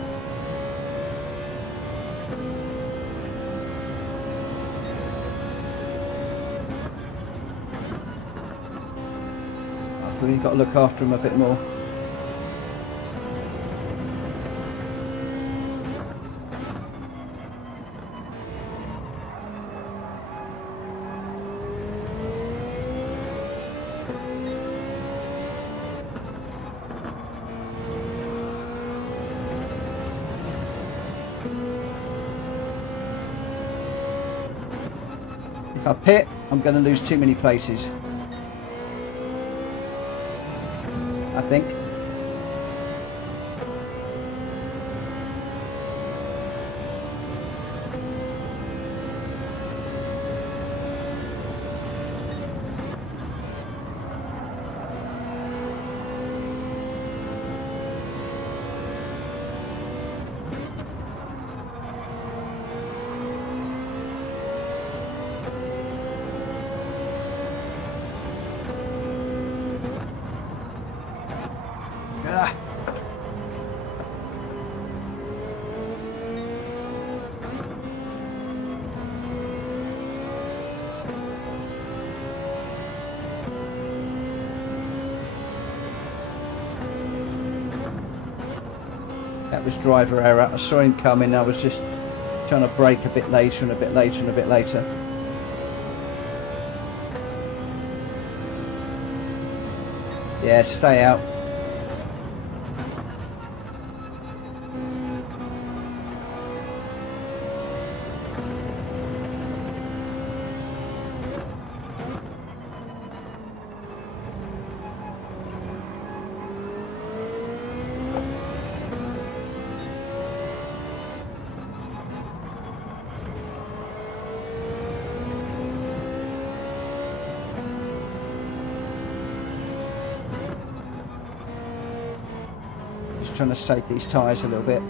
I've really got to look after them a bit more. If I pit, I'm going to lose too many places. I think. Ah. That was driver error. I saw him coming. I was just trying to brake a bit later and a bit later and a bit later. Yeah, stay out. Just trying to save these tyres a little bit.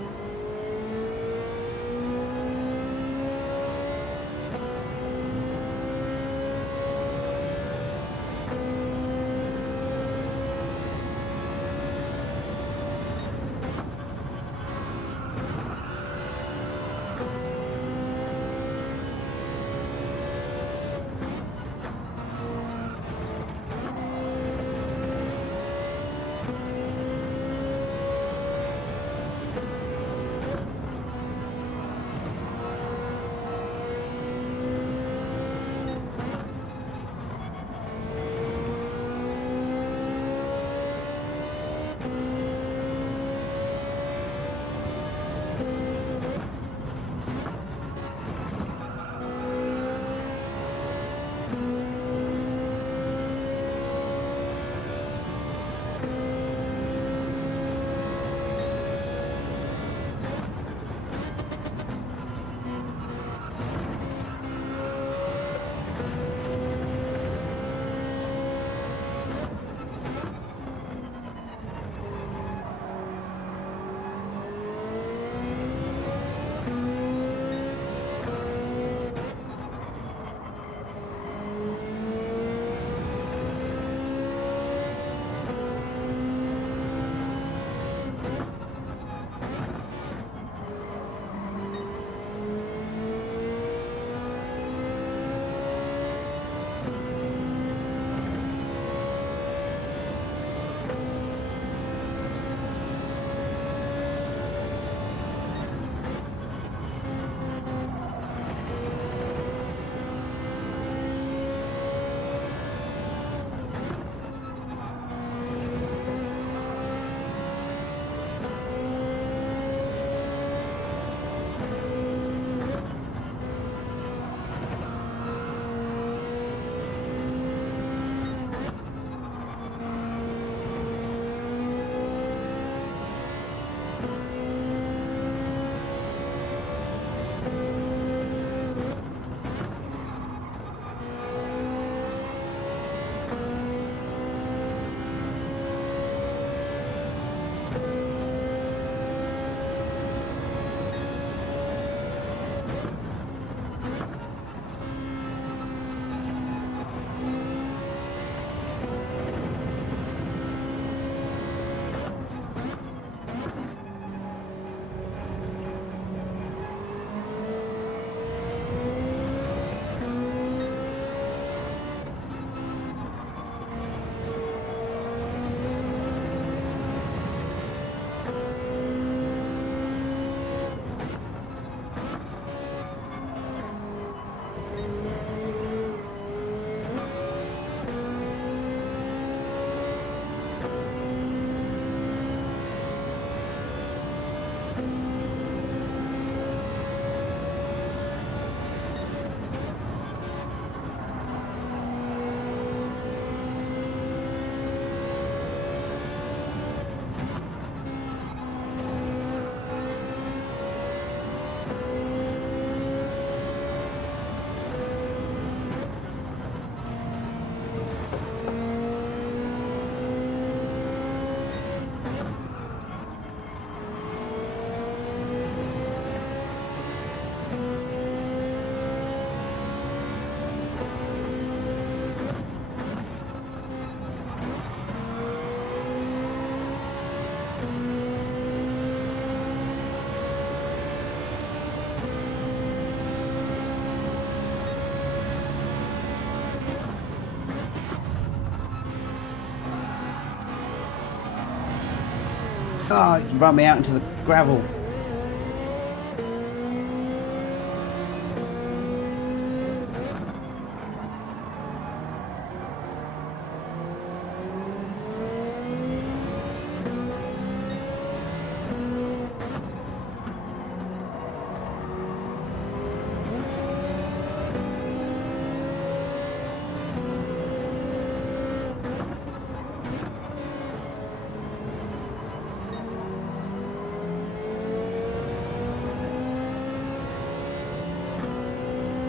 Oh, it run me out into the gravel.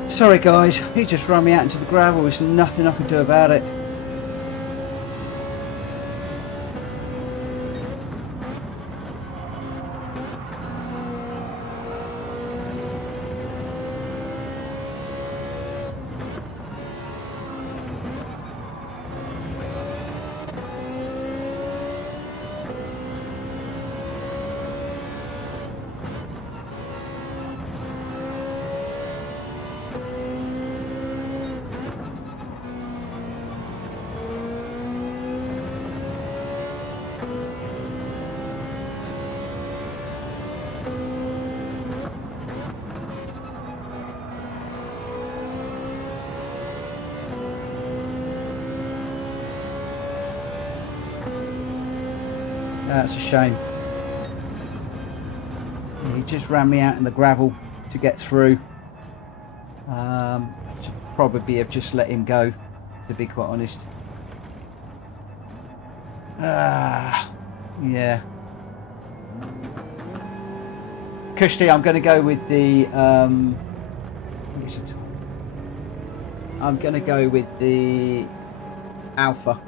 Sorry guys, he just ran me out into the gravel. There's nothing I can do about it. That's a shame. He just ran me out in the gravel to get through. Should probably have just let him go, to be quite honest. Yeah. Kushti, I'm going to go with the I'm going to go with the Alfa,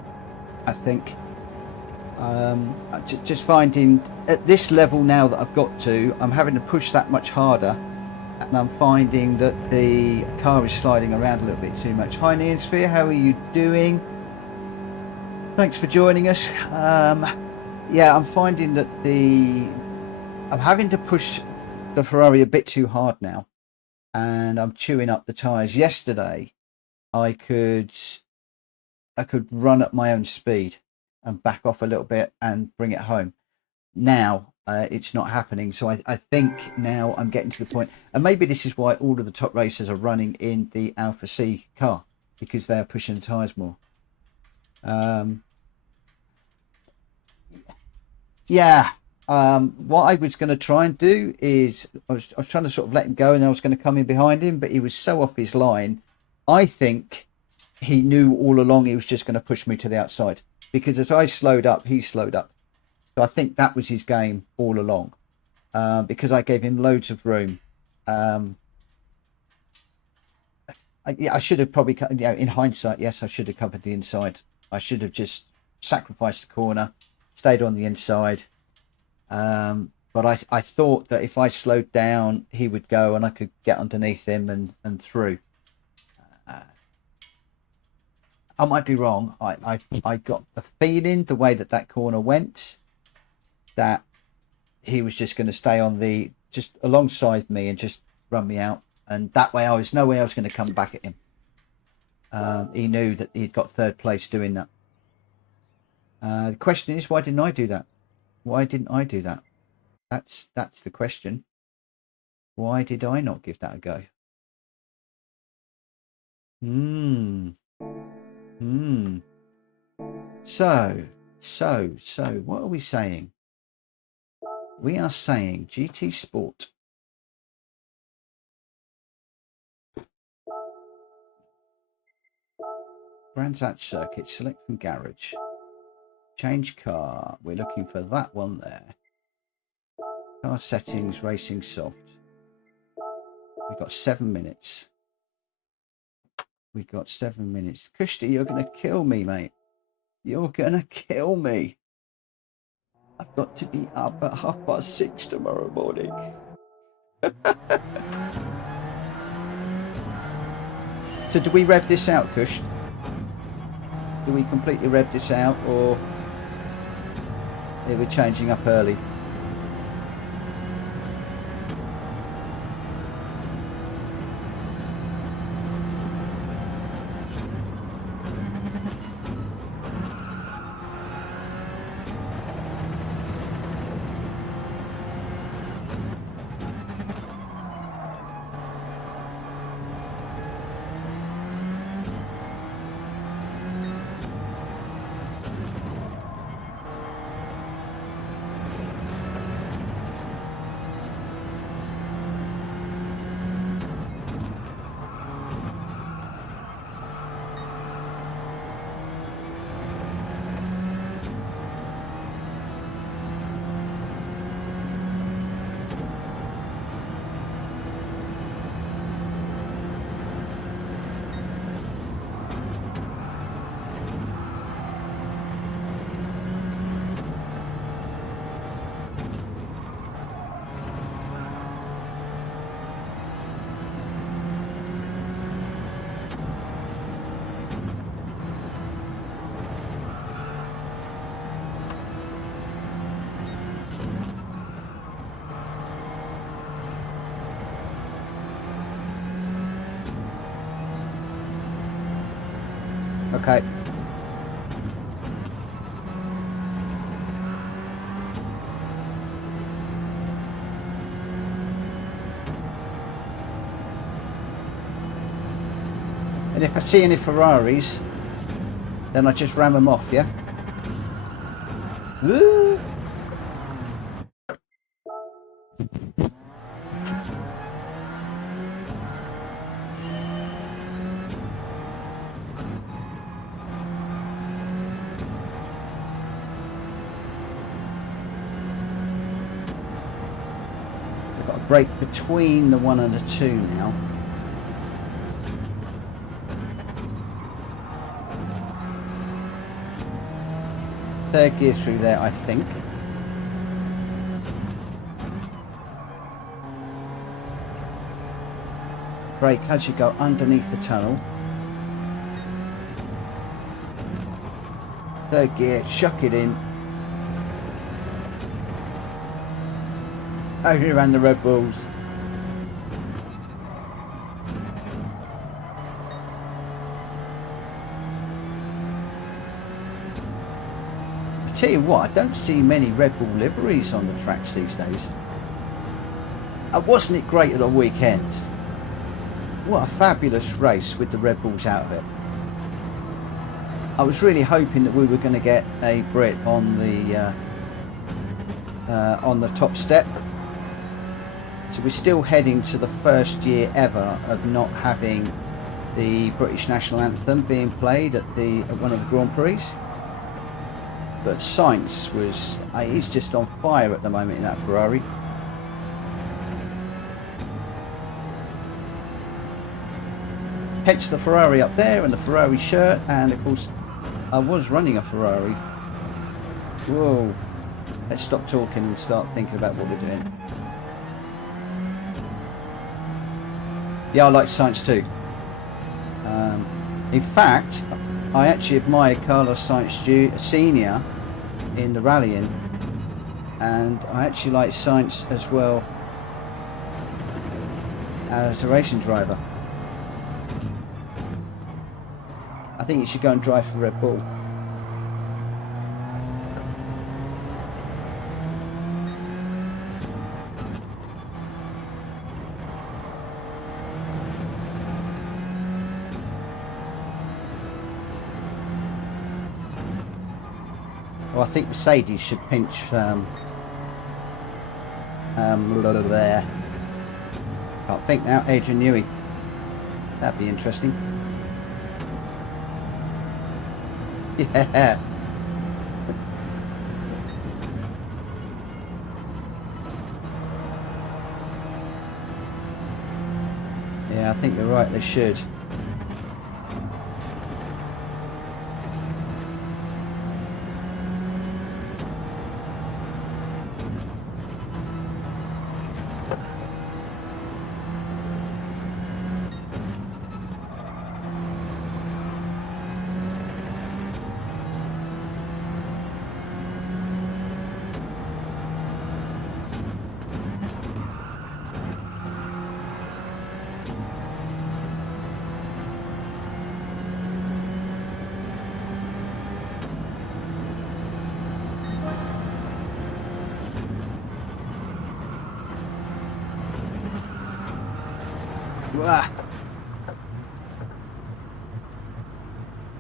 I think. Just finding at this level now that I've got to, I'm having to push that much harder, and I'm finding that the car is sliding around a little bit too much. Hi Neosphere, how are you doing? Thanks for joining us. Yeah, I'm finding that I'm having to push the Ferrari a bit too hard now, and I'm chewing up the tyres. Yesterday I could run at my own speed and back off a little bit and bring it home. Now it's not happening, so I think now I'm getting to the point, and maybe this is why all of the top racers are running in the Alfa C car, because they're pushing the tyres more. Yeah, what I was going to try and do is I was trying to sort of let him go, and I was going to come in behind him, but he was so off his line. I think he knew all along he was just going to push me to the outside, because as I slowed up, he slowed up. So I think that was his game all along, because I gave him loads of room. I should have probably, in hindsight, yes, I should have covered the inside. I should have just sacrificed the corner, stayed on the inside. But I thought that if I slowed down, he would go and I could get underneath him and through. I might be wrong. I got the feeling, the way that corner went, that he was just going to stay on just alongside me and just run me out, and that way I was no way I was going to come back at him. He knew that he'd got third place doing that. The question is, why didn't I do that? Why didn't I do that? That's the question. Why did I not give that a go? So what are we saying? We are saying GT Sport. Brands Hatch circuit, select from garage. Change car. We're looking for that one there. Car settings, racing soft. We've got 7 minutes. We've got 7 minutes. Kushti, you're going to kill me, mate. You're going to kill me. I've got to be up at 6:30 tomorrow morning. So do we rev this out, Kush? Do we completely rev this out, or are we changing up early? Okay. And if I see any Ferraris, then I just ram them off, yeah? Woo! So I've got a break between the 1 and the 2 now. Third gear through there, I think. Brake as you go underneath the tunnel. Third gear, chuck it in. Only around the Red Bulls. Tell you what, I don't see many Red Bull liveries on the tracks these days. Wasn't it great at the weekend? What a fabulous race with the Red Bulls out of it. I was really hoping that we were going to get a Brit on the top step. So we're still heading to the first year ever of not having the British National Anthem being played at one of the Grand Prix. But Sainz was, he's just on fire at the moment in that Ferrari. Hence the Ferrari up there and the Ferrari shirt, and of course I was running a Ferrari. Whoa, let's stop talking and start thinking about what we're doing. Yeah, I like Sainz too. In fact, I actually admired Carlos Sainz Senior in the rallying, and I actually like Sainz as well as a racing driver. I think he should go and drive for Red Bull. Well, I think Mercedes should pinch there. Can't think now. Adrian Newey. That'd be interesting. Yeah. Yeah, I think you're right. They should.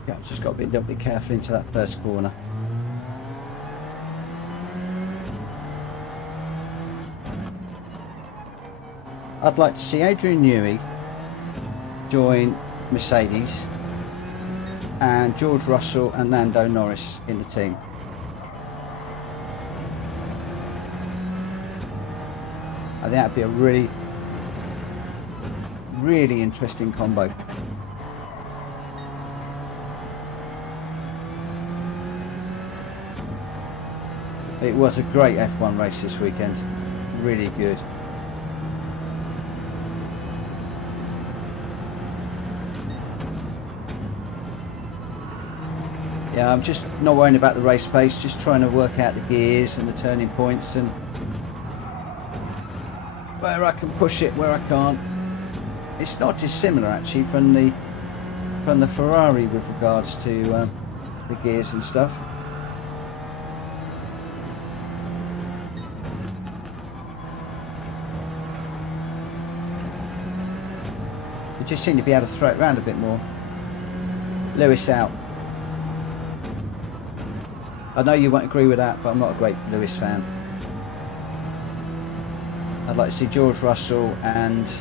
Yeah, I've just got to be a little bit careful into that first corner. I'd like to see Adrian Newey join Mercedes and George Russell and Lando Norris in the team. I think that'd be a really interesting combo. It was a great F1 race this weekend, really good. Yeah, I'm just not worrying about the race pace, just trying to work out the gears and the turning points and where I can push it, where I can't. It's not dissimilar actually from the Supra and the Ferrari with regards to the gears and stuff. We just seem to be able to throw it around a bit more. Lewis out. I know you won't agree with that, but I'm not a great Lewis fan. I'd like to see George Russell and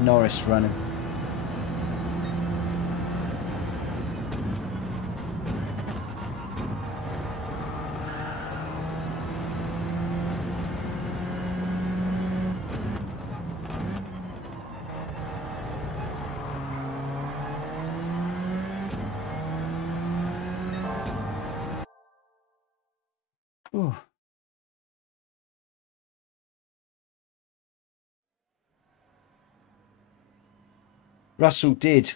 Norris running. Ooh. Russell did.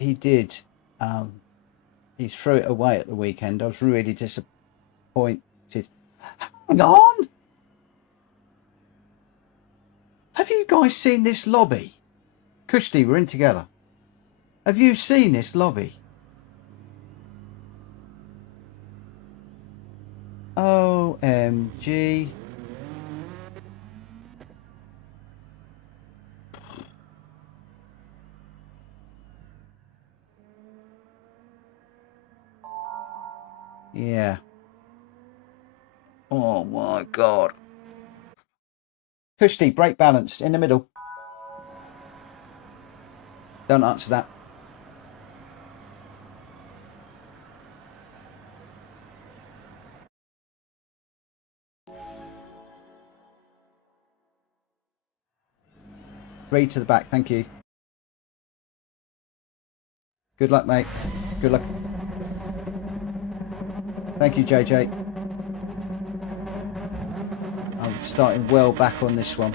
He did. He threw it away at the weekend. I was really disappointed. Hang on! Have you guys seen this lobby? Kushti, we're in together. Have you seen this lobby? OMG. Yeah. Oh my God. Kushti, brake balance in the middle. Don't answer that. Read to the back, thank you. Good luck, mate. Good luck. Thank you, JJ. I'm starting well back on this one.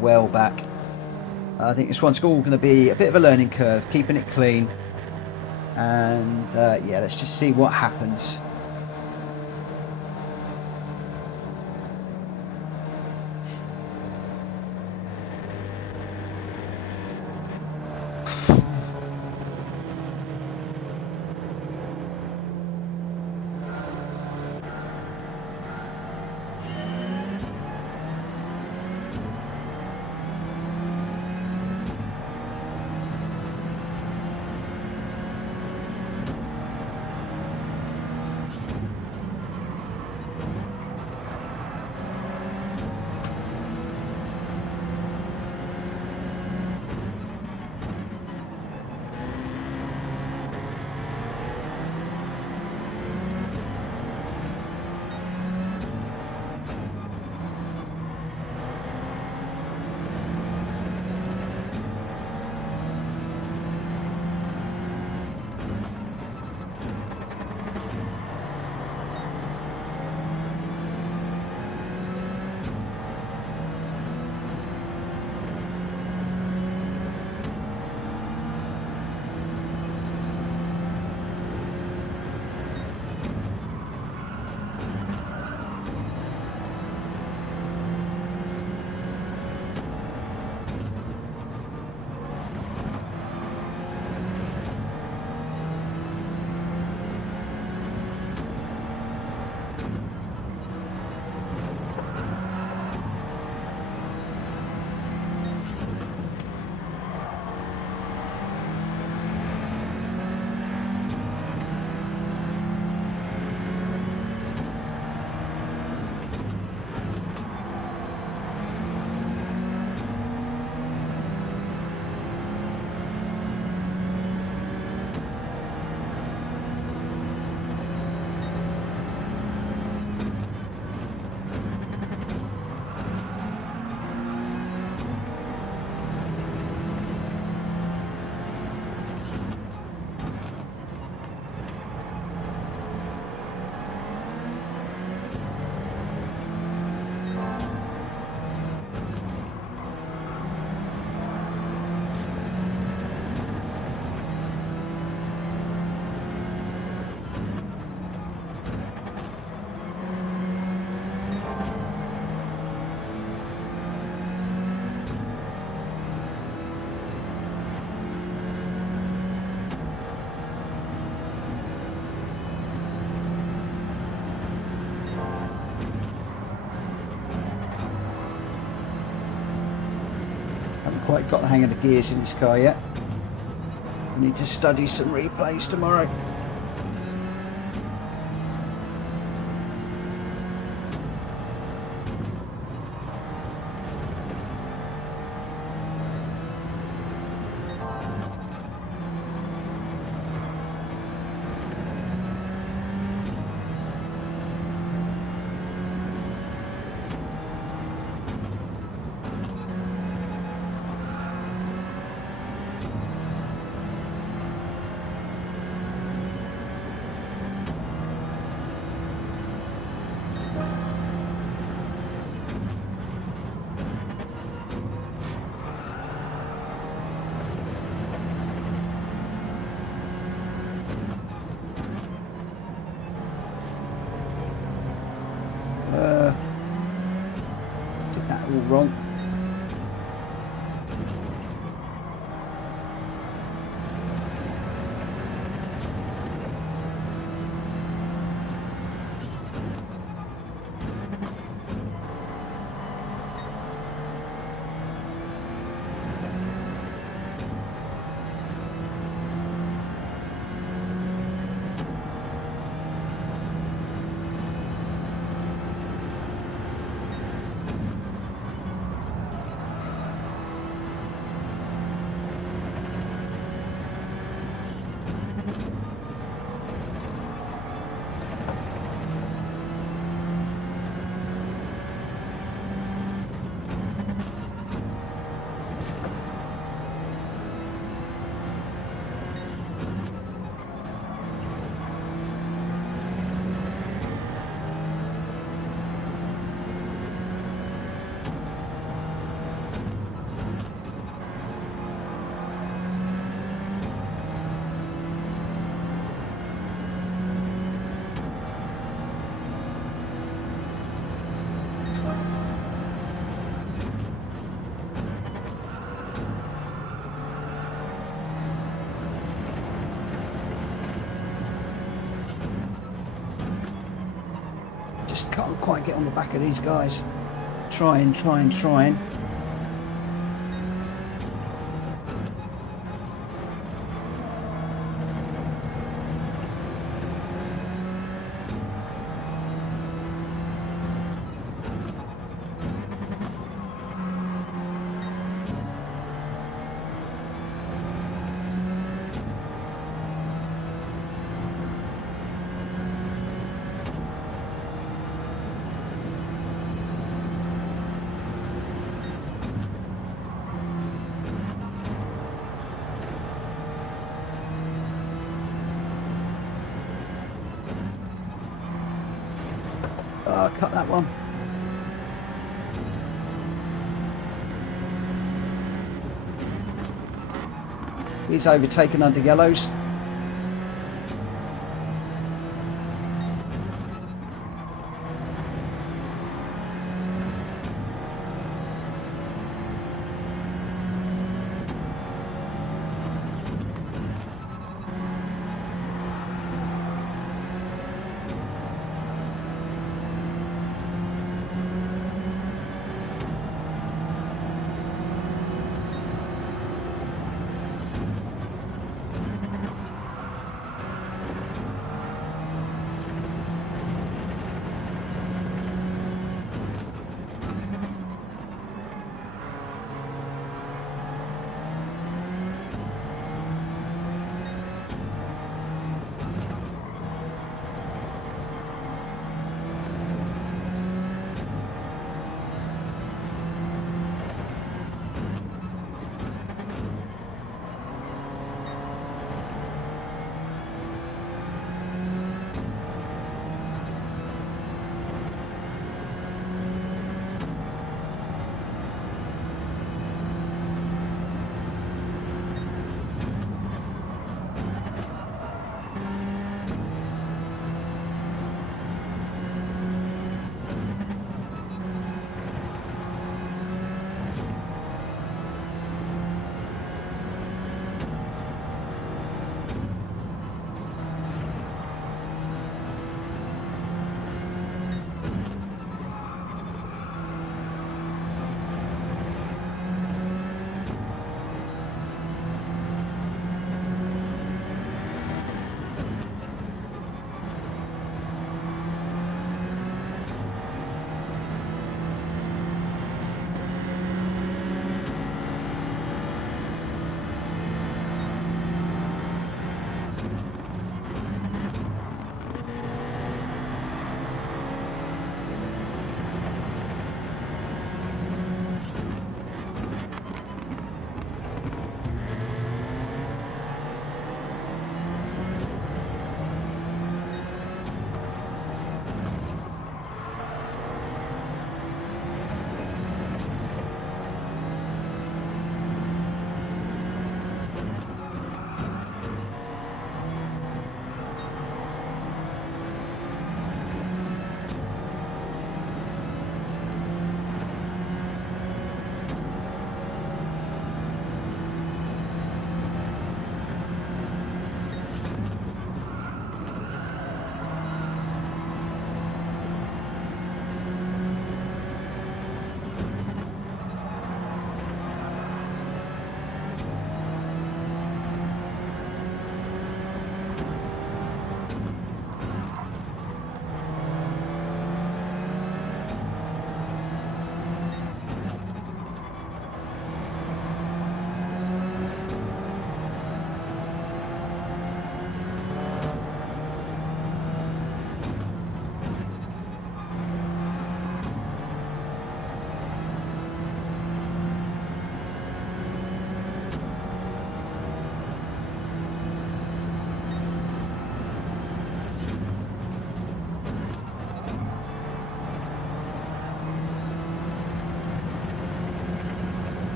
Well back. I think this one's all going to be a bit of a learning curve, keeping it clean. And yeah, let's just see what happens. quite got the hang of the gears in this car yet. I need to study some replays tomorrow. Did that all wrong. Just can't quite get on the back of these guys. Trying. Oh, cut that one. He's overtaken under yellows.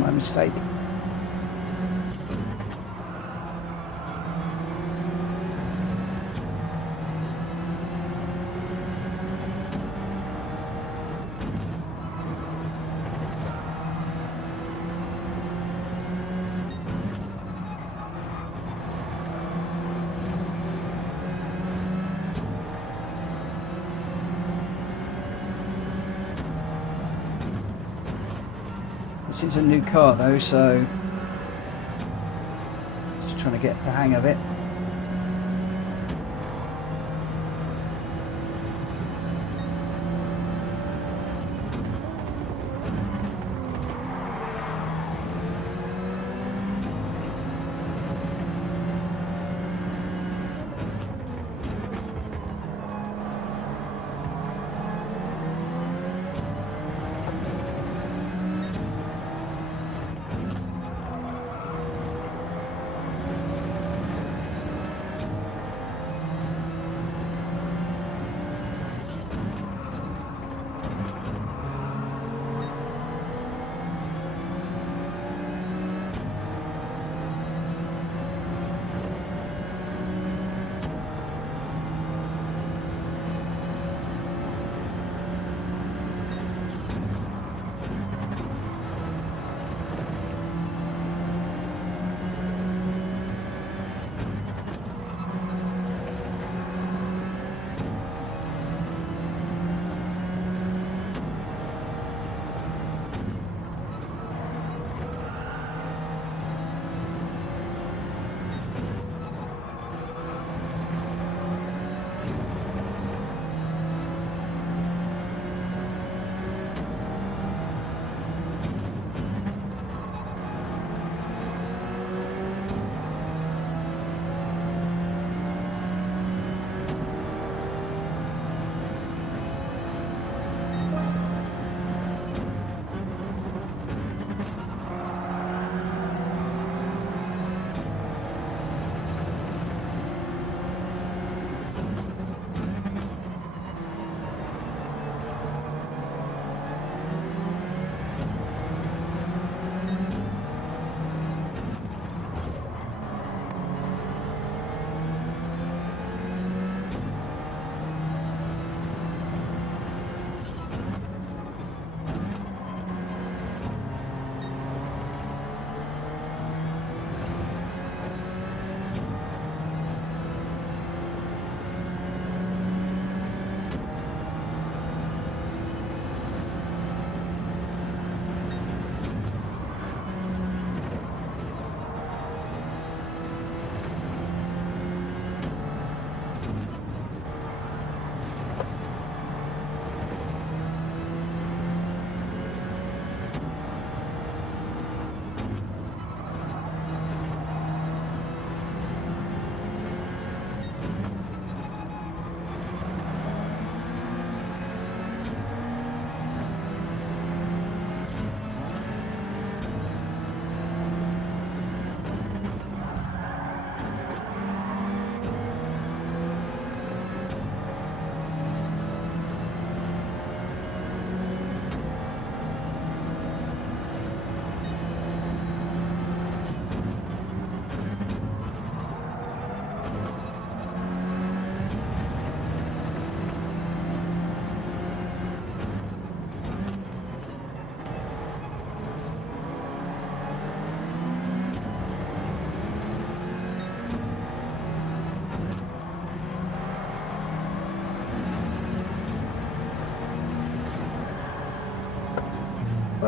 my mistake. This is a new car though, so just trying to get the hang of it.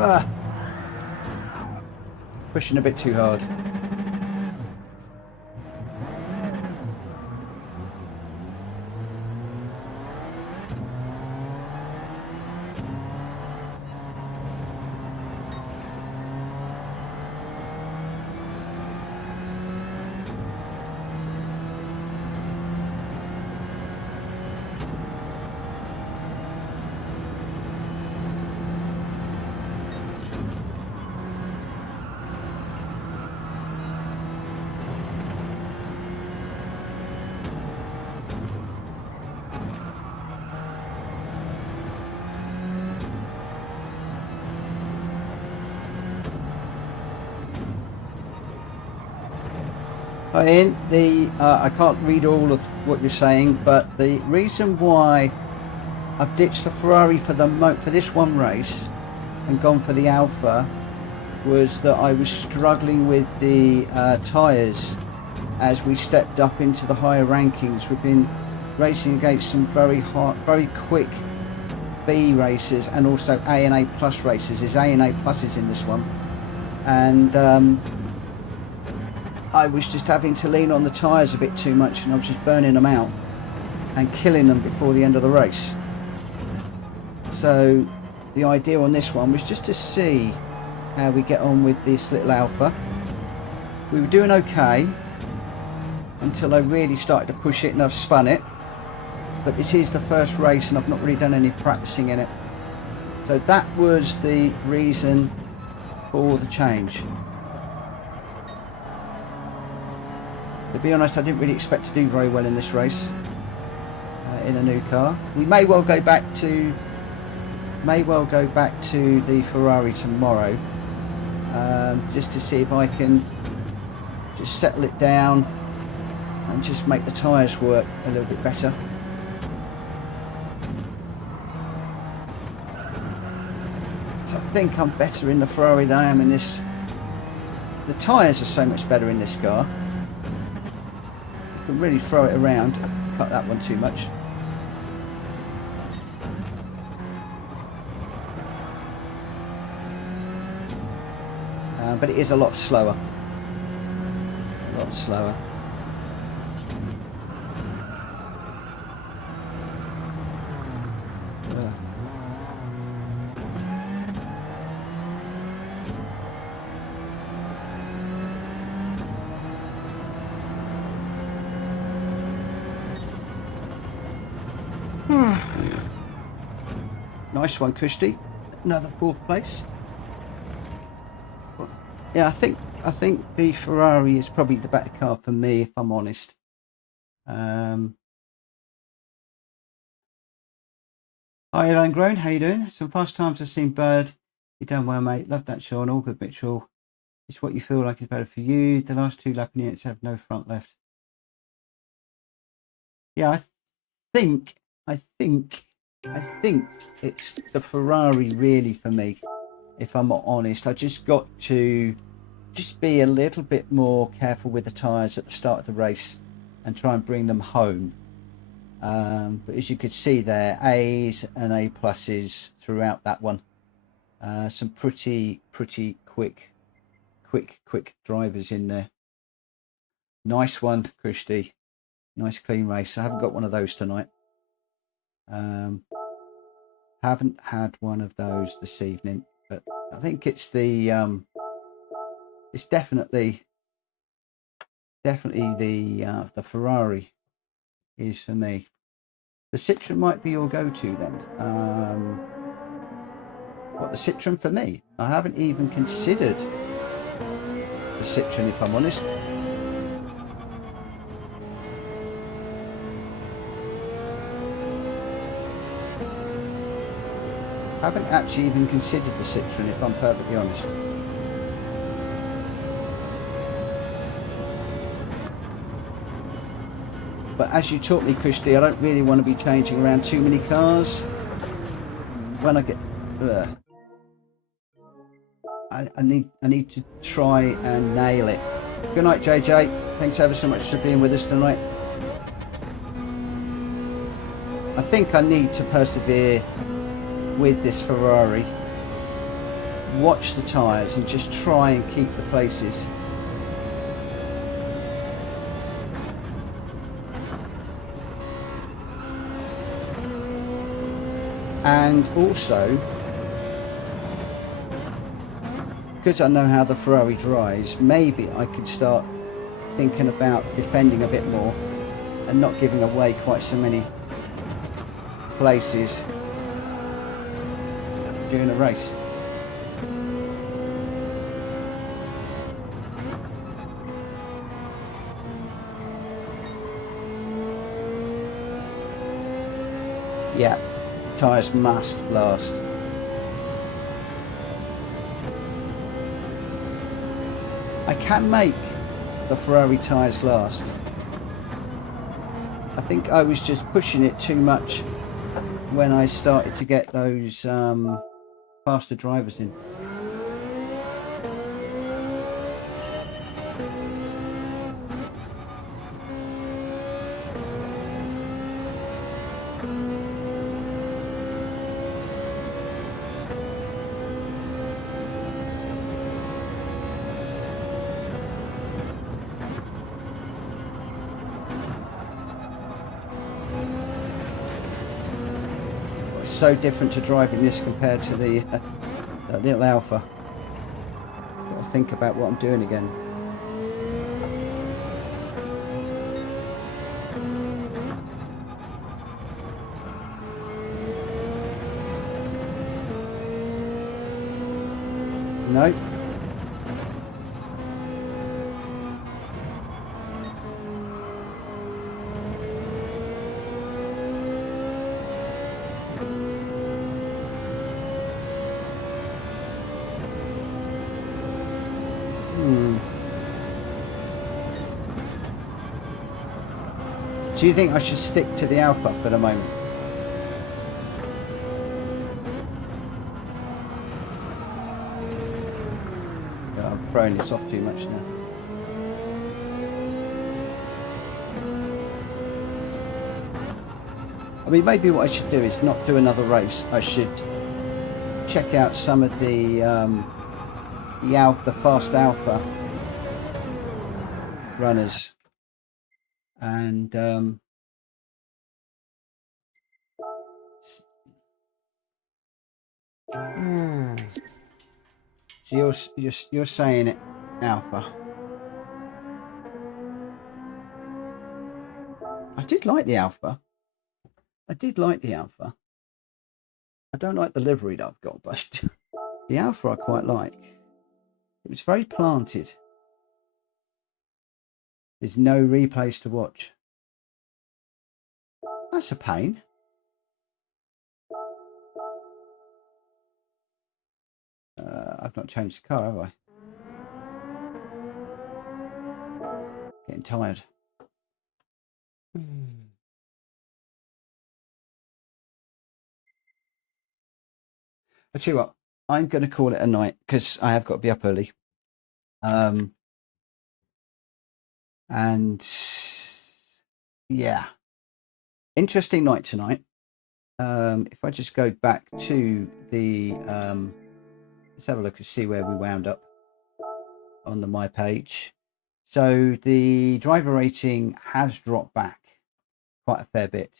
Ah, pushing a bit too hard. Hi Ian, I can't read all of what you're saying, but the reason why I've ditched the Ferrari for this one race and gone for the Alfa was that I was struggling with the tyres as we stepped up into the higher rankings. We've been racing against some very quick B races and also A and A plus races. There's A and A pluses in this one, and I was just having to lean on the tyres a bit too much, and I was just burning them out and killing them before the end of the race. So the idea on this one was just to see how we get on with this little Alfa. We were doing okay until I really started to push it and I've spun it, but this is the first race and I've not really done any practicing in it, so that was the reason for the change. To be honest, I didn't really expect to do very well in this race in a new car. We may well go back to the Ferrari tomorrow, just to see if I can just settle it down and just make the tyres work a little bit better. So I think I'm better in the Ferrari than I am in this. The tyres are so much better in this car. Can really throw it around. Cut that one too much. But it is a lot slower. A lot slower. Nice one, Kushti. Another 4th place. Yeah, I think the Ferrari is probably the better car for me, if I'm honest. Hi, Elaine Grown, how you doing? Some fast times I've seen Bird. You done well, mate. Love that, Sean. All good, Mitchell. It's what you feel like is better for you. The last 2 lap units have no front left. Yeah, I think it's the Ferrari really for me, if I'm honest. I just got to just be a little bit more careful with the tyres at the start of the race and try and bring them home. But as you could see there, A's and A pluses throughout that one. Some pretty quick drivers in there. Nice one, Kushti. Nice clean race. I haven't got one of those tonight. Haven't had one of those this evening, but I think it's the it's definitely the Ferrari is for me. The Citroen might be your go-to then. What, the Citroen for me? I haven't even considered the Citroen, if I'm honest. Haven't actually even considered the Citroen, if I'm perfectly honest. But as you taught me, Kushti, I don't really want to be changing around too many cars. When I get, I need to try and nail it. Good night, JJ. Thanks ever so much for being with us tonight. I think I need to persevere with this Ferrari, watch the tyres and just try and keep the places. And also, because I know how the Ferrari drives, maybe I could start thinking about defending a bit more and not giving away quite so many places during a race. Yeah, tyres must last. I can make the Ferrari tyres last. I think I was just pushing it too much when I started to get those faster drivers in. It's so different to driving this compared to the that little Alfa. Got to think about what I'm doing again. No. Do you think I should stick to the Alfa for the moment? I'm throwing this off too much now. I mean, maybe what I should do is not do another race. I should check out some of the fast Alfa runners, and so you're saying it, Alfa. I did like the Alfa. I don't like the livery that I've got, but the Alfa I quite like. It was very planted. There's no replays to watch. That's a pain. I've not changed the car, have I? Getting tired. I tell you what, I'm going to call it a night because I have got to be up early. And yeah, interesting night tonight. If I just go back to the let's have a look and see where we wound up on the my page. So the driver rating has dropped back quite a fair bit.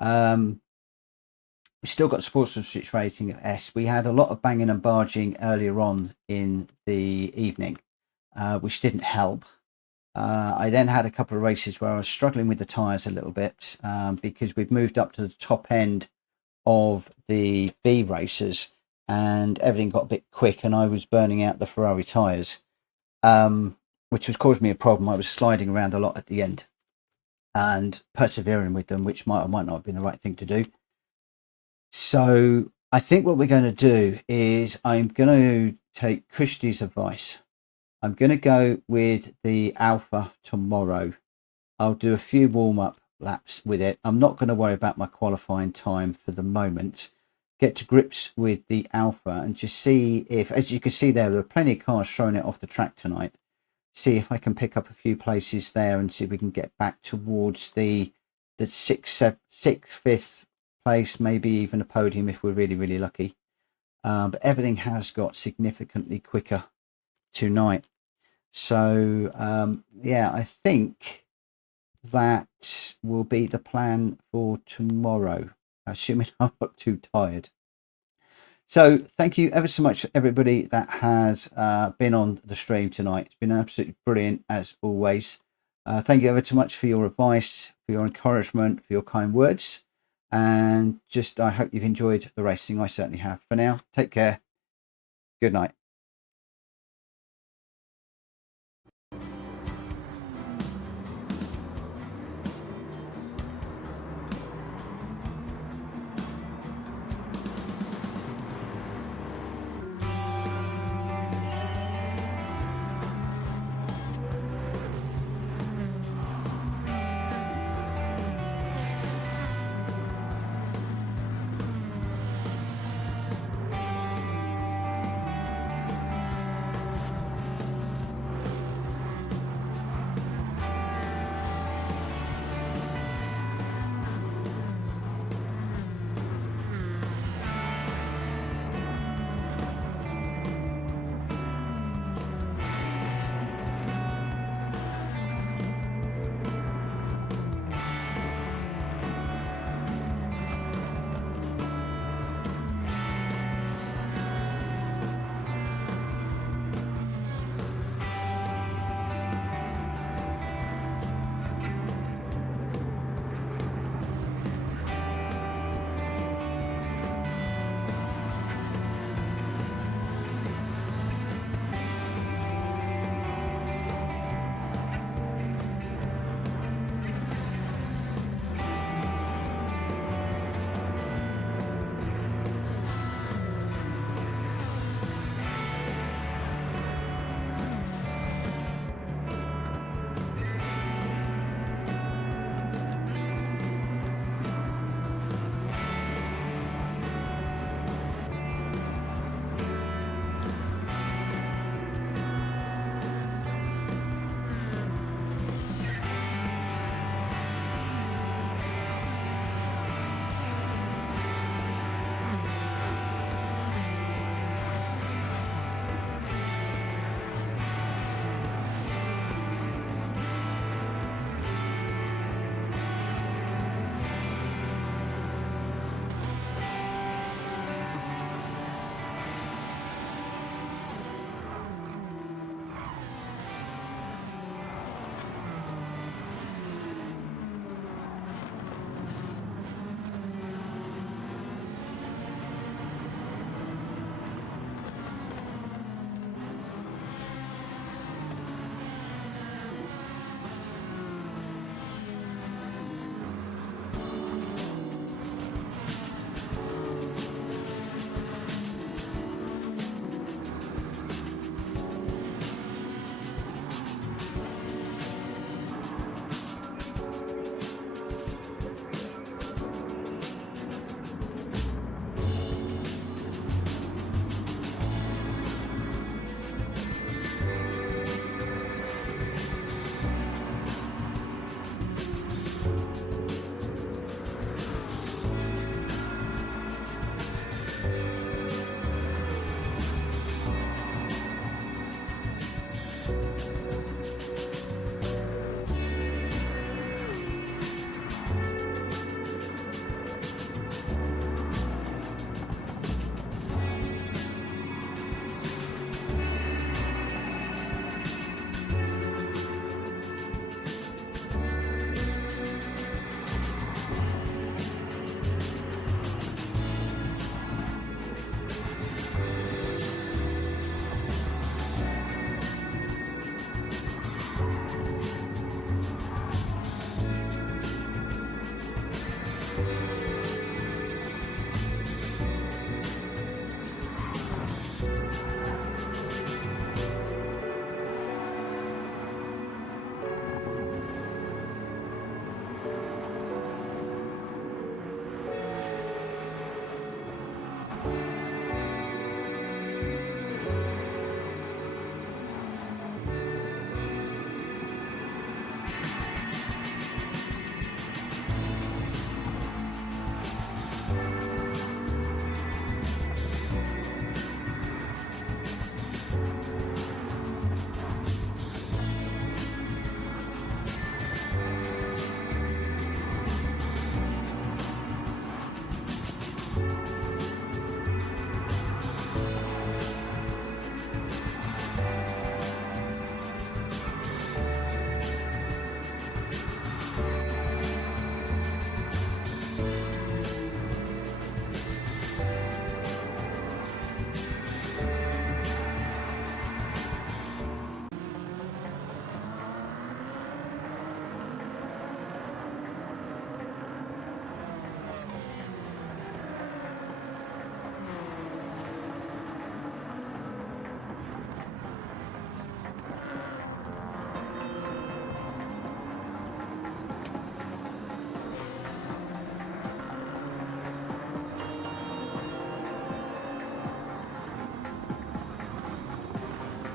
We still got sportsmanship rating of S. We had a lot of banging and barging earlier on in the evening, which didn't help. I then had a couple of races where I was struggling with the tyres a little bit because we've moved up to the top end of the B races and everything got a bit quick and I was burning out the Ferrari tyres, which was causing me a problem. I was sliding around a lot at the end and persevering with them, which might or might not have been the right thing to do. So I think what we're going to do is I'm going to take Kushti's advice. I'm going to go with the Alfa tomorrow. I'll do a few warm-up laps with it. I'm not going to worry about my qualifying time for the moment. Get to grips with the Alfa and just see if, as you can see there are plenty of cars throwing it off the track tonight. See if I can pick up a few places there and see if we can get back towards the sixth, fifth place, maybe even a podium if we're really, really lucky. But everything has got significantly quicker tonight. So yeah, I think that will be the plan for tomorrow, assuming I'm not too tired. So thank you ever so much, everybody that has been on the stream tonight. It's been absolutely brilliant as always. Thank you ever so much for your advice, for your encouragement, for your kind words, and just I hope you've enjoyed the racing. I certainly have. For now, take care. Good night.